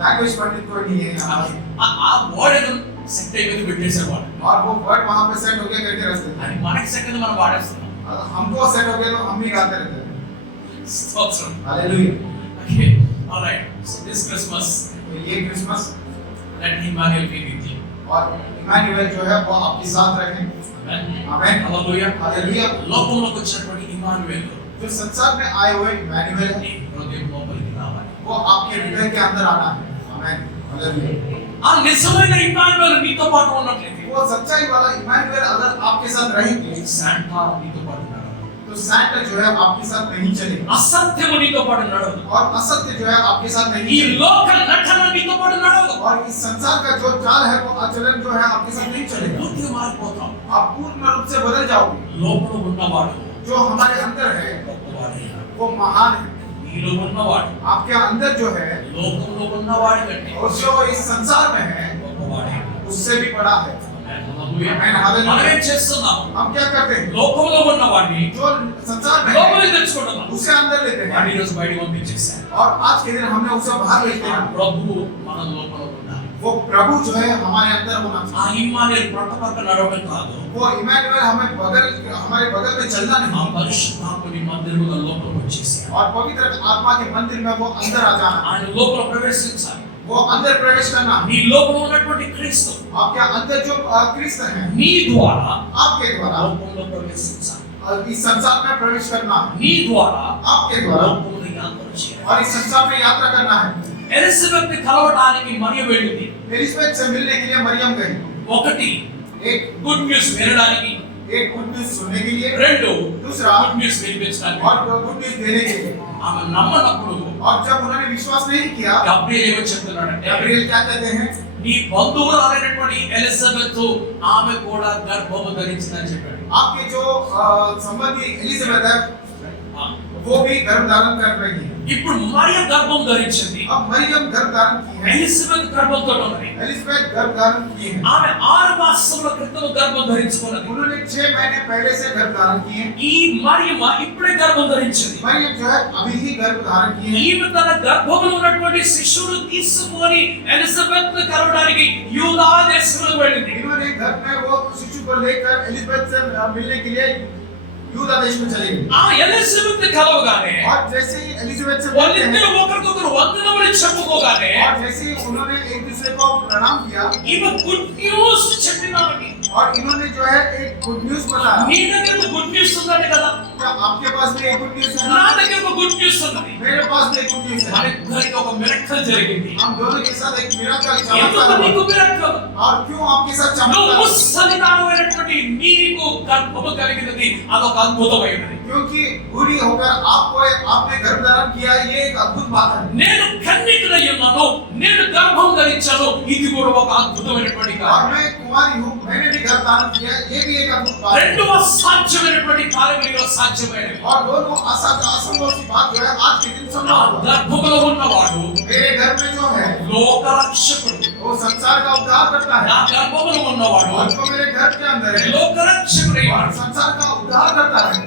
लैंग्वेज पंडित कोई नहीं है यहाँ पे। ఆ వర్డ్ ఏదో సెట్ అయిపోయి పెట్టేసేవాడు. और वो वर्ड वहाँ पे सेट होके करके रखते हैं। అది మనకి సెకండ్ మనం వాడేస్తున్నాం. हमको सेट हो गया तो हम भी गाते रहते हैं। స్తోత్రం. Hallelujah. Okay, alright. So this Christmas तो ये Christmas let Immanuel be with you. और इमानुएल जो है वो आपके साथ रहे। आमेन। హల్లెలూయా. हालेलुया। లోకంలోకి వచ్చినటువంటి ఇమ్మాన్యుయల్ जो संसार में आए हुए इमानुएल है నీ హృదయం లోపలికి రావాలి. वो आपके हृदय के अंदर आना है। आमेन। हालेलुया। ఆ నిజమైన ఇమ్మాన్యుయల్ నీతో పాటు ఉన్నట్లయితే, वो सच्चाई वाला इमानुएल अगर आपके साथ रहेंगे శాంటా నీతో పాటు నడవదు. तो सैंटा जो है आपके साथ नहीं चलेगा। అసత్యము నీతో పాటు నడవదు. और असत्य जो है आपके साथ ఈ नहीं चलेगा। లోక నటన నీతో పాటు నడవదు. और इस संसार का जो चाल है वो आचरण जो है आपके साथ नहीं चलेगा। పూర్తిగా మారిపోతాం. आप पूर्ण रूप से बदल जाओगे। లోపల ఉన్నవాడు जो हमारे अंदर है గొప్పవాడే. वो महान है। నీలో ఉన్నవాడు आपके अंदर जो है లోకంలో ఉన్నవాడి కంటే और जो इस संसार में है గొప్పవాడే. उससे भी बड़ा है। హల్లెలూయా. హల్లెలూయా. మనం ఏం చేస్తున్నాం? हम क्या करते हैं? లోకంలో ఉన్నవాడిని जो संसार में है లోపలికి తెచ్చుకుంటున్నాం. उसे अंदर लेते వాడిని हैं ఈరోజు బయటికి పంపించేశారు. और आज के दिन हमने उसे बाहर लेते हैं। ప్రభు మన లోపల ఉండాలి. वो प्रभु जो है हमारे अंदर होना ఆ चाहिए। ఇమ్మానుయేల్ ప్రక్క పక్క నడవడం కాదు, वो इमानुएल हमें हमारे बगल में चलना ఆ नहीं పరిశుద్ధాత్మని మందిరములో లోపలికి వచ్చేసారు. और पवित्र आत्मा के मंदिर में वो अंदर आ जाना। ఆయన లోపల ప్రవేశించాలి. वो अंदर प्रवेश करना। నీ లోపల ఉన్నటువంటి క్రీస్తు आपके अंदर जो क्रिस्त है నీ ద్వారా आपके द्वारा లోకంలో ప్రవేశించాలి. इस संसार में प्रवेश करना। నీ ద్వారా आपके द्वारा లోకంలో యాత్ర చేయాలి. और इस संसार में यात्रा करना है। ఎలిజబెత్ ని కలవడానికి మరియ వెళ్ళింది. एलिजाबेथ से मिलने के लिए मरियम गई। ఒకటి एक గుడ్ న్యూస్ వినడానికి, गुड न्यूज सुनने के लिए, రెండు दूसरा గుడ్ న్యూస్ వినిపించడానికి. और गुड न्यूज देने के लिए। ఆమె నమ్మనప్పుడు और जब उन्होंने विश्वास नहीं किया, గబ్రియల్ ఏమో చెప్తున్నాడంటే, गब्रिएल क्या कहते हैं? నీ బంధువురాలైనటువంటి ఎలిజబెత్ ఆమె కూడా గర్భము ధరించిందని చెప్పాడు. आपके जो संबंधी एलिजाबेथ है वो भी गर्भ धारण कर रही है। ఇప్పుడు మరియ గర్భం ధరించింది, अब मरियम गर्भ धारण की है। ఎలిజబెత్ గర్భంతో ఉన్నది. एलिजाबेथ गर्भ धारण की है। ఆమె 6 మాసముల క్రితం గర్భం ధరించుకున్నది. उन्होंने 6 महीने पहले से गर्भ धारण की है। ఈ మరియమ్మ ఇప్పుడే గర్భం ధరించింది. मरियम जो है अभी ही गर्भ धारण की है। ఈమె తన గర్భంలో ఉన్నటువంటి శిశువును తీసుకొని ఎలిజబెత్ ను కలవడానికి యూదా దేశంలోకి వెళ్ళింది. इन्होंने घर में वो शिशु को लेकर एलिजाबेथ से मिलने के लिए यूदा देश में चले गए। ఆ ఎలిజబెత్ ని కలవగానే और जैसे ही एलिजाबेथ से मिलते వాళ్ళిద్దరూ हैं ఒకరికొకరు వందనములు చెప్పుకోగానే और जैसे ही उन्होंने एक दूसरे को प्रणाम किया, ఈమె గుడ్ న్యూస్ చెప్పినారని और इन्होंने जो है एक गुड न्यूज बताया। నీ దగ్గర గుడ్ న్యూస్ ఉందండి కదా, क्या आपके पास भी एक गुड न्यूज है? నా దగ్గర ఒక గుడ్ న్యూస్ ఉన్నది. मेरे पास भी एक गुड न्यूज మన है। ఇద్దరికి ఒక మిరకల్ జరిగింది. हम दोनों के साथ एक मिराकल ఎందుకు चमत्कार నీకు हुआ। మిరకల్? और क्यों आपके साथ నువ్వు चमत्कार? ముసలితనమైనటువంటి నీకు గర్భము కలిగినది అదొక అద్భుతమైనది. क्योंकि बूढ़ी होकर आपने गर्भ धारण किया, ये एक अद्भुत बात है। నేను కన్యకనై ఉన్నాను, నేను గర్భం ధరించాను, ఇది కూడా ఒక అద్భుతమైనటువంటి और కార్యం. मैं कुमारी हूँ, मैंने भी गर्भ धारण किया, ये भी एक अद्भुत बात है। రెండు అసాధ్యమైనటువంటి కార్యములు సాధ్యమైనవి. और दोनों असंभव सी बात जो है आज के दिन నా संभव हुआ। గర్భములో ఉన్నవాడు मेरे घर में जो है లోక రక్షకుడు. वो संसार का उद्धार करता నా है। గర్భములో ఉన్నవాడు और जो मेरे घर के अंदर है లోక రక్షకుడై और संसार का उद्धार करता है।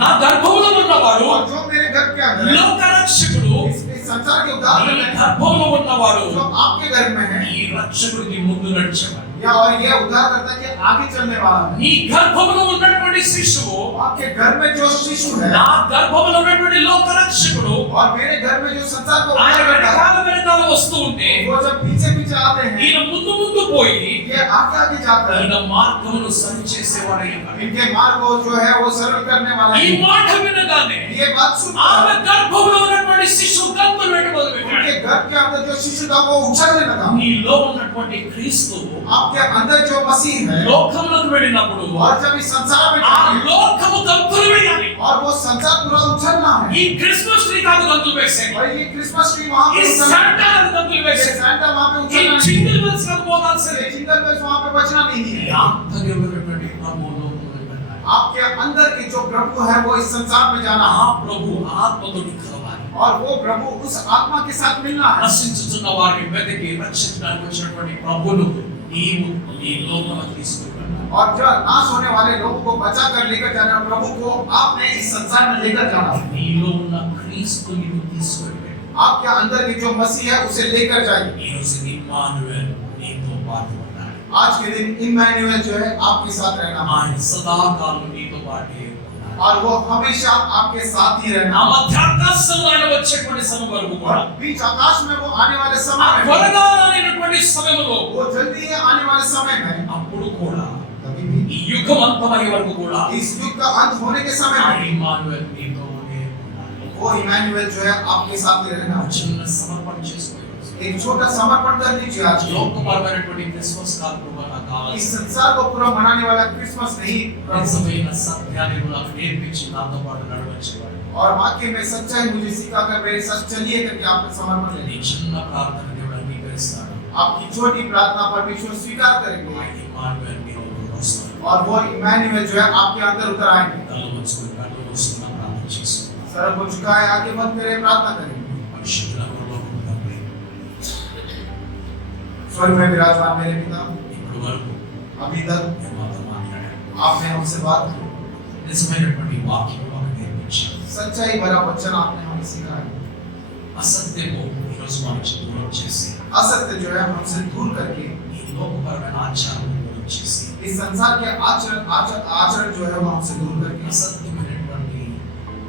నా గర్భములో ఉన్నవాడు और जो मेरे घर के अंदर है లోక రక్షకుడు. इस संसार के उद्धार ఈ करता है। గర్భములో ఉన్నవాడు जो आपके घर में है ఈ రక్షకుడికి ముందు నడిచేవాడు. या और ये उद्धार करता है कि आगे चलने वाला है। నీ గర్భములో ఉన్నటువంటి శిశువు आपके घर में जो शिशु है నా గర్భములో ఉన్నటువంటి లోక రక్షకుడు और मेरे घर में जो संसार को ఆయన उद्धार करता है, వెనకాల వస్తూ ఉంటే वो जब पीछे पीछे आते हैं ఈయన ముందు ముందు పోయి ये आगे आगे जाता है। ఈయన మార్గమును సరిచేసేవాడై ఉన్నాడు. इनके मार्ग को जो है वो सरल करने वाला ఈ है। మాట వినగానే ये बात सुन ఆమె గర్భములో ఉన్నటువంటి శిశువు గంతులు వేయడం మొదలుపెట్టాడు. उनके घर के अंदर जो शिशु था वो उछलने लगा। నీలో ఉన్నటువంటి క్రీస్తు आपके अंदर जो मसीह है లోకములకు వెళ్ళినప్పుడు और जब इस संसार में ఆ जाए లోకము గంతులు వేయాలి. और वो संसार पूरा उछलना ఈ है। క్రిస్మస్ ట్రీ కాదు గంతులు వేసేది, और ये क्रिसमस ट्री वहां ఈ पे उछलना శాంటా है। కాదు గంతులు ये వేసేది, सैंटा वहां पे ఈ उछलना है। జింగిల్ బెల్స్ కాదు మోగాల్సింది. ये जिंगल बेल्स वहां पे बजना नहीं ఈ है। ఆత్మలో ఉన్నటువంటి ప్రభు లోకములకు వెళ్ళాలి. आपके अंदर के जो प्रभु है वो इस संसार में जाना ఆ है ప్రభు ఆత్మతో కలవాలి. और वो प्रभु उस आत्मा के साथ मिलना है। నశించుతున్న వారిని వెతికి రక్షించడానికి వచ్చినటువంటి ప్రభువును నీవు ఈ లోకములకు తీసుకువెళ్ళాలి. और जो नाश होने वाले लोगों को बचा कर लेकर जाना, प्रभु को आपने इस संसार में लेकर जाना है। నీలో ఉన్న క్రీస్తుని నువ్వు తీసుకువెళ్ళాలి. आपके अंदर के जो मसीह है उसे लेकर जाइए। ఈ రోజు ఇమ్మానుయేల్ నీతో పాటు ఉన్నాడు. आज के दिन इम्मानुएल जो है आपके साथ रहना है ఆయన సదాకాలం నీతో పాటే ఉన్నాడు. और वो हमेशा आपके साथ ही रहना ఆ है। మధ్యాకాశంలో ఆయన వచ్చేటువంటి సమయం వరకు కూడా और बीच आकाश में वो आने वाले ఆ समय में, త్వరగా రానటువంటి సమయంలో वो जल्दी ही आने वाले समय में, అప్పుడు కూడా कभी भी ఈ యుగం అంతమయ్యే వరకు కూడా इस युग का अंत होने के समय ఆ में ఇమ్మానుయేల్ నీతోనే ఉన్నాడు. वो इम्मानुएल जो है आपके साथ ही रहना है। చిన్న సమర్పణ చేసుకోవాలి. एक छोटा समर्पण कर लीजिए आज को। లోకపరమైనటువంటి క్రిస్మస్ కాదు ప్రభు నాకు इस కావాలి. संसार को पूरा मनाने वाला क्रिसमस नहीं, నిజమైన సత్యాన్ని నువ్వు నాకు నేర్పించి నాతో పాటు నడవచ్చేవాడు. और वाक्य में सच्चाई मुझे सिखाकर मेरे साथ चलिए करके आपका समर्पण నీ लेंगे। చిన్న ప్రార్థన దేవుడు అంగీకరిస్తాడు. आपकी छोटी प्रार्थना परमेश्वर स्वीकार करेंगे ఆయన ఇమ్మానుయేల్ మీ లోపలికి వస్తాడు. और वो इम्मानुएल जो है आपके अंदर उतर आएंगे। కళ్ళు మూసుకొని కళ్ళు మూసుకున్న ప్రార్థన చేస్తున్నాను. सर को झुकाए, आगे मत करें, प्रार्थना करें। పరిశుద్ధుల పరలోకపు తండ్రి, स्वर्ग में विराजमान मेरे पिता, ఇప్పుడు వరకు अभी तक మీరు మాతో మాట్లాడారు. आपने हमसे बात की, నిజమైనటువంటి వాక్యం మాకు నేర్పించారు. सच्चाई भरा वचन आपने हमें सिखाया। అసత్యము ఈరోజు మన నుంచి దూరం చేసి असत्य जो है हमसे दूर करके ఈ లోకపరమైన ఆచారం దూరం చేసి इस संसार के आचरण जो है वो हमसे दूर करके అసత్యమైనటువంటి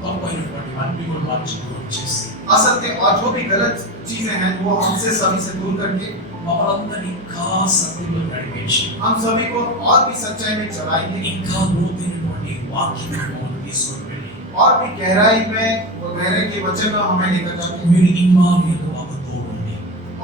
తప్పైనటువంటి అన్ని కూడా మన నుంచి దూరం చేసి असत्य और जो भी गलत चीजें हैं वो हमसे सभी से दूर करके మమ్మల్ని ఇంకా సత్యంలో నడిపించి हम सभी को और भी सच्चाई में चलाएंगे ఇంకా లోతైనటువంటి వాక్యం మమ్మల్ని తీసుకొని వెళ్ళి और भी गहराई में वो गहरे के वचन में हमें लेकर जाएंगे। మీరు ఇమ్మానుయేలు మాకు తోడుండి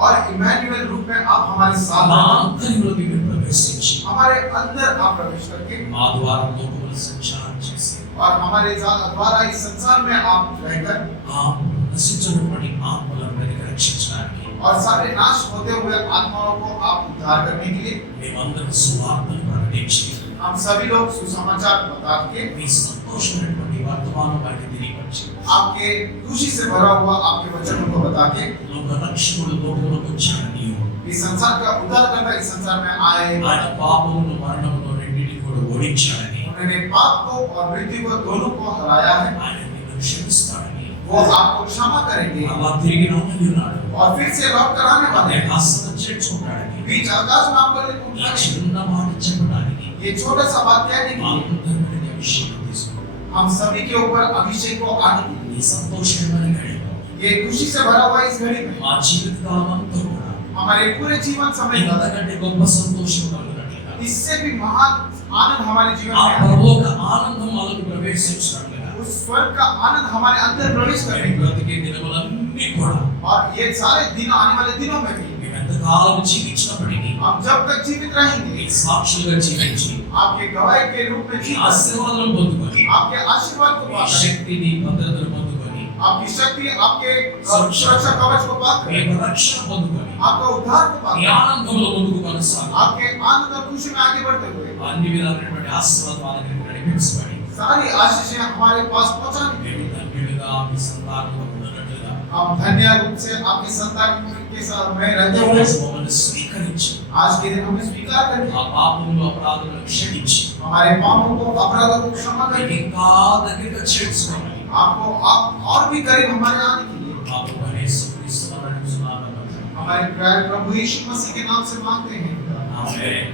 और इम्मानुएल रूप में आप हमारे साथ మా हैं। అంతరంలోకి మీరు ప్రవేశించి हमारे अंदर आप प्रवेश करके మా ద్వారా లోకములు సంచారం చేసి और हमारे द्वारा इस संसार में आप रहकर ఆ నశించినటువంటి ఆత్మలను వెనక రక్షించడానికి और सारे नाश होते हुए आत्माओं को आप उद्धार करने के लिए మేమందరం సువార్తను ప్రకటించి हम सभी लोग सुसमाचार बता के మీ సంతోషమైనటువంటి వర్తమానం వారికి తెలియపరిచి आपके खुशी से भरा हुआ आपके वचनों को बता के లోక రక్షకుడు లోకంలోకి వచ్చాడని इस संसार का उद्धार करना इस संसार में आए। ఆయన పాపమును మరణమును రెండింటిని కూడా ఓడించాడని उन्होंने पाप को और मृत्यु को दोनों को हराया है। ఆయన నిన్ను క్షమిస్తాడని वो आपको क्षमा करेंगे అలా తిరిగి రానున్నాడు. और फिर से लौट कर आने वाले అదే हैं। హస్తం చేర్చుకుంటాడని बीच आकाश में आपको ఈ చిన్న మాట చెప్పడానికి ये छोटा सा बात कहने के लिए అందరినీ అభిషేకం తీసుకుంటాడు. हम सभी के ऊपर अभिषेक को आने के लिए ఈ సంతోషమైన గడిలో ये खुशी से भरा हुआ इस घड़ी में మా జీవితకాలం అంతా కూడా हमारे पूरे जीवन समय का ఇంతకంటే గొప్ప సంతోషం కలుగునట్లుగా इससे भी महान आनंद हमारे जीवन ఆ में है। పరలోక ఆనందం మనకు ప్రవేశించినట్లుగా उस स्वर्ग का आनंद हमारे अंदर प्रवेश ఈ करेगा బ్రతికే దినములన్నీ కూడా और ये सारे दिन आने वाले दिनों में भी మేము ఎంతకాలం జీవించినప్పటికీ हम जब तक जीवित रहेंगे ఈ సాక్షులుగా జీవించి आपके गवाही के रूप में ఈ जीवन ఆశీర్వాదాలను పొందుకొని आपके आशीर्वाद को ఈ पाकर శక్తిని భద్రతను పొందుకొని आपकी शक्ति आपके सुरक्षा कवच को पाकर మీ రక్షణ పొందుకొని आपका उद्धार को ఈ पाकर ఆనందంలో ముందుకు కొనసాగాలి आपके आनंद और खुशी में आगे बढ़ते हुए అన్ని విధాలైనటువంటి ఆశీర్వాదాలను నడిపించబడి सारी आशीषें हमारे पास पहुंचाने के మేము लिए ధన్యులుగా మీ సంతానంలో ఉన్నట్లుగా हम धन्य रूप से आपकी संतान के साथ में रहते हुए రోజు మమ్మల్ని స్వీకరించి आज के दिन हमें स्वीकार करें ఆ పాపములు అపరాధములను క్షమించి हमारे पापों को अपराधों को क्षमा మీకు करें ఇంకా దగ్గరగా చేర్చుకోవాలి आपको आप और भी करीब हमारे आने के लिए మా ప్రభు యేసుక్రీస్తు నామమున हमारे प्यारे प्रभु यीशु मसीह के नाम से मांगते हैं ఆమేన్